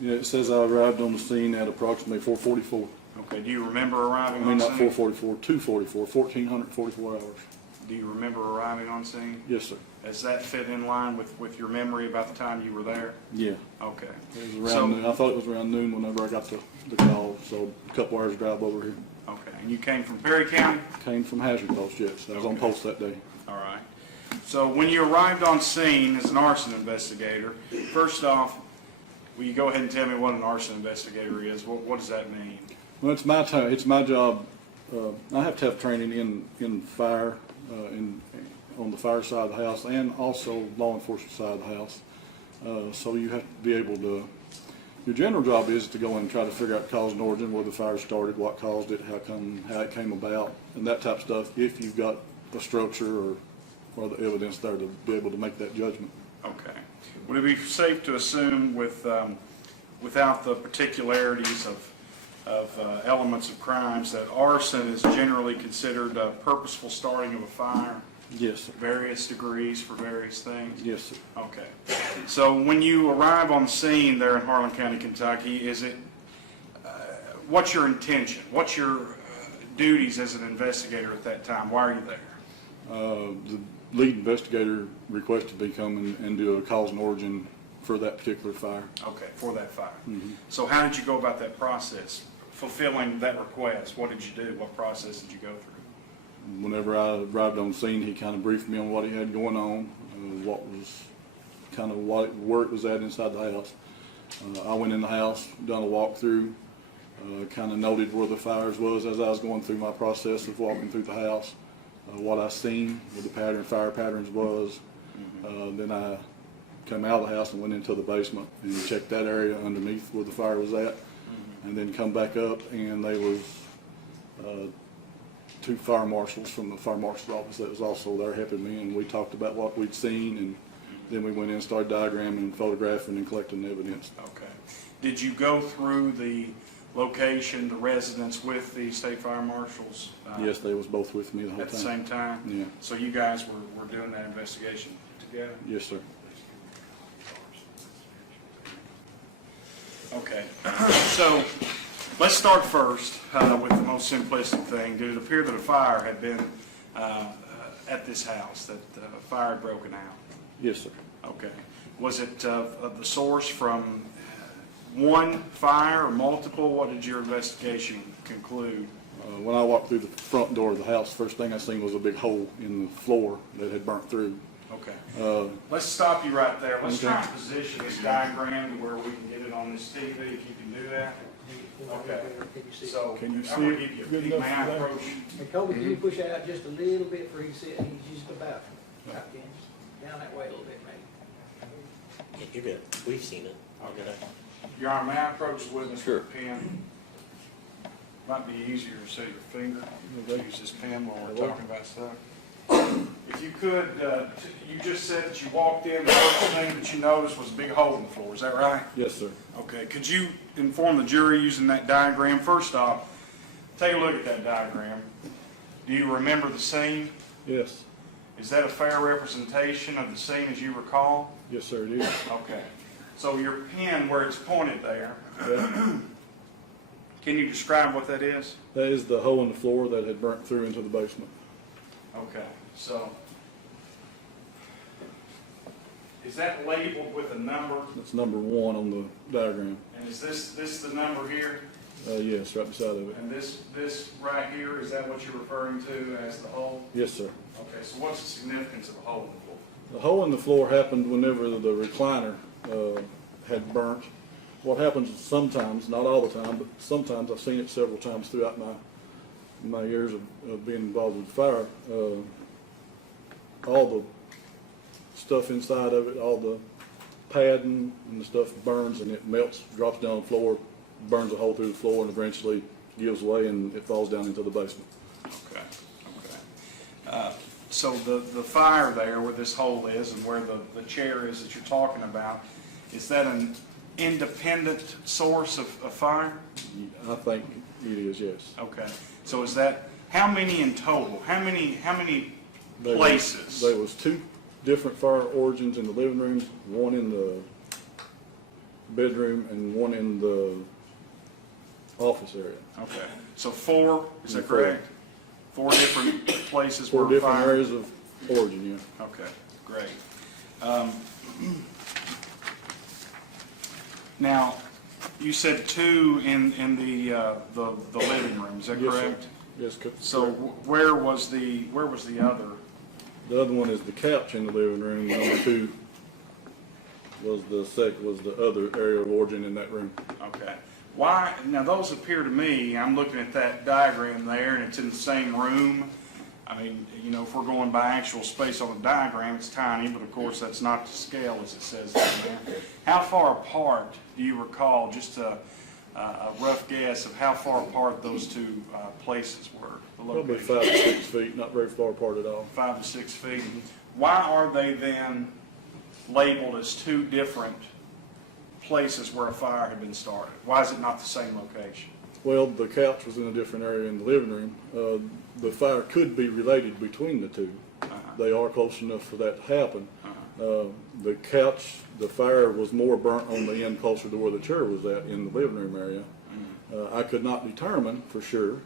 Yeah, it says I arrived on the scene at approximately 4:44. Okay, do you remember arriving I mean, on not scene? 4:44, 2:44, 1,444 hours. Do you remember arriving on scene? Yes, sir. Does that fit in line with your memory about the time you were there? Yeah. Okay. It was around noon. I thought it was around noon whenever I got the call, so a couple hours drive over here. Okay, and you came from Perry County? Came from Hazard Post, yes. I was on Okay. post that day. All right. So when you arrived on scene as an arson investigator, first off, will you go ahead and tell me what an arson investigator is? What does that mean? Well, it's my time. It's my job. I have to have training in fire, on the fire side of the house, and also law enforcement side of the house. So you have to be able to. Your general job is to go and try to figure out cause and origin, where the fire started, what caused it, how it came about, and that type of stuff. If you've got a structure or the evidence there to be able to make that judgment. Okay. Would it be safe to assume, without the particularities of elements of crimes, that arson is generally considered a purposeful starting of a fire? Yes, sir. Various degrees for various things? Yes, sir. Okay. So when you arrive on scene there in Harlan County, Kentucky, is it, what's your intention? What's your duties as an investigator at that time? Why are you there? The lead investigator requested me come and do a cause and origin for that particular fire. Okay, for that fire. Mhm. So how did you go about that process, fulfilling that request? What did you do? What process did you go through? Whenever I arrived on scene, he kind of briefed me on what he had going on, where it was at inside the house. I went in the house, done a walkthrough, kind of noted where the fires was as I was going through my process of walking through the house, what I seen, what the fire patterns was. Then I come out of the house and went into the basement and checked that area underneath where the fire was at, and then come back up, and there was two fire marshals from the fire marshal's office that was also there helping me, and we talked about what we'd seen, and then we went in and started diagramming and photographing and collecting evidence. Okay. Did you go through the location, the residence with the state fire marshals? Yes, they was both with me the whole At the time. same time? Yeah. So you guys were doing that investigation together? Yes, sir. Okay. So let's start first with the most simplistic thing. Did it appear that a fire had been at this house, that a fire had broken out? Yes, sir. Okay. Was it the source from one fire or multiple? What did your investigation conclude? When I walked through the front door of the house, first thing I seen was a big hole in the floor that had burnt through. Okay. Let's stop you right there. Let's Okay. try and position this diagram to where we can get it on this TV, if you can do that. Okay. So Can you I'm see going it to give you a good peek. enough May I for that? approach? Hey, Kobe, can you push that out just a little bit for he can see it? He's just about out there. Down that way a little bit, maybe. Yeah, you're good. We've seen it. All good. Your Honor, may I approach the witness Sure. with a pen? Might be easier to see your finger. Use this pen when we're talking about stuff. If you could, you just said that you walked in, the first thing that you noticed was a big hole in the floor, is that right? Yes, sir. Okay, could you inform the jury using that diagram? First off, take a look at that diagram. Do you remember the scene? Yes. Is that a fair representation of the scene as you recall? Yes, sir, it is. Okay. So your pen, where it's pointed there, Yeah. can you describe what that is? That is the hole in the floor that had burnt through into the basement. Okay, so is that labeled with a number? That's number 1 on the diagram. And is this the number here? Yes, right beside of it. And this right here, is that what you're referring to as the hole? Yes, sir. Okay, so what's the significance of a hole in the floor? The hole in the floor happened whenever the recliner had burnt. What happens is sometimes, not all the time, but sometimes, I've seen it several times throughout my years of being involved with fire, all the stuff inside of it, all the padding and the stuff burns and it melts, drops down on the floor, burns a hole through the floor, and eventually gives way and it falls down into the basement. Okay, okay. So the fire there where this hole is and where the chair is that you're talking about, is that an independent source of fire? I think it is, yes. Okay. So is that, how many in total? How many places? There was 2 different fire origins in the living room, one in the bedroom and one in the office area. Okay. So 4, is that 4. correct? 4 different places 4 where different fire? areas of origin, yeah. Okay, great. Now, you said 2 in the living room, is that Yes, sir. correct? Yes, So where was the other? the other one is the couch in the living room. Number 2 was the other area of origin in that room. Okay. Why, now those appear to me, I'm looking at that diagram there, and it's in the same room. I mean, you know, if we're going by actual space on the diagram, it's tiny, but of course that's not to scale as it says down there. How far apart do you recall, just a rough guess of how far apart those 2 places were? The Probably location? 5 to 6 feet, not very far apart at all. 5 to 6 feet. Why are they then labeled as 2 different places where a fire had been started? Why is it not the same location? Well, the couch was in a different area in the living room. The fire could be related between the 2. they are close enough for that to happen. The couch, the fire was more burnt on the end closer to where the chair was at in the living room area. I could not determine for sure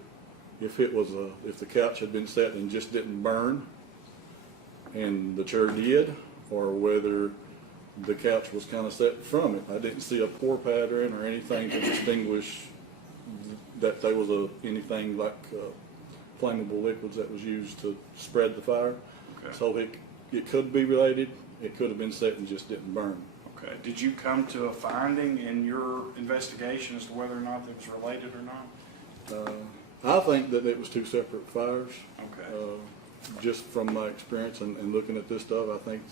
if if the couch had been set and just didn't burn and the chair did, or whether the couch was kind of set from it. I didn't see a pour pattern or anything to distinguish that there was anything like flammable liquids that was used to spread the fire. Okay. So it could be related. It could have been set and just didn't burn. Okay. Did you come to a finding in your investigation as to whether or not it was related or not? I think that it was two separate fires. Okay. Just from my experience and looking at this stuff, I think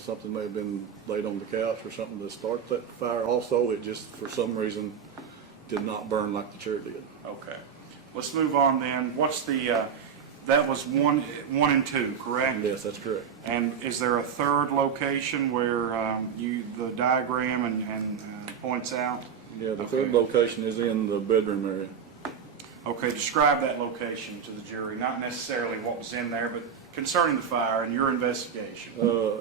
something may have been laid on the couch or something to start that fire. Also, it just for some reason did not burn like the chair did. Okay. Let's move on then. What's the, that was one and two, correct? Yes, that's correct. And is there a third location where the diagram and points out? Yeah, the Okay. third location is in the bedroom area. Okay, describe that location to the jury, not necessarily what was in there, but concerning the fire and your investigation.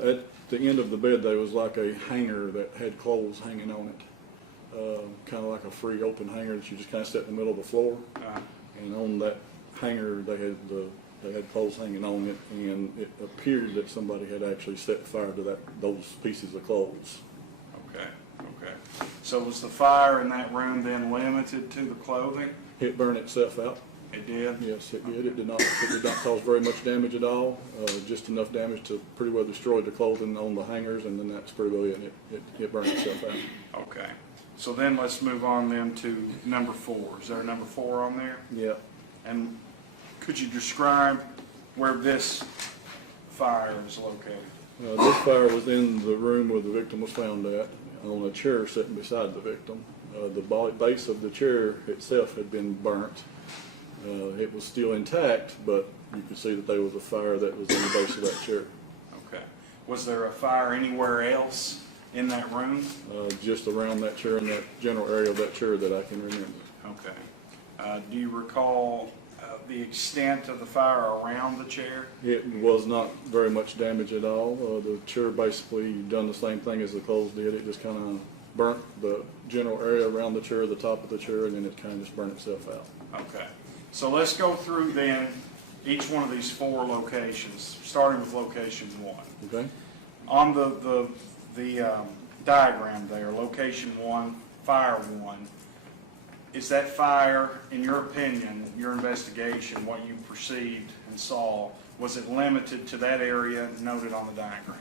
At the end of the bed, there was like a hanger that had clothes hanging on it. Kind of like a free open hanger that you just kind of set in the middle of the floor. And on that hanger, they had clothes hanging on it, and it appeared that somebody had actually set fire to those pieces of clothes. Okay, okay. So was the fire in that room then limited to the clothing? It burned itself out. It did? Yes, it did. It did not cause very much damage at all. Just enough damage to pretty well destroy the clothing on the hangers, and then that's pretty well it. It burned itself out. Okay. So then let's move on then to number 4. Is there a number 4 on there? Yeah. And could you describe where this fire is located? This fire was in the room where the victim was found at, on a chair sitting beside the victim. The base of the chair itself had been burnt. It was still intact, but you could see that there was a fire that was in the base of that chair. Okay. Was there a fire anywhere else in that room? Just around that chair, in that general area of that chair that I can remember. Okay. Do you recall the extent of the fire around the chair? It was not very much damage at all. The chair basically done the same thing as the clothes did. It just kind of burnt the general area around the chair, the top of the chair, and then it kind of just burned itself out. Okay. So let's go through then each one of these 4 locations, starting with location 1. Okay? On the diagram there, location 1, fire 1, is that fire, in your opinion, your investigation, what you perceived and saw, was it limited to that area noted on the diagram?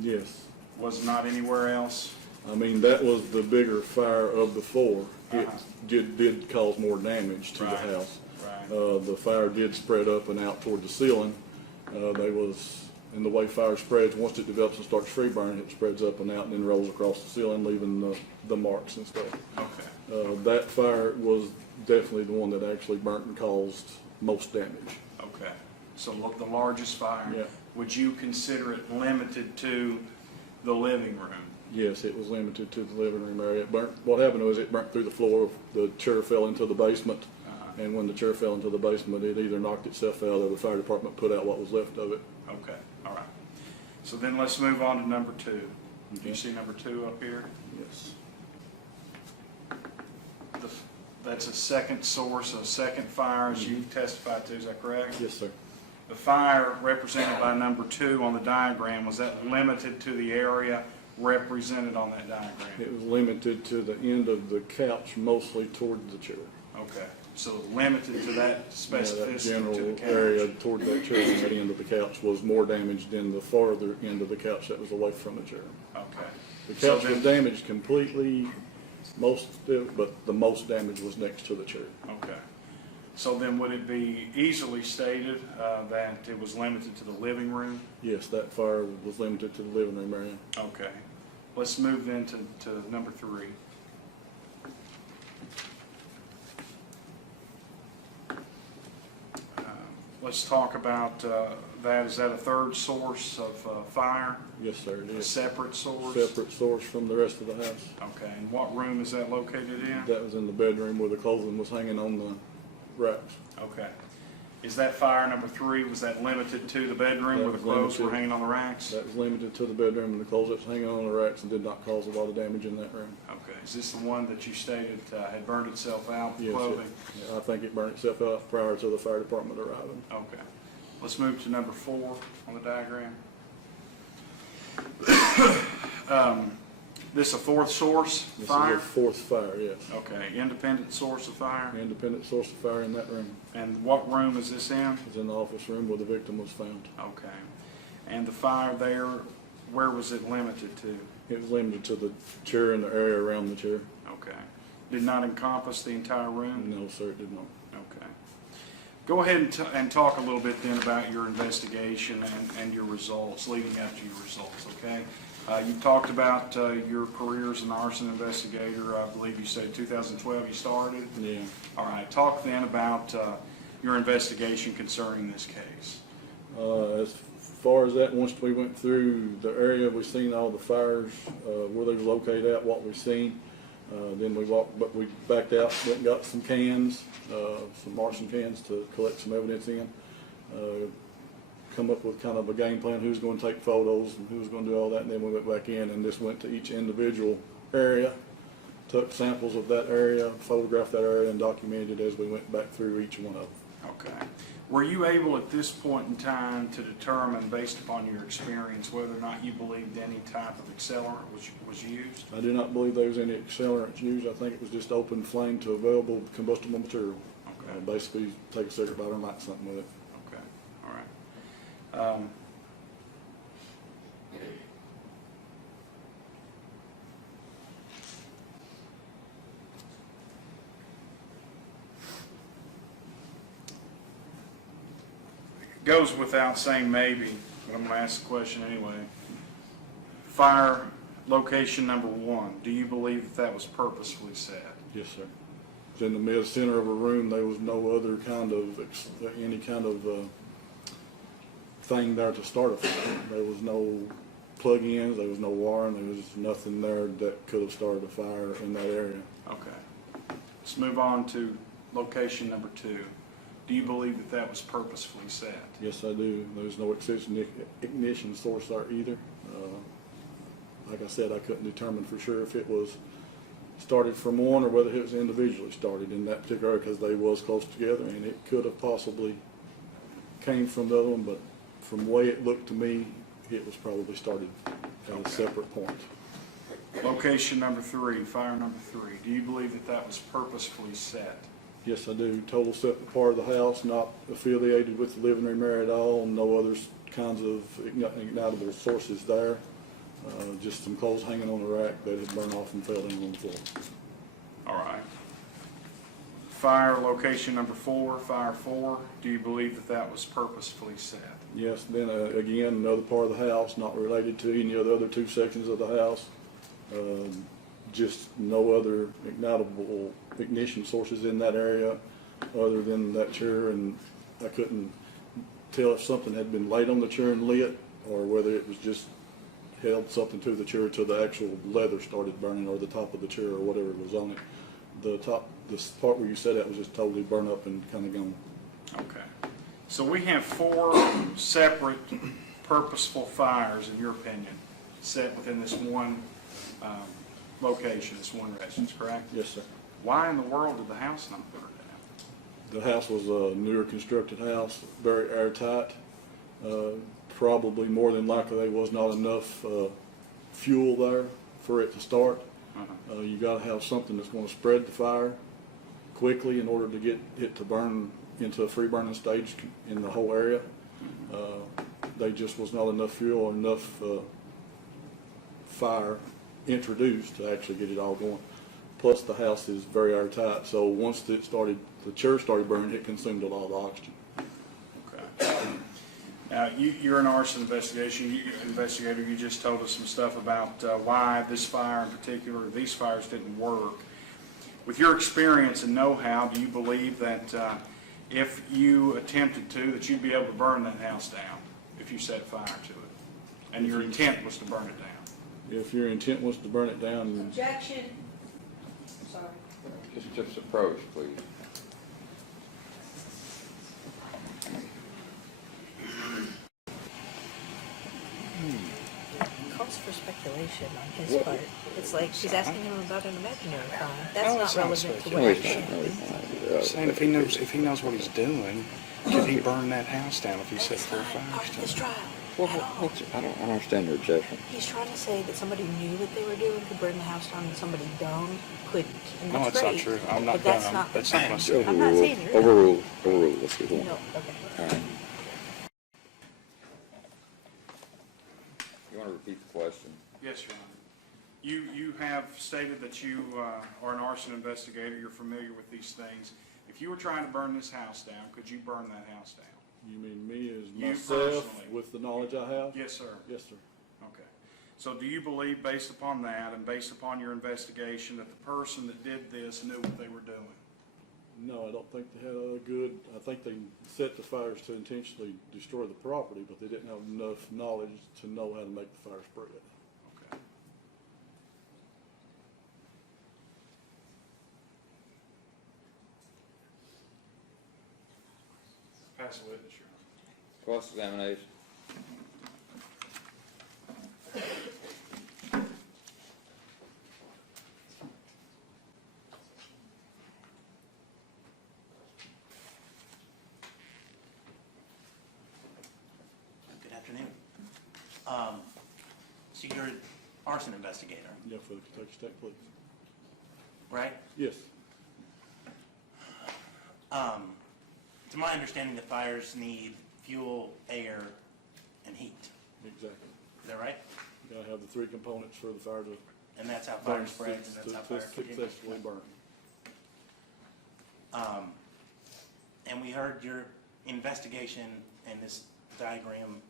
Yes. Was it not anywhere else? I mean, that was the bigger fire of the 4. It did cause more damage to the house. Right. The fire did spread up and out toward the ceiling. And the way fire spreads, once it develops and starts free burning, it spreads up and out and then rolls across the ceiling, leaving the marks and stuff. Okay. That fire was definitely the one that actually burnt and caused most damage. Okay. So the largest fire. Yeah. Would you consider it limited to the living room? Yes, it was limited to the living room area. It burnt. What happened was it burnt through the floor. The chair fell into the basement, and when the chair fell into the basement, it either knocked itself out or the fire department put out what was left of it. Okay, all right. So then let's move on to number 2. Do you see number 2 up here? Yes. That's a second source, a second fire, as you testified to, is that correct? Yes, sir. The fire represented by number 2 on the diagram, was that limited to the area represented on that diagram? It was limited to the end of the couch, mostly toward the chair. Okay, so limited to that specificity That to general the couch. area toward that chair and that end of the couch was more damaged than the farther end of the couch that was away from the chair. Okay. The So couch was then- damaged completely, but the most damage was next to the chair. Okay. So then would it be easily stated that it was limited to the living room? Yes, that fire was limited to the living room area. Okay. Let's move then to number 3. Let's talk about that. Is that a third source of fire? Yes, sir, it A is. separate source? Separate source from the rest of the house. Okay. And what room is that located in? That was in the bedroom where the clothing was hanging on the racks. Okay. Is that fire number 3, was that limited to the bedroom That where the was clothes were limited. hanging on the racks? That was limited to the bedroom and the clothes that's hanging on the racks and did not cause a lot of damage in that room. Okay, is this the one that you stated had burned itself out, Yes, clothing? I think it burned itself out prior to the fire department arriving. Okay. Let's move to number 4 on the diagram. This a fourth source This fire? is a fourth fire, yes. Okay, independent source of fire? Independent source of fire in that room. And what room is this in? It was in the office room where the victim was found. Okay. And the fire there, where was it limited to? It was limited to the chair and the area around the chair. Okay. Did not encompass the entire room? No, sir, it did not. Okay. Go ahead and talk a little bit then about your investigation and your results, leading up to your results, okay? You talked about your career as an arson investigator. I believe you said 2012 you started? Yeah. All right. Talk then about your investigation concerning this case. As far as that, once we went through the area, we seen all the fires, where they were located at, what we seen. Then we backed out, went and got some cans, some arson cans to collect some evidence in. Come up with kind of a game plan, who's going to take photos and who's going to do all that, and then we went back in and just went to each individual area, took samples of that area, photographed that area, and documented it as we went back through each one of them. Okay. Were you able at this point in time to determine, based upon your experience, whether or not you believed any type of accelerant was used? I do not believe there was any accelerants used. I think it was just open flame to available combustible material. Okay. Basically, take a cigarette lighter and light something with it. Okay. All right. Goes without saying maybe, but I'm going to ask the question anyway. Fire location number 1, do you believe that was purposefully set? Yes, sir. It was in the mid center of a room. There was no other kind of, any kind of thing there to start a fire. There was no plug-ins, there was no wiring, there was nothing there that could have started a fire in that area. Okay. Let's move on to location number 2. Do you believe that was purposefully set? Yes, I do. There's no ignition source there either. Like I said, I couldn't determine for sure if it was started from one or whether it was individually started in that particular area, because they was close together, and it could have possibly came from the other one, but from the way it looked to me, it was probably started at a separate point. Location number 3, fire number 3. Do you believe that was purposefully set? Yes, I do. Total separate part of the house, not affiliated with the living room area at all, no other kinds of ignitable sources there. Just some clothes hanging on the rack that had burned off and fell in on the floor. All right. Fire location number 4, fire 4. Do you believe that was purposefully set? Yes, then again, another part of the house, not related to any of the other 2 sections of the house. Just no other ignitable ignition sources in that area other than that chair, and I couldn't tell if something had been laid on the chair and lit or whether it was just held something to the chair till the actual leather started burning, or the top of the chair or whatever was on it. The part where you sat at was just totally burned up and kind of gone. Okay. So we have 4 separate purposeful fires, in your opinion, set within this one location, this one residence, correct? Yes, sir. Why in the world did the house not burn down? The house was a newer constructed house, very airtight. Probably more than likely there was not enough fuel there for it to start. You got to have something that's going to spread the fire quickly in order to get it to burn into a free burning stage in the whole area. There just was not enough fuel or enough fire introduced to actually get it all going. Plus the house is very airtight, so once the chair started burning, it consumed a lot of the oxygen. Okay. Now, you're an arson investigator. You just told us some stuff about why this fire in particular, these fires didn't work. With your experience and know-how, do you believe that if you attempted to, that you'd be able to burn that house down if you set fire to it, and your intent was to burn it down? If your intent was to burn it down, Objection. Sorry. Just approach, please. for speculation on his What? part. It's like she's asking him about an imaginary crime. That's No, not it's not relevant to No, what he's actually not. No, he's happened. not. Saying if he knows what he's doing, could he burn that house down if he set That's it for a not part fire of this starter? trial Well, at all. I don't understand your objection. He's trying to say that somebody knew what they were doing could burn the house down and somebody dumb couldn't. And No, that's it's not great, true. I'm not but that's dumb. not That's not what I said. I'm not saying you're dumb. Overruled. Overruled. Let's get No, on. okay. All right. You want to repeat the question? Yes, Your Honor. You have stated that you are an arson investigator, you're familiar with these things. If you were trying to burn this house down, could you burn that house down? You mean me as You myself personally. with the knowledge I have? Yes, sir. Yes, sir. Okay. So do you believe, based upon that and based upon your investigation, that the person that did this knew what they were doing? No, I don't think they had a good, I think they set the fires to intentionally destroy the property, but they didn't have enough knowledge to know how to make the fire spread. Okay. Pass the witness, Your Honor. Cross-examination. Good afternoon. So you're an arson investigator, Yeah, for the Kentucky State Police. right? Yes, To my understanding, the fires need fuel, air, and heat. exactly. Is that right? You gotta have the three components for the fire to And that's how fire burn, spreads, and that's how to fire continues. successfully burn. And we heard your investigation in this diagram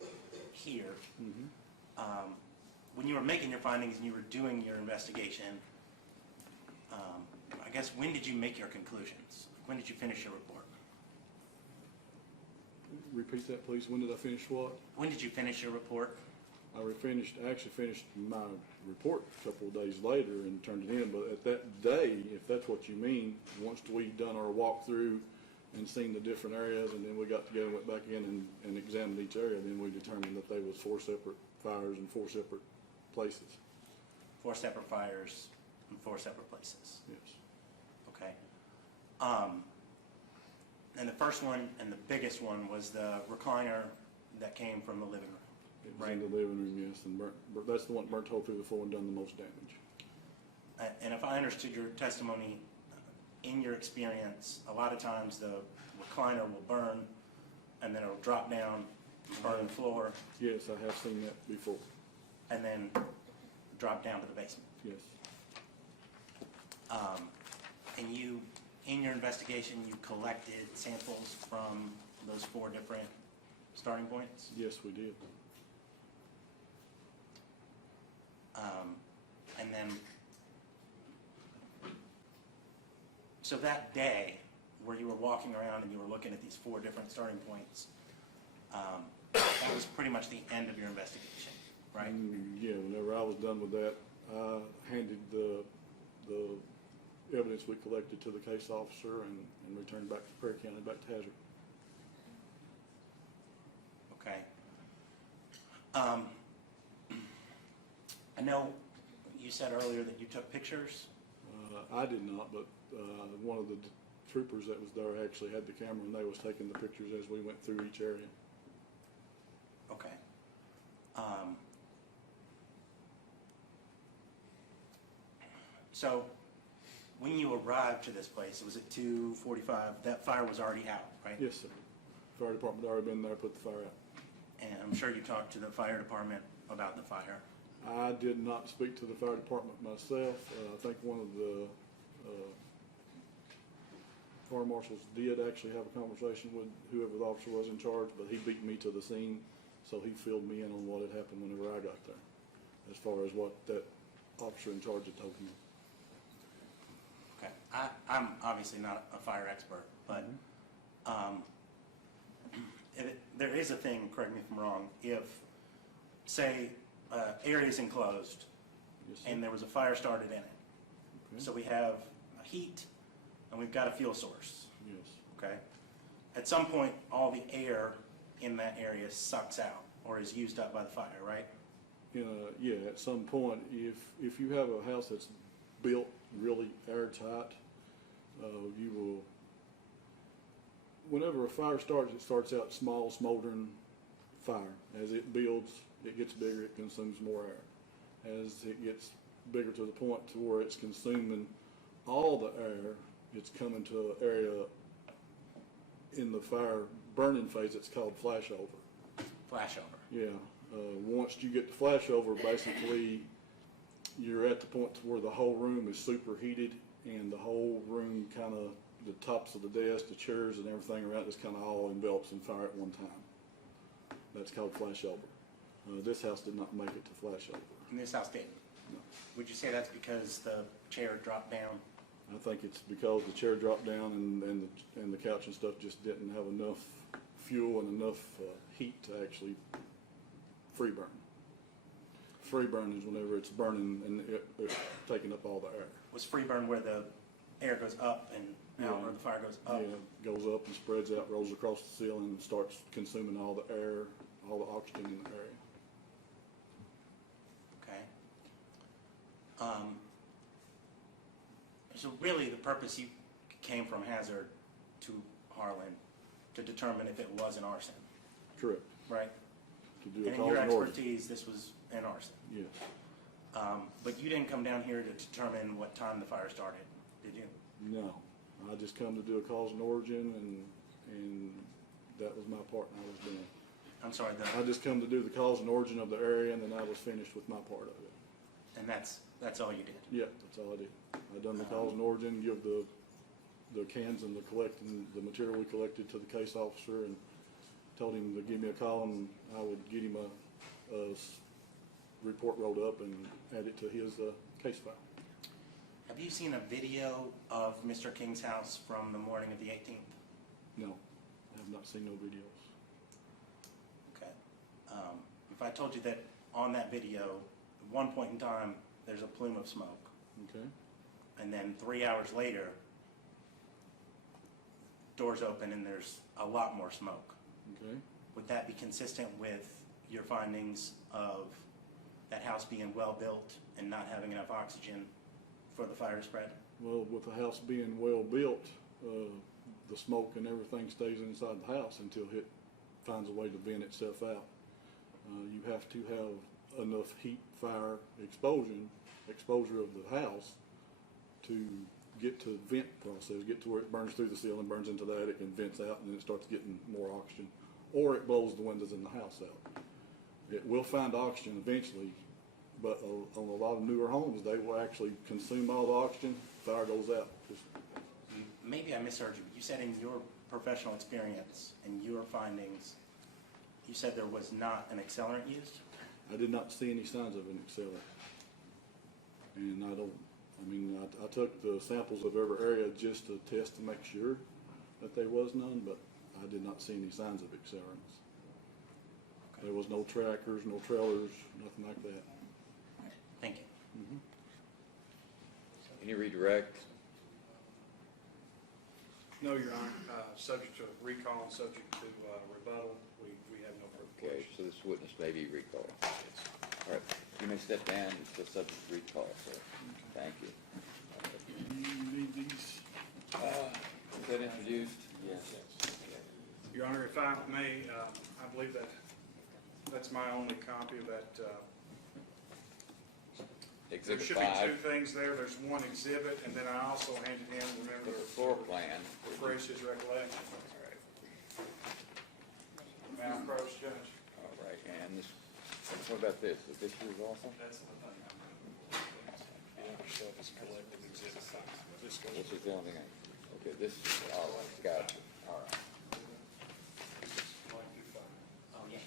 here. When you were making your findings and you were doing your investigation, I guess, when did you make your conclusions? When did you finish your report? Repeat that, please. When did I finish what? When did you finish your report? I actually finished my report a couple of days later and turned it in, but at that day, if that's what you mean, once we'd done our walkthrough and seen the different areas, and then we got together, went back in and examined each area, then we determined that there was 4 separate fires in 4 separate places. 4 separate fires in 4 separate places. Yes. Okay. And the first one and the biggest one was the recliner that came from the living room. It was Right. in the living room, yes, and that's the one that burnt hole through the floor and done the most damage. And if I understood your testimony, in your experience, a lot of times the recliner will burn and then it'll drop down, burn the floor, Yes, I have seen that before, and then drop down to the basement. yes. And you, in your investigation, you collected samples from those 4 different starting points? Yes, we did. And then, so that day where you were walking around and you were looking at these 4 different starting points, that was pretty much the end of your investigation, right? Yeah, whenever I was done with that, I handed the evidence we collected to the case officer and returned back to Perry County, back to Hazard. Okay. I know you said earlier that you took pictures. I did not, but one of the troopers that was there actually had the camera, and they was taking the pictures as we went through each area. Okay. So when you arrived to this place, it was at 2:45, that fire was already out, right? Yes, sir. Fire department had already been there, put the fire out. And I'm sure you talked to the fire department about the fire. I did not speak to the fire department myself. I think one of the fire marshals did actually have a conversation with whoever the officer was in charge, but he beat me to the scene, so he filled me in on what had happened whenever I got there, as far as what that officer in charge had told me. Okay. I'm obviously not a fire expert, but there is a thing, correct me if I'm wrong, if, say, area is enclosed Yes, sir. and there was a fire started in it. Okay. So we have a heat and we've got a fuel source, Yes. okay? At some point, all the air in that area sucks out or is used up by the fire, right? Yeah, at some point, if you have a house that's built really airtight, you will, whenever a fire starts, it starts out small, smoldering fire. As it builds, it gets bigger, it consumes more air. As it gets bigger to the point to where it's consuming all the air, it's coming to an area in the fire burning phase. It's called flashover. Flashover. Yeah. Once you get to flashover, basically you're at the point to where the whole room is superheated and the whole room kind of, the tops of the desk, the chairs and everything around is kind of all envelops in fire at one time. That's called flashover. This house did not make it to flashover. And this house didn't? No. Would you say that's because the chair dropped down? I think it's because the chair dropped down and the couch and stuff just didn't have enough fuel and enough heat to actually free burn. Free burn is whenever it's burning and it's taking up all the air. Was free burn where the air goes up and out, or the fire goes up? Yeah, it goes up and spreads out, rolls across the ceiling, and starts consuming all the air, all the oxygen in the area. Okay. So really the purpose you came from Hazard to Harlan to determine if it was an arson, Correct. right? To do And a in cause your and origin. expertise, this was an arson. Yes. But you didn't come down here to determine what time the fire started, did you? No. I just come to do a cause and origin, and that was my part I was doing. I'm sorry, I just come to do the cause and origin of the area, and then I was finished with my part of it. and that's all you did? Yeah, that's all I did. I done the cause and origin, give the cans and the material we collected to the case officer, and told him to give me a call, and I would get him a report rolled up and add it to his case file. Have you seen a video of Mr. King's house from the morning of the 18th? No, I have not seen no videos. Okay. If I told you that on that video, at one point in time, there's a plume of smoke, Okay. and then 3 hours later, doors open and there's a lot more smoke, Okay. would that be consistent with your findings of that house being well-built and not having enough oxygen for the fire to spread? Well, with the house being well built, the smoke and everything stays inside the house until it finds a way to vent itself out. You have to have enough heat, fire, exposure of the house to get to the vent process, get to where it burns through the ceiling, burns into the attic and vents out, and then it starts getting more oxygen. Or it blows the windows in the house out. It will find oxygen eventually, but on a lot of newer homes, they will actually consume all the oxygen, fire goes out. Maybe I misheard you, but you said in your professional experience and your findings, you said there was not an accelerant used? I did not see any signs of an accelerant. And I took the samples of every area just to test to make sure that there was none, but I did not see any signs of accelerants. Okay. There was no trackers, no trailers, nothing like that. Thank you. Mm-hmm. Any redirect? No, Your Honor, subject to recall and subject to rebuttal, we have no further Okay, questions. so this witness may be recalled. All right, you may step down and still subject to recall, sir. Thank you. You need these? Is that introduced? Yes. Your Honor, if I may, I believe that's my only copy of that. There Exhibit should be two 5, things there. There's one exhibit, and then I also handed in, remember, the floor plan. refresh his recollection. All right. May I approach, Judge? All right, and this, what about this? Is this yours also? That's the thing. Yourself is collected exhibit 5. This goes. This is the only thing. Okay, this, all right, got it. All right. Collected 5. Oh, yeah.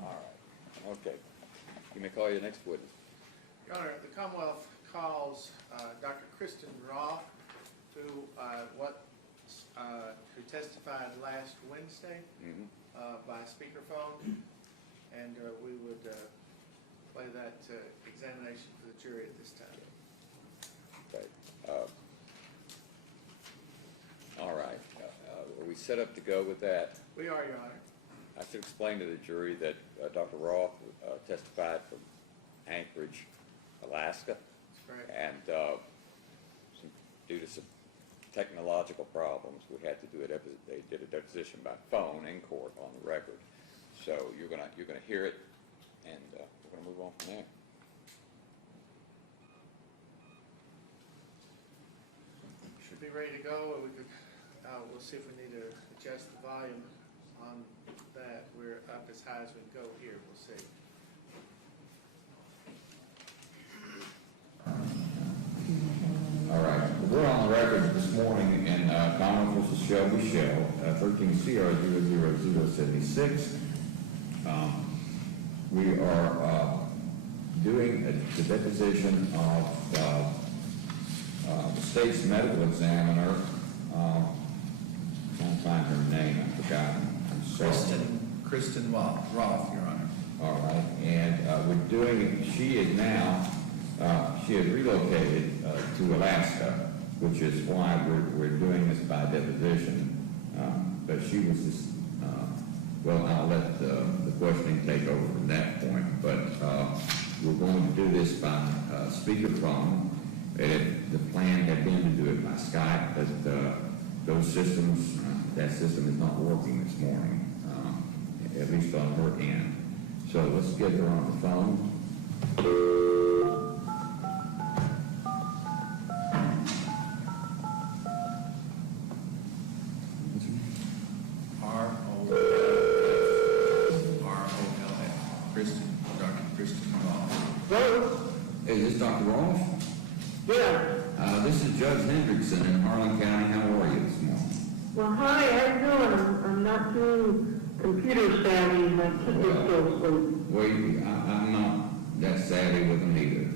All right. Okay. You may call your next witness. Your Honor, the Commonwealth calls Dr. Kristen Roth, who testified last Wednesday Mm-hmm. by speakerphone, and we would play that examination for the jury at this time. Okay. All right. Are we set up to go with that? We are, Your Honor. I should explain to the jury that Dr. Roth testified from Anchorage, Alaska. That's correct. And due to some technological problems, we had to do they did a deposition by phone in court on the record. So you're gonna hear it, and we're gonna move on from there. Should be ready to go, or we could, we'll see if we need to adjust the volume on that. We're up as high as we can go here, we'll see. All right, we're on the record this morning in Commonwealth versus Shelby Shell, 13 CR 00076. We are doing the deposition of the state's medical examiner. Can't find her name, I've forgotten. I'm sorry. Kristen Roth, Your Honor. All right, and we're doing, she is now, she has relocated to Alaska, which is why we're doing this by deposition. But she was just, well, I'll let the questioning take over from that point. But we're going to do this by speakerphone. The plan had been to do it by Skype, but those systems, that system is not working this morning, at least on her end. So let's get her on the phone. R-O-L-F. Dr. Kristen Roth. Hello? Is this Dr. Roth? Yeah. This is Judge Hendrickson in Harlan County. How are you this morning? Well, hi, how you doing? I'm not too computer savvy, my kids are still asleep. Well, I'm not that savvy with them either.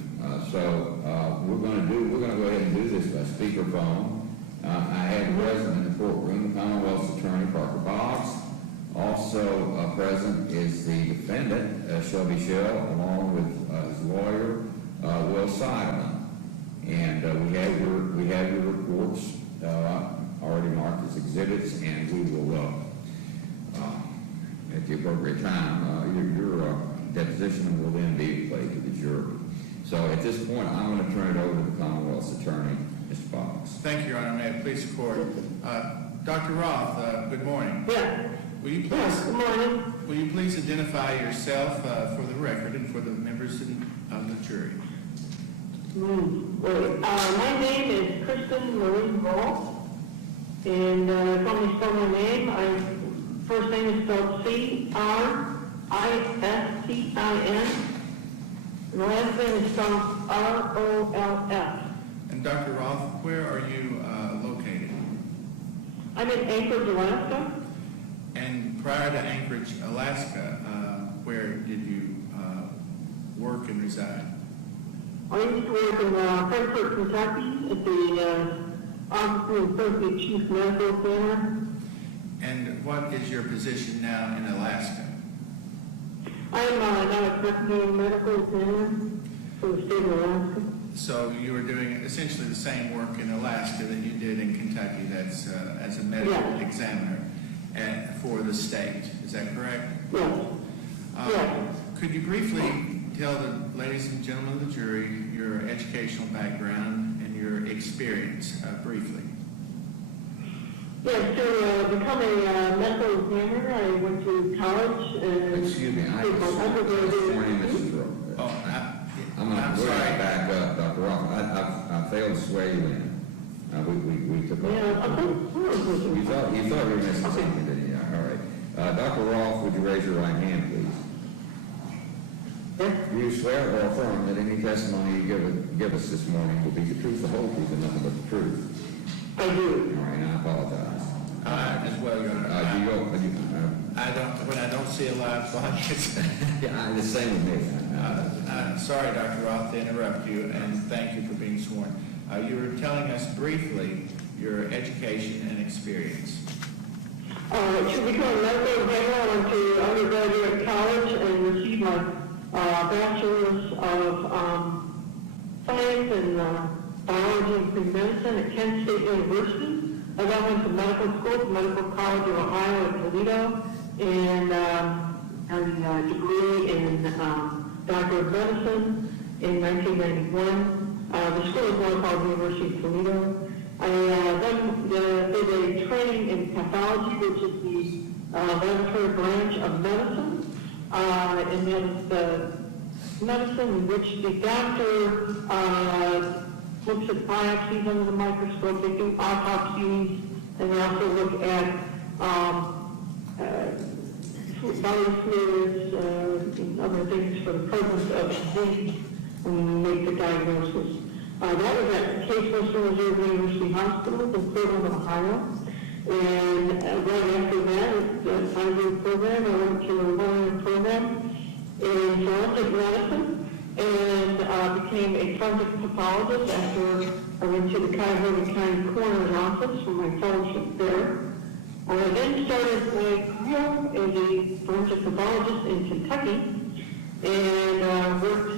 We're going to go ahead and do this by speakerphone. I have present in the courtroom Commonwealth's attorney Parker Boggs. Also present is the defendant Shelby Shell, along with his lawyer Will Sideman. And we have your reports already marked as exhibits, and we will at the appropriate time your deposition will then be played to the jury. So at this point, I'm going to turn it over to the Commonwealth's attorney, Mr. Boggs. Thank you, Your Honor. May I please record? Dr. Roth, good morning. Yeah. Will you please, Good morning. will you please identify yourself for the record and for the members of the jury? My name is Kristen Marie Roth, and if I may spell my name, first name is spelled C-R-I-S-T-I-N, and the last name is spelled R-O-L-F. And Dr. Roth, where are you located? I'm in Anchorage, Alaska. And prior to Anchorage, Alaska, where did you work and reside? I used to work in Frankfort, Kentucky at the Office of Associate Chief Medical Center. And what is your position now in Alaska? I am now a deputy medical examiner for the state of Alaska. So you were doing essentially the same work in Alaska that you did in Kentucky, that's as a medical examiner for the state, is that correct? Yes. Could you briefly tell the ladies and gentlemen of the jury your educational background and your experience briefly? Yes, to become a medical examiner, I went to college and Excuse me, did my undergraduate. I'm sorry. Back up, Dr. Roth. I failed to swear you in. We took off. You thought you were missing something, didn't you? All right. Dr. Roth, would you raise your right hand, please? Yes. Do you swear or affirm that any testimony you give us this morning will be the truth, the whole truth, and nothing but the truth? I do. All right, I apologize. As well, Your Honor. When I don't see a live audience. Yeah, the same with me. Sorry, Dr. Roth, to interrupt you, and thank you for being sworn. You were telling us briefly your education and experience. To become a medical examiner, I went to undergraduate college and received my bachelor's of science and biology and pre-medicine at Kent State University. I then went to medical school, Medical College of Ohio at Toledo, and having a degree in Doctor of Medicine in 1991. The school is now called University of Toledo. I then did a training in pathology, which is the laboratory branch of medicine, and then the medicine in which the doctor looks at biopsies under the microscope, they do autopsies, and they also look at body fluids and other things for the presence of disease when we make the diagnosis. That was at Case Western Reserve University Hospital in Cleveland, Ohio. And right after that, the 5-year program, I went to a 1-year program in forensic medicine and became a forensic pathologist after I went to the Cuyahoga County Coroner's Office for my fellowship there. I then started my career as a forensic pathologist in Kentucky and worked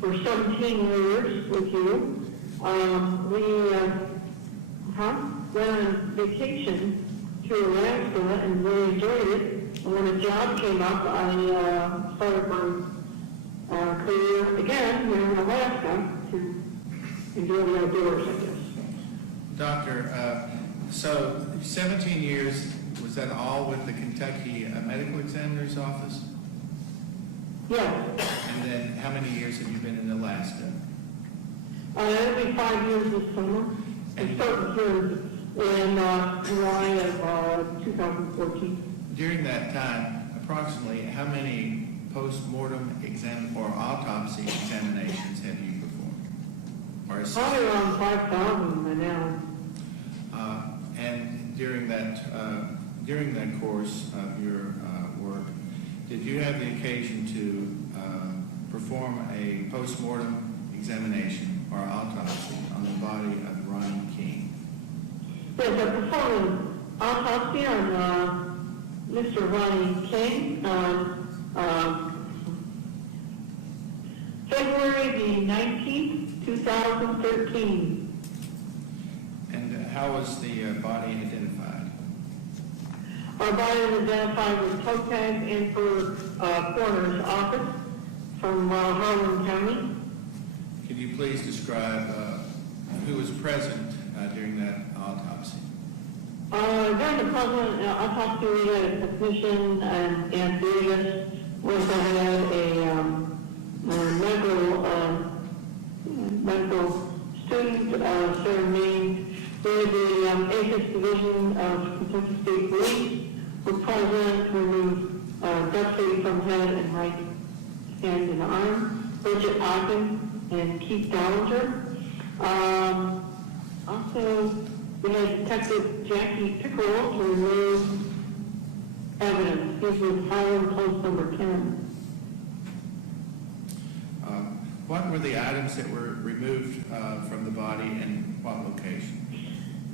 for 17 years with you. We went on vacation to Alaska and really enjoyed it. And when a job came up, I started my career again here in Alaska to enjoy the outdoors, I guess. Doctor, so 17 years, was that all with the Kentucky Medical Examiner's Office? Yeah. And then how many years have you been in Alaska? It'll be 5 years this summer. I started here in July of 2014. During that time, approximately how many post-mortem or autopsy examinations have you performed? Probably around 5,000 by now. And during that course of your work, did you have the occasion to perform a post-mortem examination or autopsy on the body of Ronnie King? Yes, I performed an autopsy on Mr. Ronnie King on February the 19th, 2013. And how was the body identified? Our body was identified with toe tag and for coroner's office from Harlan County. Can you please describe who was present during that autopsy? During the present autopsy, we had a technician and Davis. We also had a medical student, Sarah Main. We had the 8th Division of Kentucky State Police were present to remove duct tape from head and right hand and arm. Bridget Ogden and Keith Dollinger. Also, we had Detective Jackie Pickerel to remove evidence. This was Highland Post number 10. What were the items that were removed from the body and what location?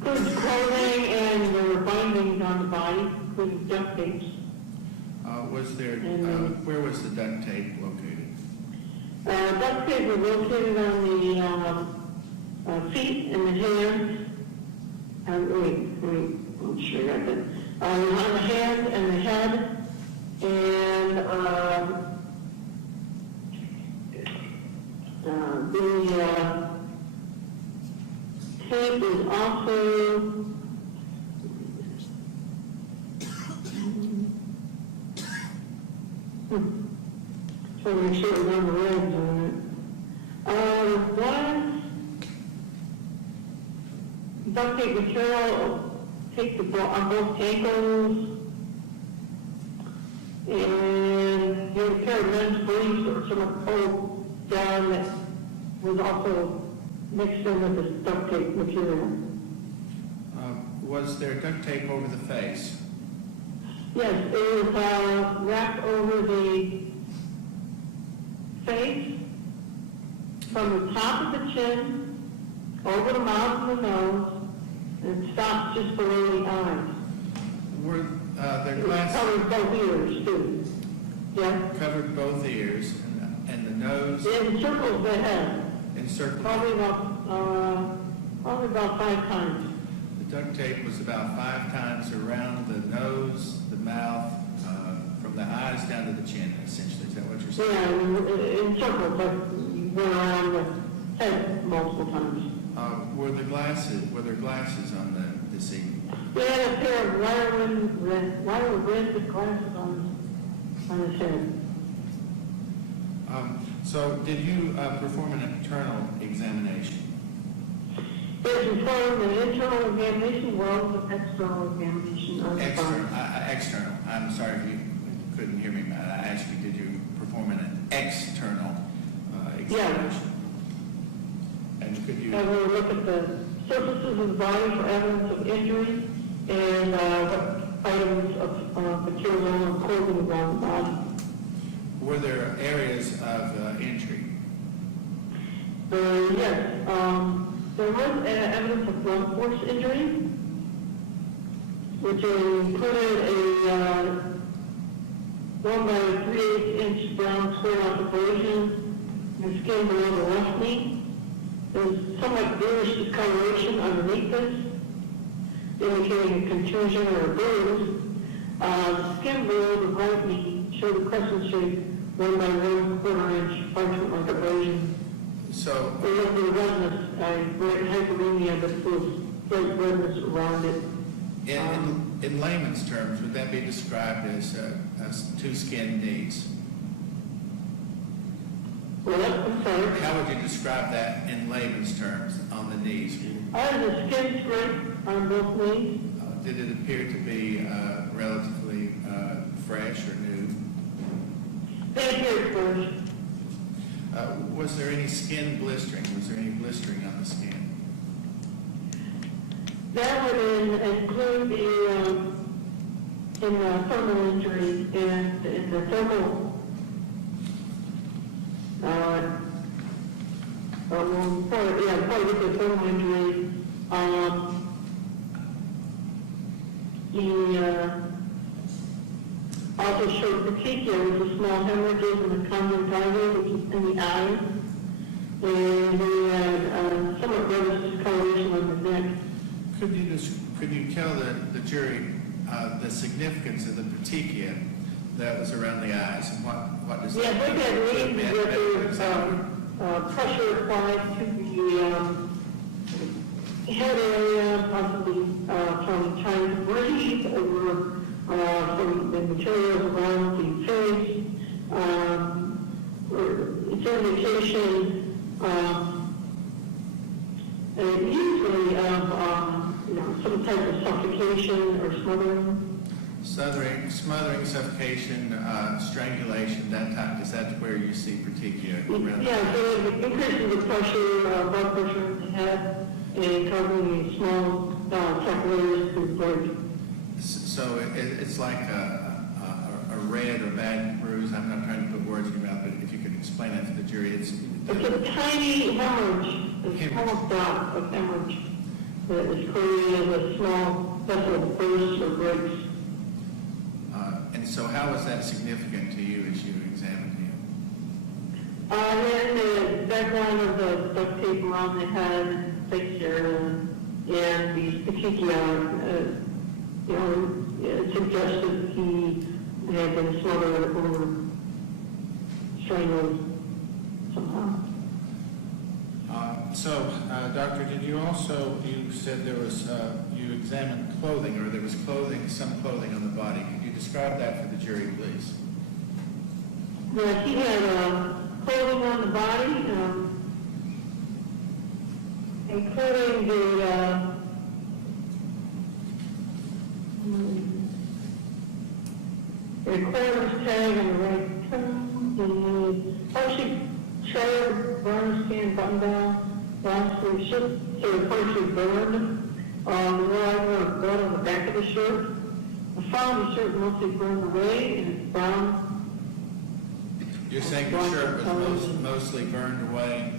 Includes clothing and there were bindings on the body, including duct tapes. Where was the duct tape located? Duct tape was located on the feet and the hands. I'm sure I got that. On the hands and the head, and the tape is also so make sure it's on the legs on it. One duct tape material taped on both ankles, and there was a pair of men's briefs or some old down that was also mixed in with this duct tape material. Was there duct tape over the face? Yes, it was wrapped over the face, from the top of the chin, over the mouth and the nose, and it stops just below the eyes. Were their glasses... Covered both ears, too. Yeah? Covered both ears and the nose? It encircles the head. Encircled? Probably about 5 times. The duct tape was about 5 times around the nose, the mouth, from the eyes down to the chin, essentially. Is that what you're saying? Yeah, in circles, like you went around the head multiple times. Were there glasses on the scene? We had a pair of wire red glasses on his head. So did you perform an internal examination? There's an internal examination, well, an external examination of the body. External. I'm sorry if you couldn't hear me. I asked you, did you perform an external examination? And could you? And we'll look at the surfaces of the body for evidence of injury and what items of material and clothing around the body. Were there areas of injury? Yes. There was evidence of blunt force injury, which included a 1 by 3/8 inch brown square-off abrasion in the skin below the left knee. There's somewhat bluish discoloration underneath this, indicating a contusion or a bruise. The skin below the right knee showed a crescent-shaped 1 by 1/4 inch parchment-like abrasion. So there was the redness, hyperemia, but there was slight redness around it. in layman's terms, would that be described as two skinned knees? Well, I'm sorry. How would you describe that in layman's terms on the knees? I had a skin scrape on both knees. Did it appear to be relatively fresh or new? They appeared fresh. Was there any skin blistering? Was there any blistering on the skin? That would include in the thermal injury and in the thermal part of the thermal injury. He also showed petechia with the small hemorrhages in the conjunctiva, which is in the eye. And he had somewhat reddish discoloration on the neck. Could you tell the jury the significance of the petechia that was around the eyes, and what does Yeah, that they had leads mean? with pressure applied to the head area, possibly from trying to breathe over from the materials around the face. It's indication usually of some type of suffocation or smothering. Smothering, suffocation, strangulation, that type. Is that where you see petechia? Yeah, so it increases the pressure, blood pressure in the head, and causing the small capillaries to break. So it's like a red or bad bruise. I'm not trying to put words in your mouth, but if you could explain that to the jury. It's a tiny hemorrhage, a small dot of hemorrhage that is created as a small vessel bursts or breaks. And so how was that significant to you as you examined him? Then the background of the duct tape around the head, face area, and these petechia, it suggested he had been smothered or strangled somehow. Doctor, did you also, you said there was, you examined clothing, or there was some clothing on the body. Could you describe that for the jury, please? Yes, he had clothing on the body, including the recorder's tag on the right toe, the partially shredded burn skin button down, last sleeve shirt, so partially burned, the line of blood on the back of the shirt. The front of the shirt mostly burned away, and it's brown. You're saying the shirt was mostly burned away?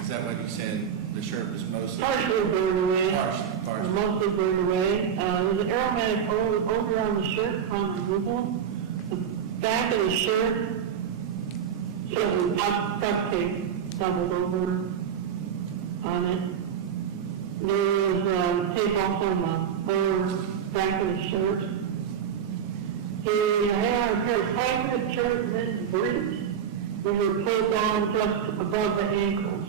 Is that what you said? The shirt was mostly? Partially burned away. Partially. Mostly burned away. There's an aromatic odor on the shirt upon removal. The back of the shirt shows duct tape doubled over on it. There was tape also on the lower back of the shirt. He had pointed shirts and boots. They were pulled down just above the ankles.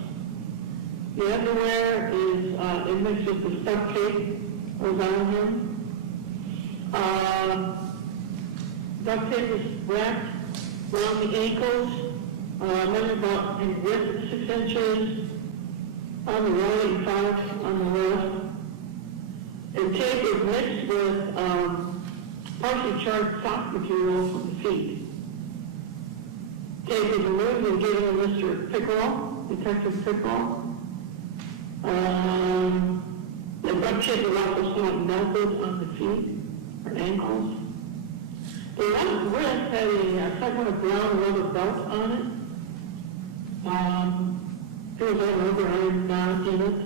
The underwear is it mixed with the stuff tape was on him. Duct tape is wrapped around the ankles, maybe about in width 6 inches on the right and 5 on the left. And tape is mixed with partially charged soft material from the feet. Tape is removed and given to Mr. Pickerel, Detective Pickerel. The duct tape is also somewhat melted on the feet or ankles. The left wrist had a segment of brown rubber belt on it. There was a rubber iron knot in it.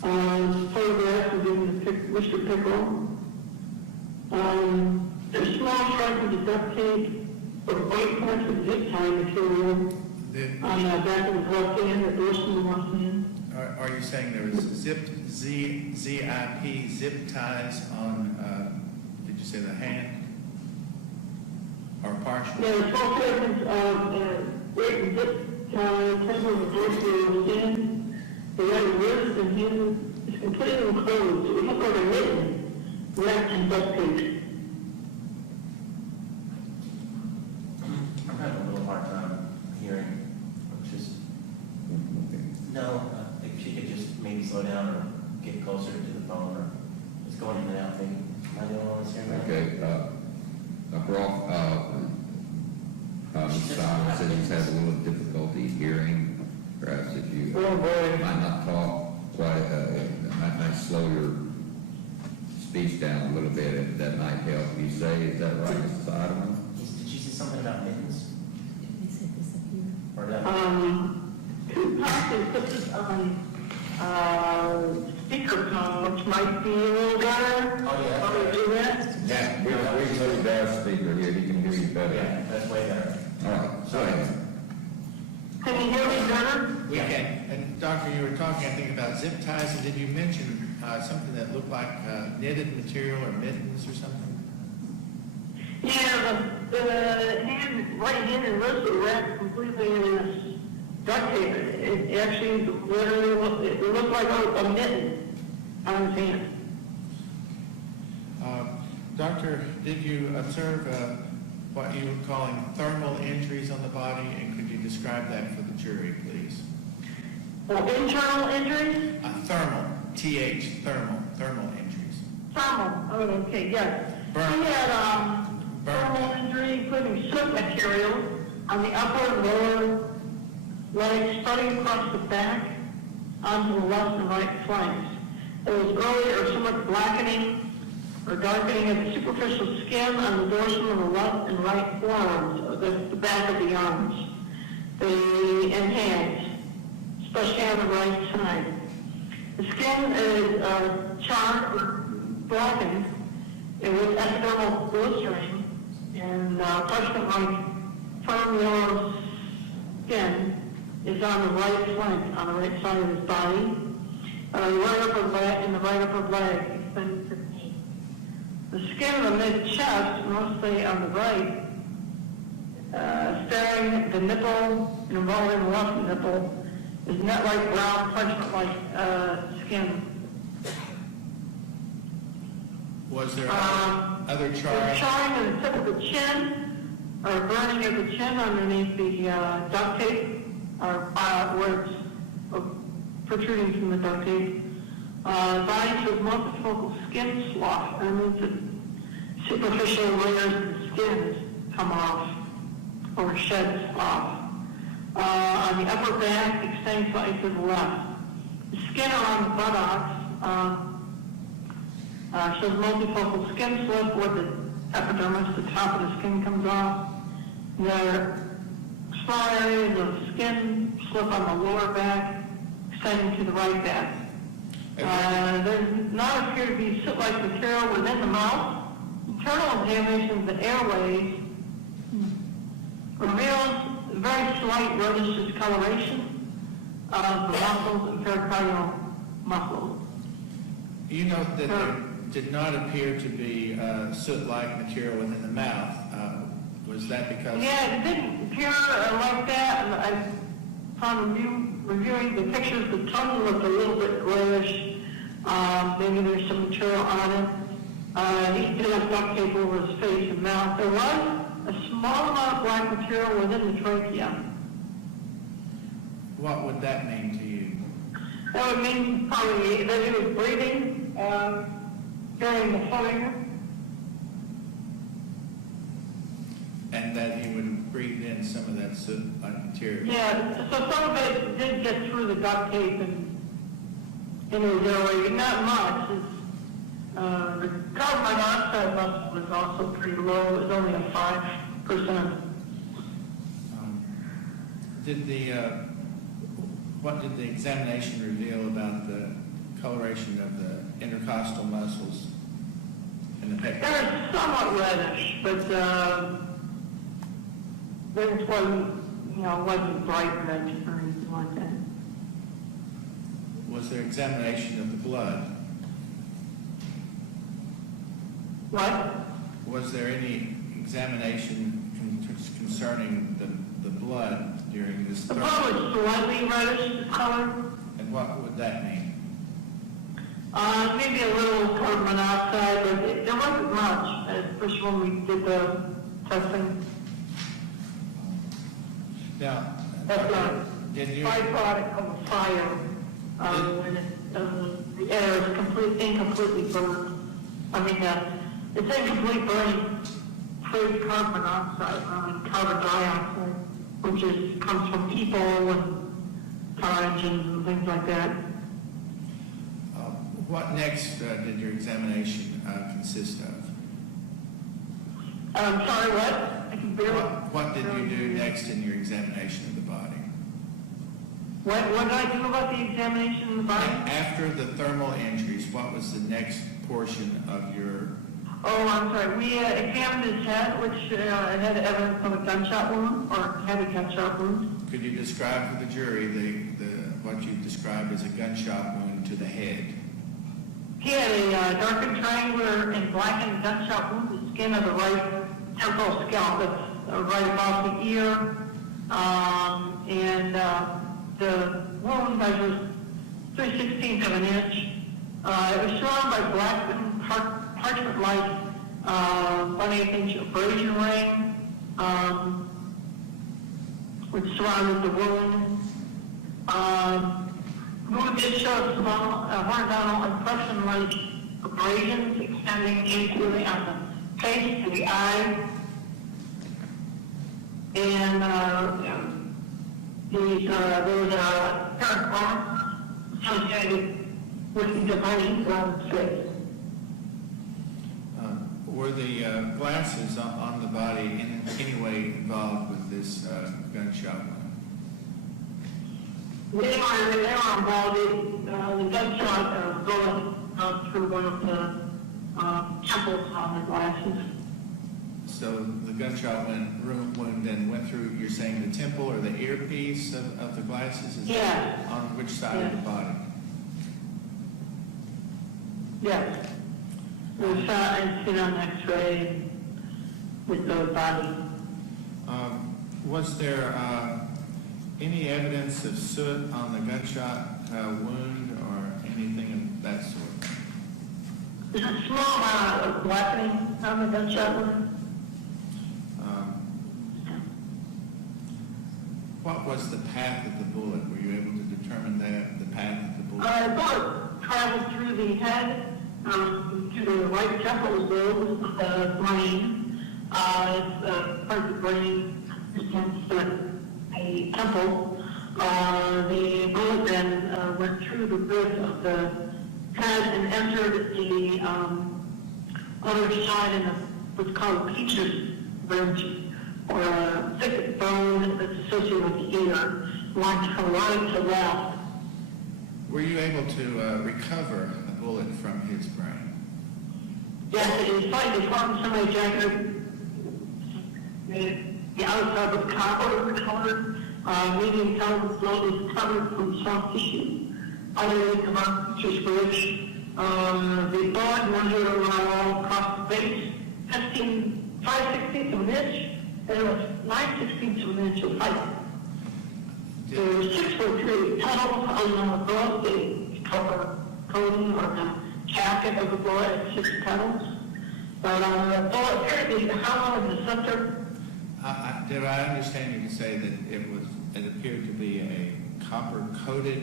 Photograph of Mr. Pickerel. There's small shreds of duct tape or white parts of zip tie material on the back of his left hand or dorsal left hand. Are you saying there was zip ties on, did you say the hand? Or partial? Yeah, there's small fragments of zip tie, temple of dorsal skin. The right wrist and hand is completely enclosed. It looks like a mitten wrapped in duct tape. I'm having a little hard time hearing. Just no. If she could just maybe slow down or get closer to the phone or just going in and out. Maybe am I the only one that's hearing that? Okay, Dr. Rolfe, Mr. Simon said he's had a little difficulty hearing. Perhaps if you might not talk quite, might slow your speech down a little bit, if that might help. You say, is that right, Mr. Simon? Did you say something about mittens? Or that? Could possibly put this on speakerphone, which might be a little better. Oh, yeah. How do we do that? Yeah, we moved our speaker here, he can hear you better. Yeah, that's way better. All right, go ahead. Can you hear me better? We can. And Doctor, you were talking, I think, about zip ties, and did you mention something that looked like knitted material or mittens or something? Yeah, the hand, right hand and wrist are wrapped completely in this duct tape. It actually literally it looked like a mitten on his hand. Doctor, did you observe what you were calling thermal injuries on the body, and could you describe that for the jury, please? Well, internal injuries? Thermal, thermal injuries. Thermal, oh, okay, yes. Burn. He had thermal injury, including soot material on the upper and lower legs, starting across the back onto the left and right flanks. There was early or somewhat blackening or darkening of the superficial skin on the dorsal of the left and right forearms, the back of the arms, and hands, especially on the right side. The skin is charred or blackened with epidermal blistering and parchment-like firm yellow skin is on the right flank, on the right side of his body, right upper leg, and the right upper leg extended to the knee. The skin of the mid-chest, mostly on the right, sparing the nipple and involving the left nipple, is net-like brown, parchment-like skin. Was there other charring? Charring of the tip of the chin, or burning of the chin underneath the duct tape, or where it's protruding from the duct tape. Bodies with multifocal skin slough, that means that superficial layers of the skin come off, or sheds off. On the upper back, extending slightly to the left. The skin around the buttocks shows multifocal skin slip where the epidermis, the top of the skin comes off. There are small areas of skin slip on the lower back, extending to the right back. There does not appear to be soot-like material within the mouth. Internal examination of the airways reveals very slight reddish discoloration of the muscles and pericardial muscles. You note that did not appear to be soot-like material within the mouth. Was that because? Yeah, it didn't appear like that, and I found reviewing the pictures, the tongue looked a little bit grayish. Maybe there's some material on it. He did have duct tape over his face and mouth. There was a small amount of black material within the trachea. What would that mean to you? That would mean probably that he was breathing during the fire. And that he would breathe in some of that soot-like material? Yeah, so some of it did get through the duct tape and into his airway, not much. The carbon monoxide level was also pretty low. It was only a 5%. What did the examination reveal about the coloration of the intercostal muscles in the pectoral? They're somewhat reddish, but this wasn't bright red or anything like that. Was there examination of the blood? What? Was there any examination concerning the blood during this? The blood was slightly reddish color. And what would that mean? Maybe a little carbon monoxide, but there wasn't much, especially when we did the testing. Now, That's a did you? byproduct of a fire, when the air is incompletely burned. I mean, it's incomplete burning free carbon monoxide, carbon dioxide, which comes from people and car engines and things like that. What next did your examination consist of? I'm sorry, what? I can barely. What did you do next in your examination of the body? What did I do about the examination of the body? After the thermal injuries, what was the next portion of your? Oh, I'm sorry. We examined his head, which had evidence of a gunshot wound, or had a gunshot wound. Could you describe for the jury what you described as a gunshot wound to the head? He had a darkened triangular and blackened gunshot wound. The skin of the right temporal scalp, that's right above the ear, and the wound measures 3/16 of an inch. It was surrounded by black and parchment-like 1/8-inch abrasion ring, which surrounded the wound. The wound did show a small horizontal impression-like abrasions extending into the face to the eye, and there was a pair of arms associated with the device around the face. Were the glasses on the body in any way involved with this gunshot wound? They were involved in the gunshot bullet through one of the temples on the glasses. So the gunshot wound then went through, you're saying, the temple or the earpiece of the glasses? Is that on which side of the body? Yes. We saw and seen on X-ray with the body. Was there any evidence of soot on the gunshot wound or anything of that sort? There's a small amount of blackening on the gunshot wound. What was the path of the bullet? Were you able to determine the path of the bullet? The bullet traveled through the head, to the right temporal lobe of the brain. It's part of the brain against a temple. The bullet then went through the roof of the head and entered the other side in what's called Peach's ridge, or a thick bone that's associated with the ear, runs from right to left. Were you able to recover a bullet from his brain? Yes, it is slightly formed somebody jacket. The outside was colored, medium color, slowly covered from soft tissue. Underneath the Peach's ridge, The bullet measured around across the face, 5/16 of an inch, and it was 9/16 of an inch of height. There were 6.3 petals on the bullet, the cover coating or the jacket of the bullet at 6 petals. But on the bullet apparently the hollow in the center. Did I understand you to say that it appeared to be a copper-coated?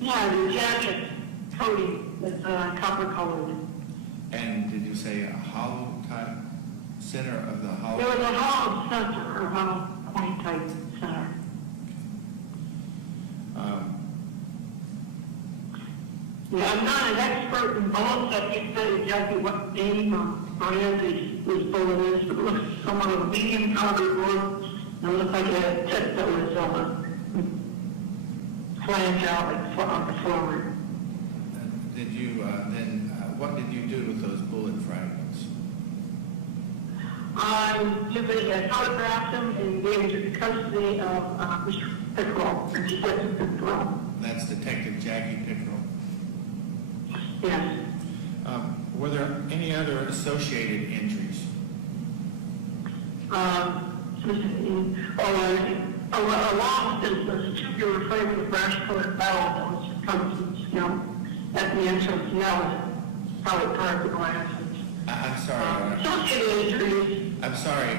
Yeah, the jacket coating is copper colored. And did you say a hollow type center of the hollow? There was a hollow center, or hollow point type center. Yeah, I'm not an expert in bullets. I can't tell you exactly what name or brand this bullet is, but it looks somewhat of a medium caliber bullet. And it looked like it had a tip that was flange out like forward. Did you what did you do with those bullet fragments? I photographed them and gave them to the custody of Mr. Pickerel, Detective Pickerel. That's Detective Jackie Pickerel. Yes. Were there any other associated injuries? Along with this tubular fragment of brass-colored metal that was coming from the skin at the entrance, and that was probably part of the glasses. I'm sorry. Associated injuries. I'm sorry,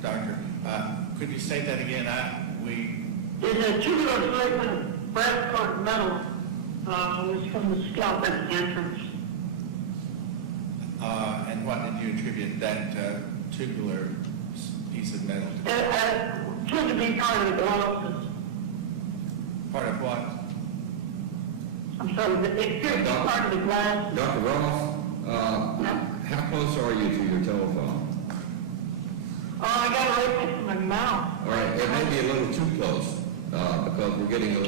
Doctor. Could you say that again? There's a tubular fragment of brass-colored metal was from the scalp at the entrance. And what did you attribute that tubular piece of metal to? It could be part of the glasses. Part of what? I'm sorry, it could be part of the glass. Dr. Ross, how close are you to your telephone? Oh, I got it right next to my mouth. All right, it may be a little too close because we're getting a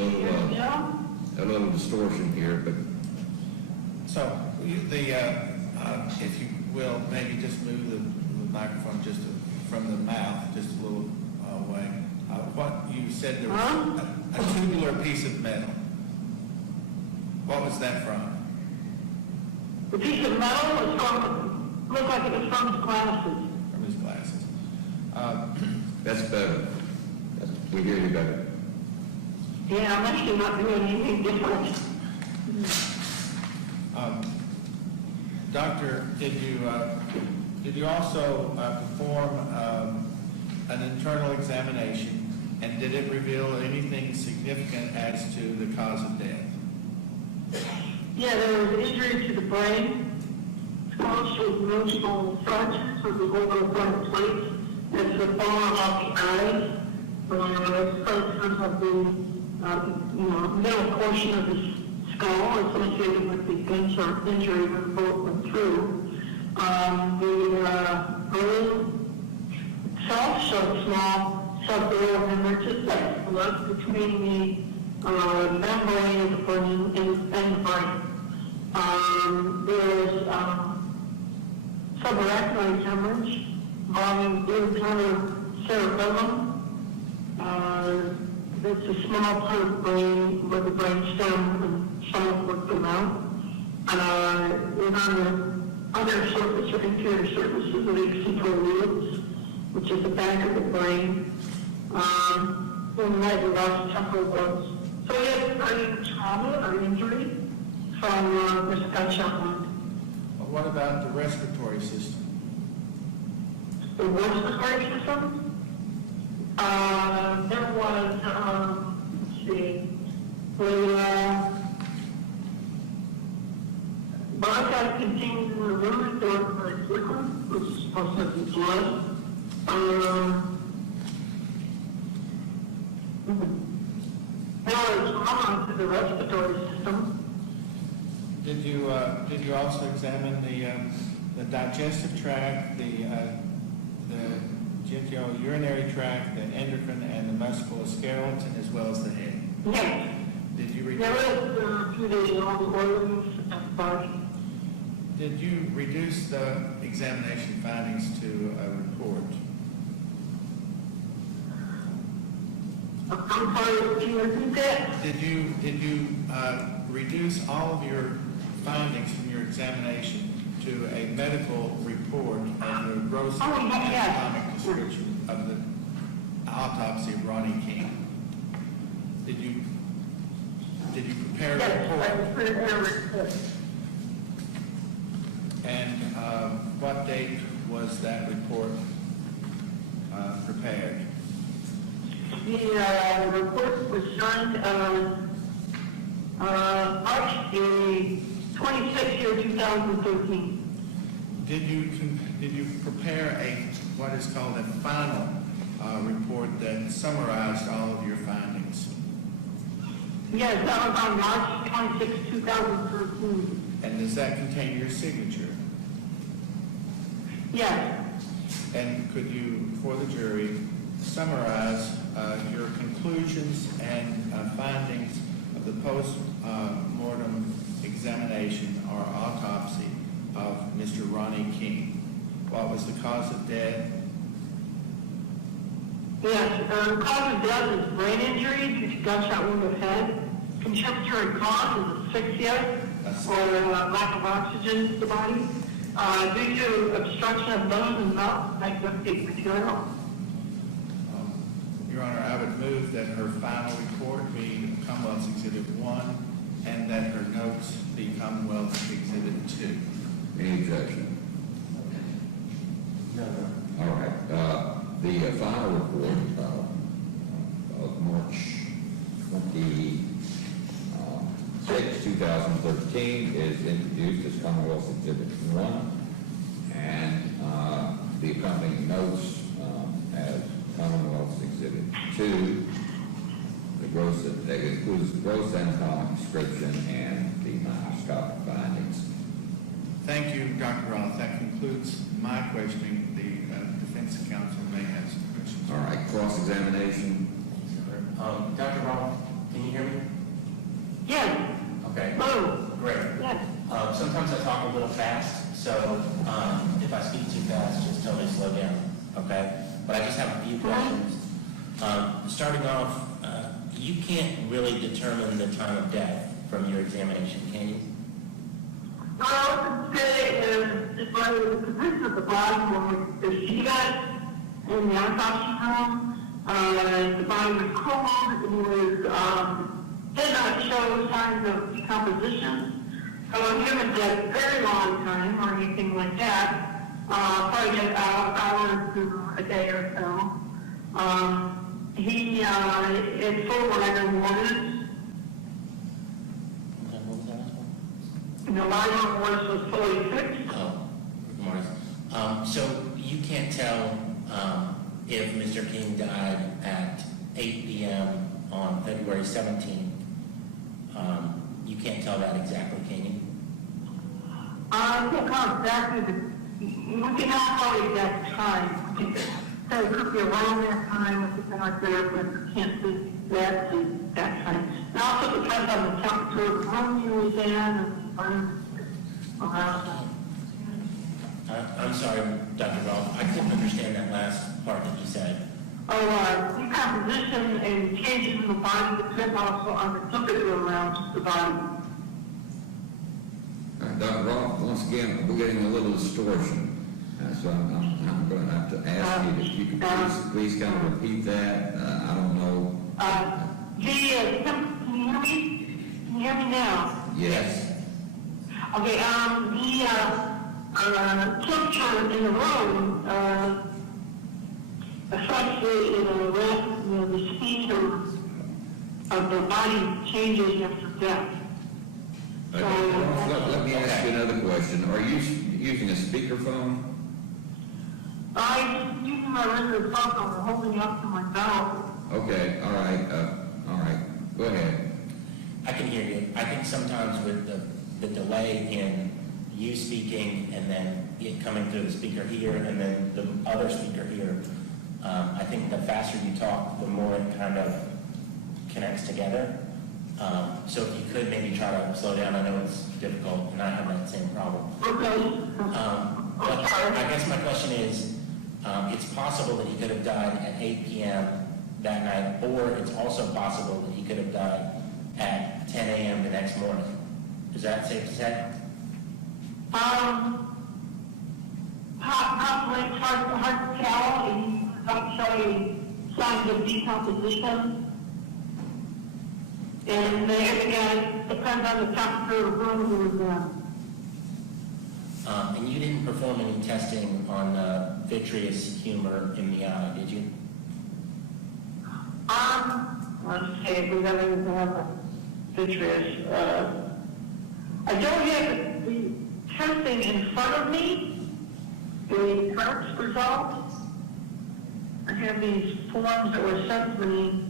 little distortion here. But So if you will, maybe just move the microphone just from the mouth, just a little away. What you said there was a tubular piece of metal. What was that from? The piece of metal was from, looked like it was from his glasses. From his glasses. that's better. We hear you better. Yeah, I'm actually not doing anything different. Doctor, did you also perform an internal examination, and did it reveal anything significant as to the cause of death? Yeah, there was injury to the brain, close to emotional fractures of the lower front plate, and the bone of the eyes, fractures of the middle portion of the skull associated with the gunshot injury when the bullet went through. The brain itself showed small subdural hemorrhages that left between the membrane of the brain and the brain. There was subarachnoid hemorrhage involving the kind of cerebellum. That's a small part of the brain where the brain stem and some would come out. And on the other surface or interior surfaces of the occipital lobes, which is the back of the brain, when we had lost temporal lobes. So we had brain trauma or injury from this gunshot wound. Well, what about the respiratory system? The respiratory system? There was, let's see, the bronchi contained in the room, there was liquid, which is supposed to be blood. There was trauma to the respiratory system. Did you also examine the digestive tract, the genitourinary tract, the endocrine, and the musculoskeleton, as well as the head? Yes. Did you There was through the organs of the body. Did you reduce the examination findings to a report? I'm sorry, can you repeat that? Did you reduce all of your findings from your examination to a medical report of the gross anatomic description of the autopsy of Ronnie King. Did you prepare a report? And what date was that report prepared? The report was signed March the 26th, 2013. Did you prepare what is called a final report that summarized all of your findings? Yes, that was on March 26, 2013. And does that contain your signature? Yes. And could you, for the jury, summarize your conclusions and findings of the post-mortem examination or autopsy of Mr. Ronnie King? What was the cause of death? Yes, the cause of death is brain injury due to gunshot wound of head. Contributory cause is asphyxia or lack of oxygen to the body. Due to obstruction of nose and mouth, magnetic material. Your Honor, I would move that her final report be Commonwealth's Exhibit 1 and that her notes be Commonwealth's Exhibit 2. Any objection? No. All right. The final report of March 26, 2013 is introduced as Commonwealth's Exhibit 1, and the accompanying notes as Commonwealth's Exhibit 2. That includes the gross anatomic description and the microscopic findings. Thank you, Dr. Roth. That concludes my questioning. The defense counsel may have some questions. All right, cross-examination. Dr. Roth, can you hear me? Yes. Okay. Oh. Great. Yes. Sometimes I talk a little fast, so if I speak too fast, just tell me to slow down, okay? But I just have a few questions. Starting off, you can't really determine the time of death from your examination, can you? Well, I would say if I was the position of the body when we see that in the autopsy room, the body was cold, it was, did not show signs of decomposition. So if it was a very long time or anything like that, probably hours to a day or so. He is full of minor waters. What was the last one? The minor waters was fully fixed. Oh, Morris. So you can't tell if Mr. King died at 8 p.m. on February 17th. You can't tell that exactly, can you? I can't call exactly we cannot call the exact time. We can say it could be around that time or something like that, but we can't do that to that time. It also depends on the temperature of the room you was in and around. I'm sorry, Dr. Roth. I couldn't understand that last part that you said. Decomposition and changes in the body depend also on the temperature around the body. Dr. Roth, once again, we're getting a little distortion. So I'm going to have to ask you if you could please kind of repeat that. I don't know. Can you hear me? Can you hear me now? Yes. Okay, the temperature in the room, especially in the speed of the body changes after death. Okay. Let me ask you another question. Are you using a speakerphone? I'm using my regular phone, I'm holding up to my mouth. Okay, all right, go ahead. I can hear you. I think sometimes with the delay in you speaking and then it coming through the speaker here and then the other speaker here, I think the faster you talk, the more it kind of connects together. So if you could maybe try to slow down, I know it's difficult and I have that same problem. Okay. But I guess my question is, it's possible that he could have died at 8 p.m. that night, or it's also possible that he could have died at 10 a.m. the next morning. Is that safe to say? Possibly it's hard to tell, and I'm showing signs of decomposition. And again, it depends on the temperature of the room it was in. And you didn't perform any testing on vitreous humor in the eye, did you? Let's see if we got anything on the vitreous. I don't have the testing in front of me, the current results. I have these forms that were sent to me.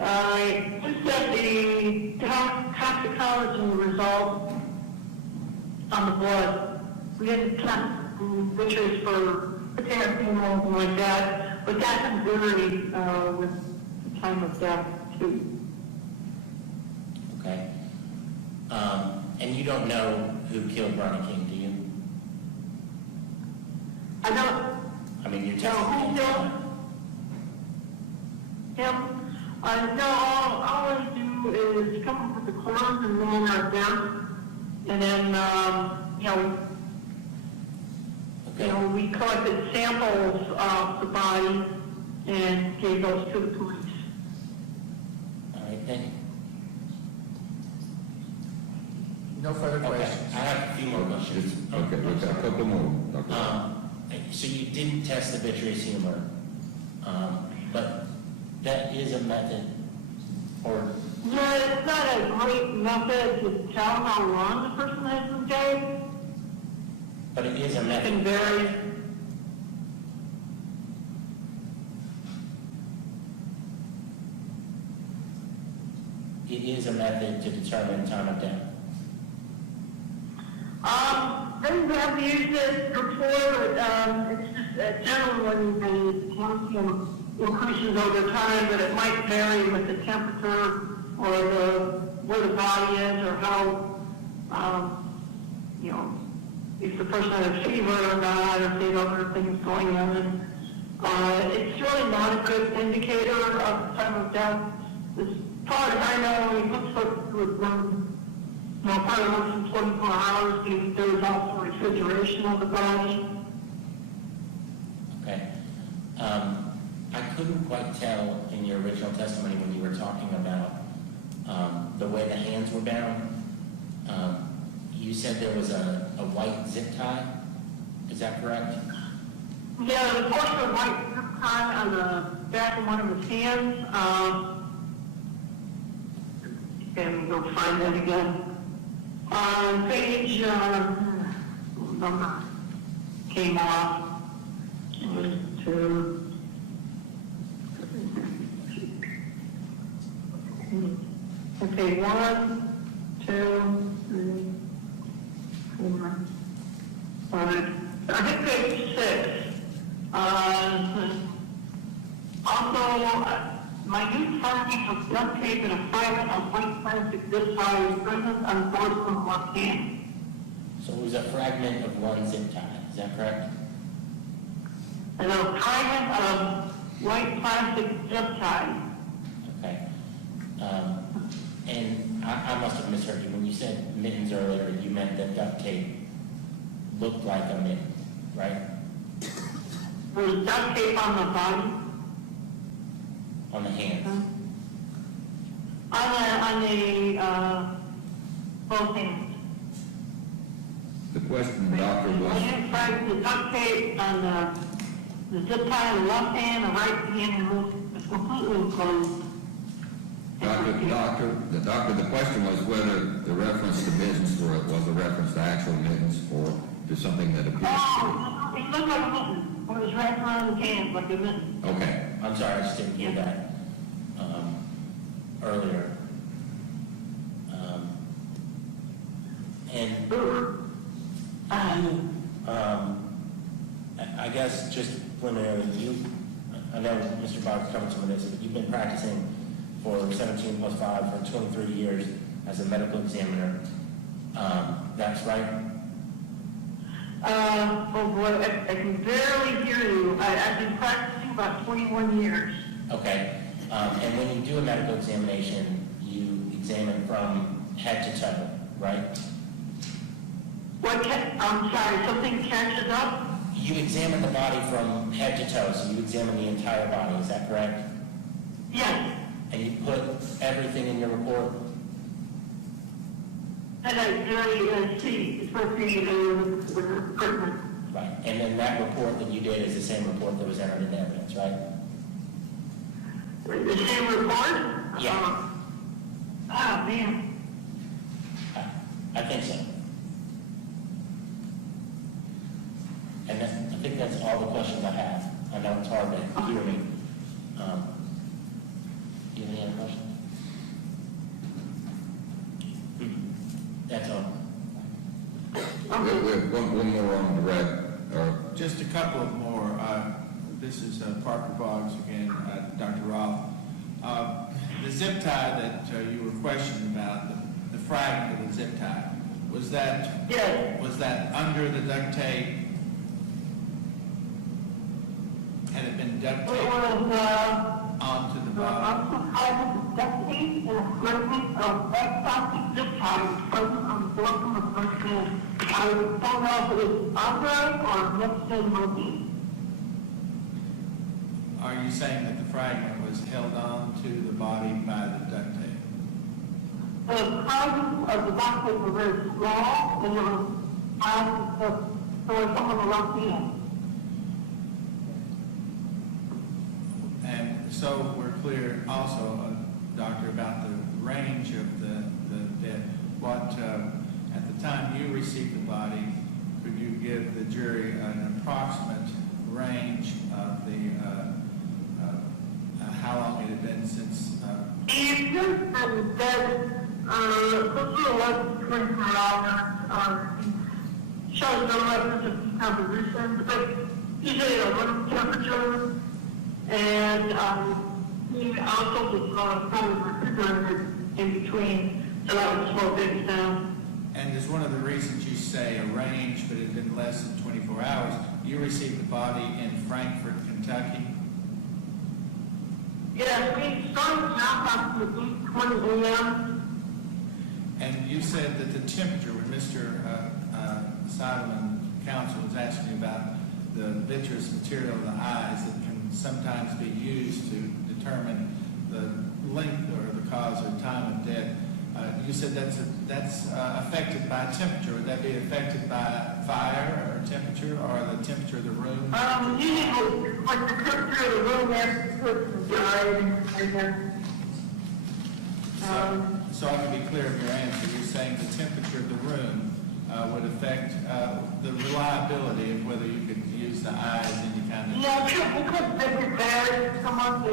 I just got the toxicology result on the blood. We didn't test vitreous for potassium or anything like that, but that can vary with the time of death too. Okay. And you don't know who killed Ronnie King, do you? I don't I mean, you're know testing who him. killed him. No, all I do is come up with the cause and manner of death, and then, we collected samples of the body and gave those to the police. All right, thank you. No further Okay, questions. I have a few more questions. Okay, we've got a couple more. So you didn't test the vitreous humor, but that is a method, or Yeah, it's not a great method to tell how long the person has been dead. but it is a It can method. vary. It is a method to determine time of death. They have used it before, but it's just generally when the calcium increases over time, but it might vary with the temperature or where the body is or how, if the person has fever or not, or if they have other things going on. It's really not a good indicator of the time of death. As far as I know, it looks like it would run, probably less than 24 hours because there was also refrigeration of the body. Okay. I couldn't quite tell in your original testimony when you were talking about the way the hands were bound. You said there was a white zip tie. Is that correct? Yeah, the portion of white zip tie on the back of one of his hands. And go find that again. Page number came off. Okay, 1, 2, 3, 4, 5. I think page 6. Also, minute fragments of duct tape and a fragment of white plastic zip tie is present on both left hand. So it was a fragment of one zip tie. Is that correct? And a fragment of white plastic zip tie. Okay. And I must have misheard you. When you said mittens earlier, you meant that duct tape looked like a mitten, right? There was duct tape on the body. On the hands. On the both hands. The question, doctor, was, I didn't find the duct tape on the zip tie on the left hand, the right hand is completely enclosed. the question was whether the reference to mittens was a reference to actual mittens or to something that appears to Oh, it looked like a mitten. It was wrapped around his hand like a mitten. be. Okay. I'm sorry, I just didn't hear that earlier. I guess just preliminarily, I know Mr. Bob's covered some of this, but you've been practicing for 17 plus 5 for 23 years as a medical examiner. That's right? Oh boy, I can barely hear you. I've been practicing about 21 years. Okay. And when you do a medical examination, you examine from head to toe, right? I'm sorry, something catches up? You examine the body from head to toe, so you examine the entire body, is that correct? Yes. And you put everything in your report? And I see, it's supposed to be the equipment. Right. And then that report that you did is the same report that was entered in evidence, right? The same report? Yeah. Oh, man. I think so. And I think that's all the questions I have. I know it's hard to hear me. Do you have any other questions? That's all. We have one more on the red. Just a couple of more. This is Parker Boggs again, Dr. Roth. The zip tie that you were questioning about, the fragment of the zip tie, was that under the duct tape? Had it been duct taped onto the body? Duct tape and a fragment of that plastic zip tie present on the bottom of my skin. I don't know if it was under or next to the movie. Are you saying that the fragment was held on to the body by the duct tape? The fragments of the duct tape were very small, and there was someone walked in. And so we're clear also, Doctor, about the range of the dead. What, at the time you received the body, could you give the jury an approximate range of the, how long it had been since? It's just been dead, close to 24 hours, shows no evidence of decomposition, but usually a room temperature, and he also was kind of refrigerated in between, so that would slow things down. And is one of the reasons you say a range, but it had been less than 24 hours, you received the body in Frankfort, Kentucky? Yes, we started now approximately 20 a.m. And you said that the temperature, when Mr. Seidelman, counsel, was asking about the vitreous material of the eyes that can sometimes be used to determine the length or the cause or time of death, you said that's affected by temperature. Would that be affected by fire or temperature, or the temperature of the room? Usually, like the temperature of the room after the person died, I guess. So I can be clear of your answer. You're saying the temperature of the room would affect the reliability of whether you could use the eyes any kind of... Yeah, because they prepared some of the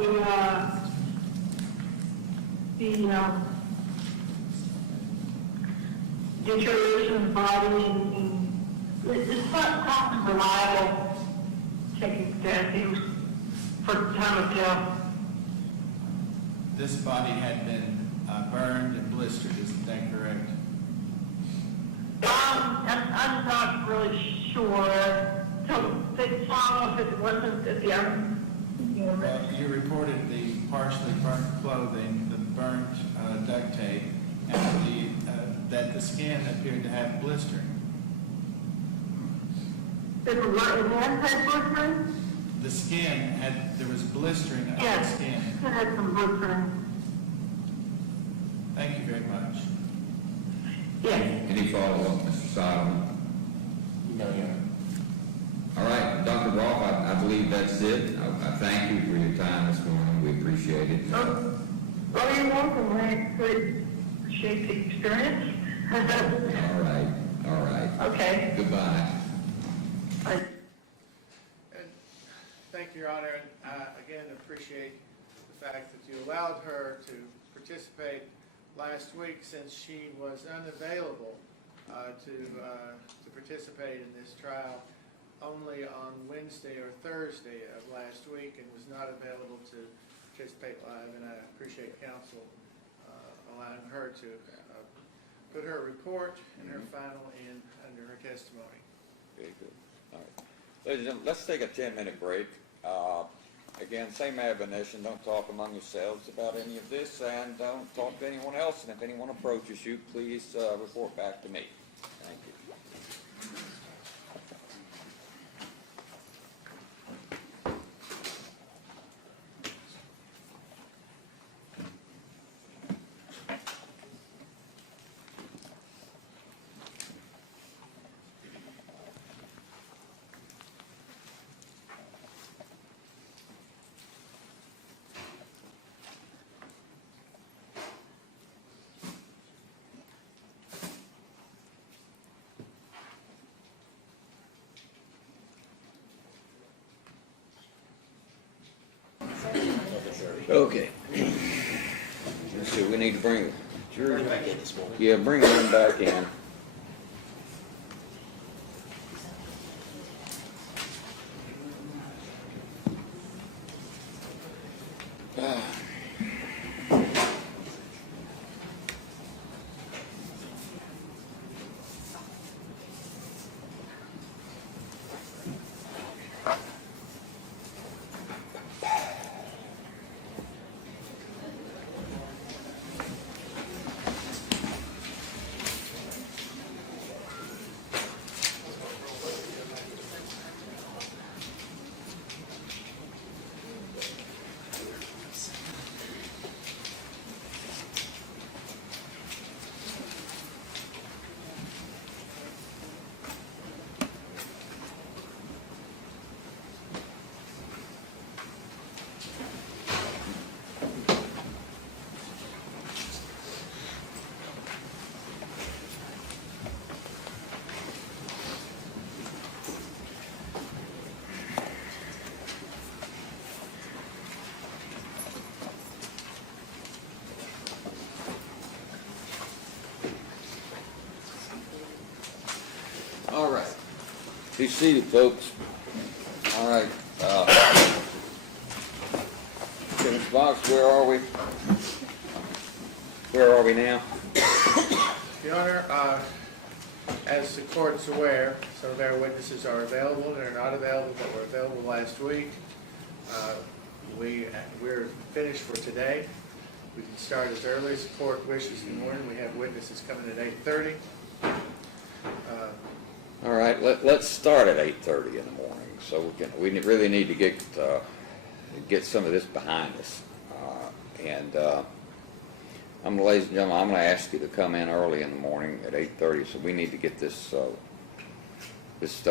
deterioration of the body, and it's not probably reliable taking death for the time of death. This body had been burned and blistered, isn't that correct? I'm not really sure. So they saw if it wasn't at the end. Well, you reported the partially burnt clothing, the burnt duct tape, and that the skin appeared to have blistering. There skin there was blistering of yes, the skin. It had some blistering. Thank you very much. Yeah. Any follow-up, Mr. Solomon? No, Your Honor. All right, Dr. Roth, I believe that's it. I thank you for your time this morning. We appreciate it. Well, you're welcome. I appreciate the experience. All right. Okay. Goodbye. And thank you, Your Honor, and I again appreciate the fact that you allowed her to participate last week, since she was unavailable to participate in this trial only on Wednesday or Thursday of last week, and was not available to participate live. And I appreciate counsel allowing her to put her report and her final in under her testimony. Very good. All right. Ladies and gentlemen, let's take a 10-minute break. again, same admonition, don't talk among yourselves about any of this, and don't talk to anyone else, and if anyone approaches you, please report back to me. Thank you. Okay. Let's see, we need to bring jury. Yeah, bring them back in. All right. Be seated, folks. All right. Mr. Box, where are we? Where are we now? Your Honor, as the court's aware, some of our witnesses are available and are not available that were available last week. We're finished for today. We can start as early as the court wishes in the morning. We have witnesses coming at 8:30. All right, let's start at 8:30 in the morning, so we really need to get some of this behind us. Ladies and gentlemen, I'm going to ask you to come in early in the morning at 8:30. So we need to get this stuff. It's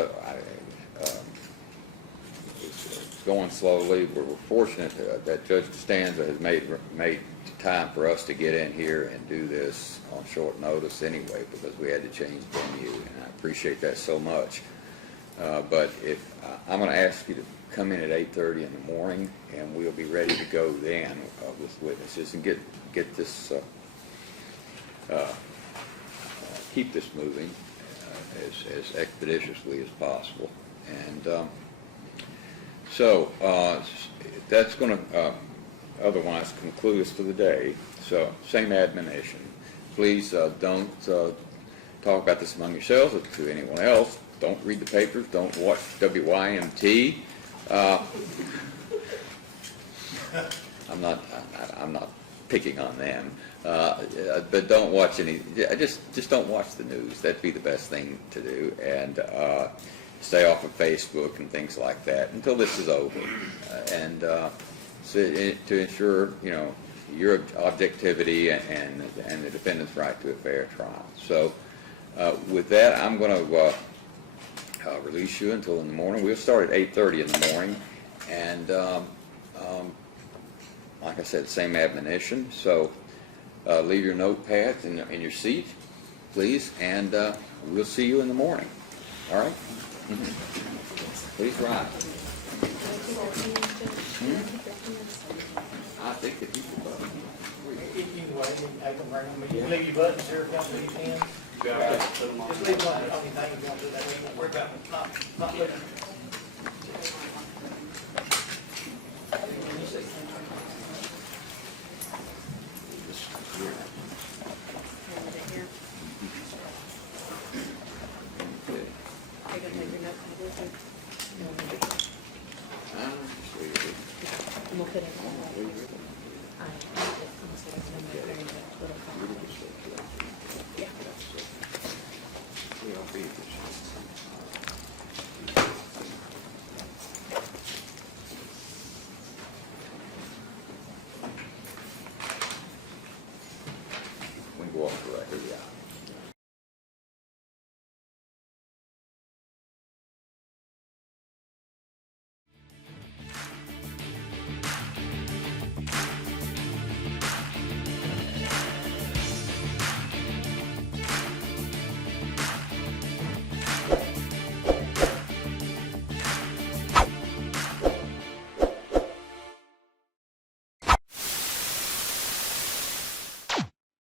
going slowly. We're fortunate that Judge Costanza has made time for us to get in here and do this on short notice anyway, because we had to change venue, and I appreciate that so much. But I'm going to ask you to come in at 8:30 in the morning, and we'll be ready to go then with witnesses and get this keep this moving as expeditiously as possible. And so that's going to otherwise conclude us for the day. So same admonition. Please don't talk about this among yourselves or to anyone else. Don't read the papers. Don't watch WYMT. I'm not picking on them, but don't watch any. Just don't watch the news. That'd be the best thing to do, and stay off of Facebook and things like that until this is over, and to ensure your objectivity and the defendant's right to a fair trial. So, with that, I'm going to release you until in the morning. We'll start at 8:30 in the morning, and like I said, same admonition. So leave your notepads in your seat, please, and we'll see you in the morning. All right? Please rise. I think that people vote. You can leave your buttons here if you want to, you can. Just leave one, I don't think you're going to do that. We're about not looking.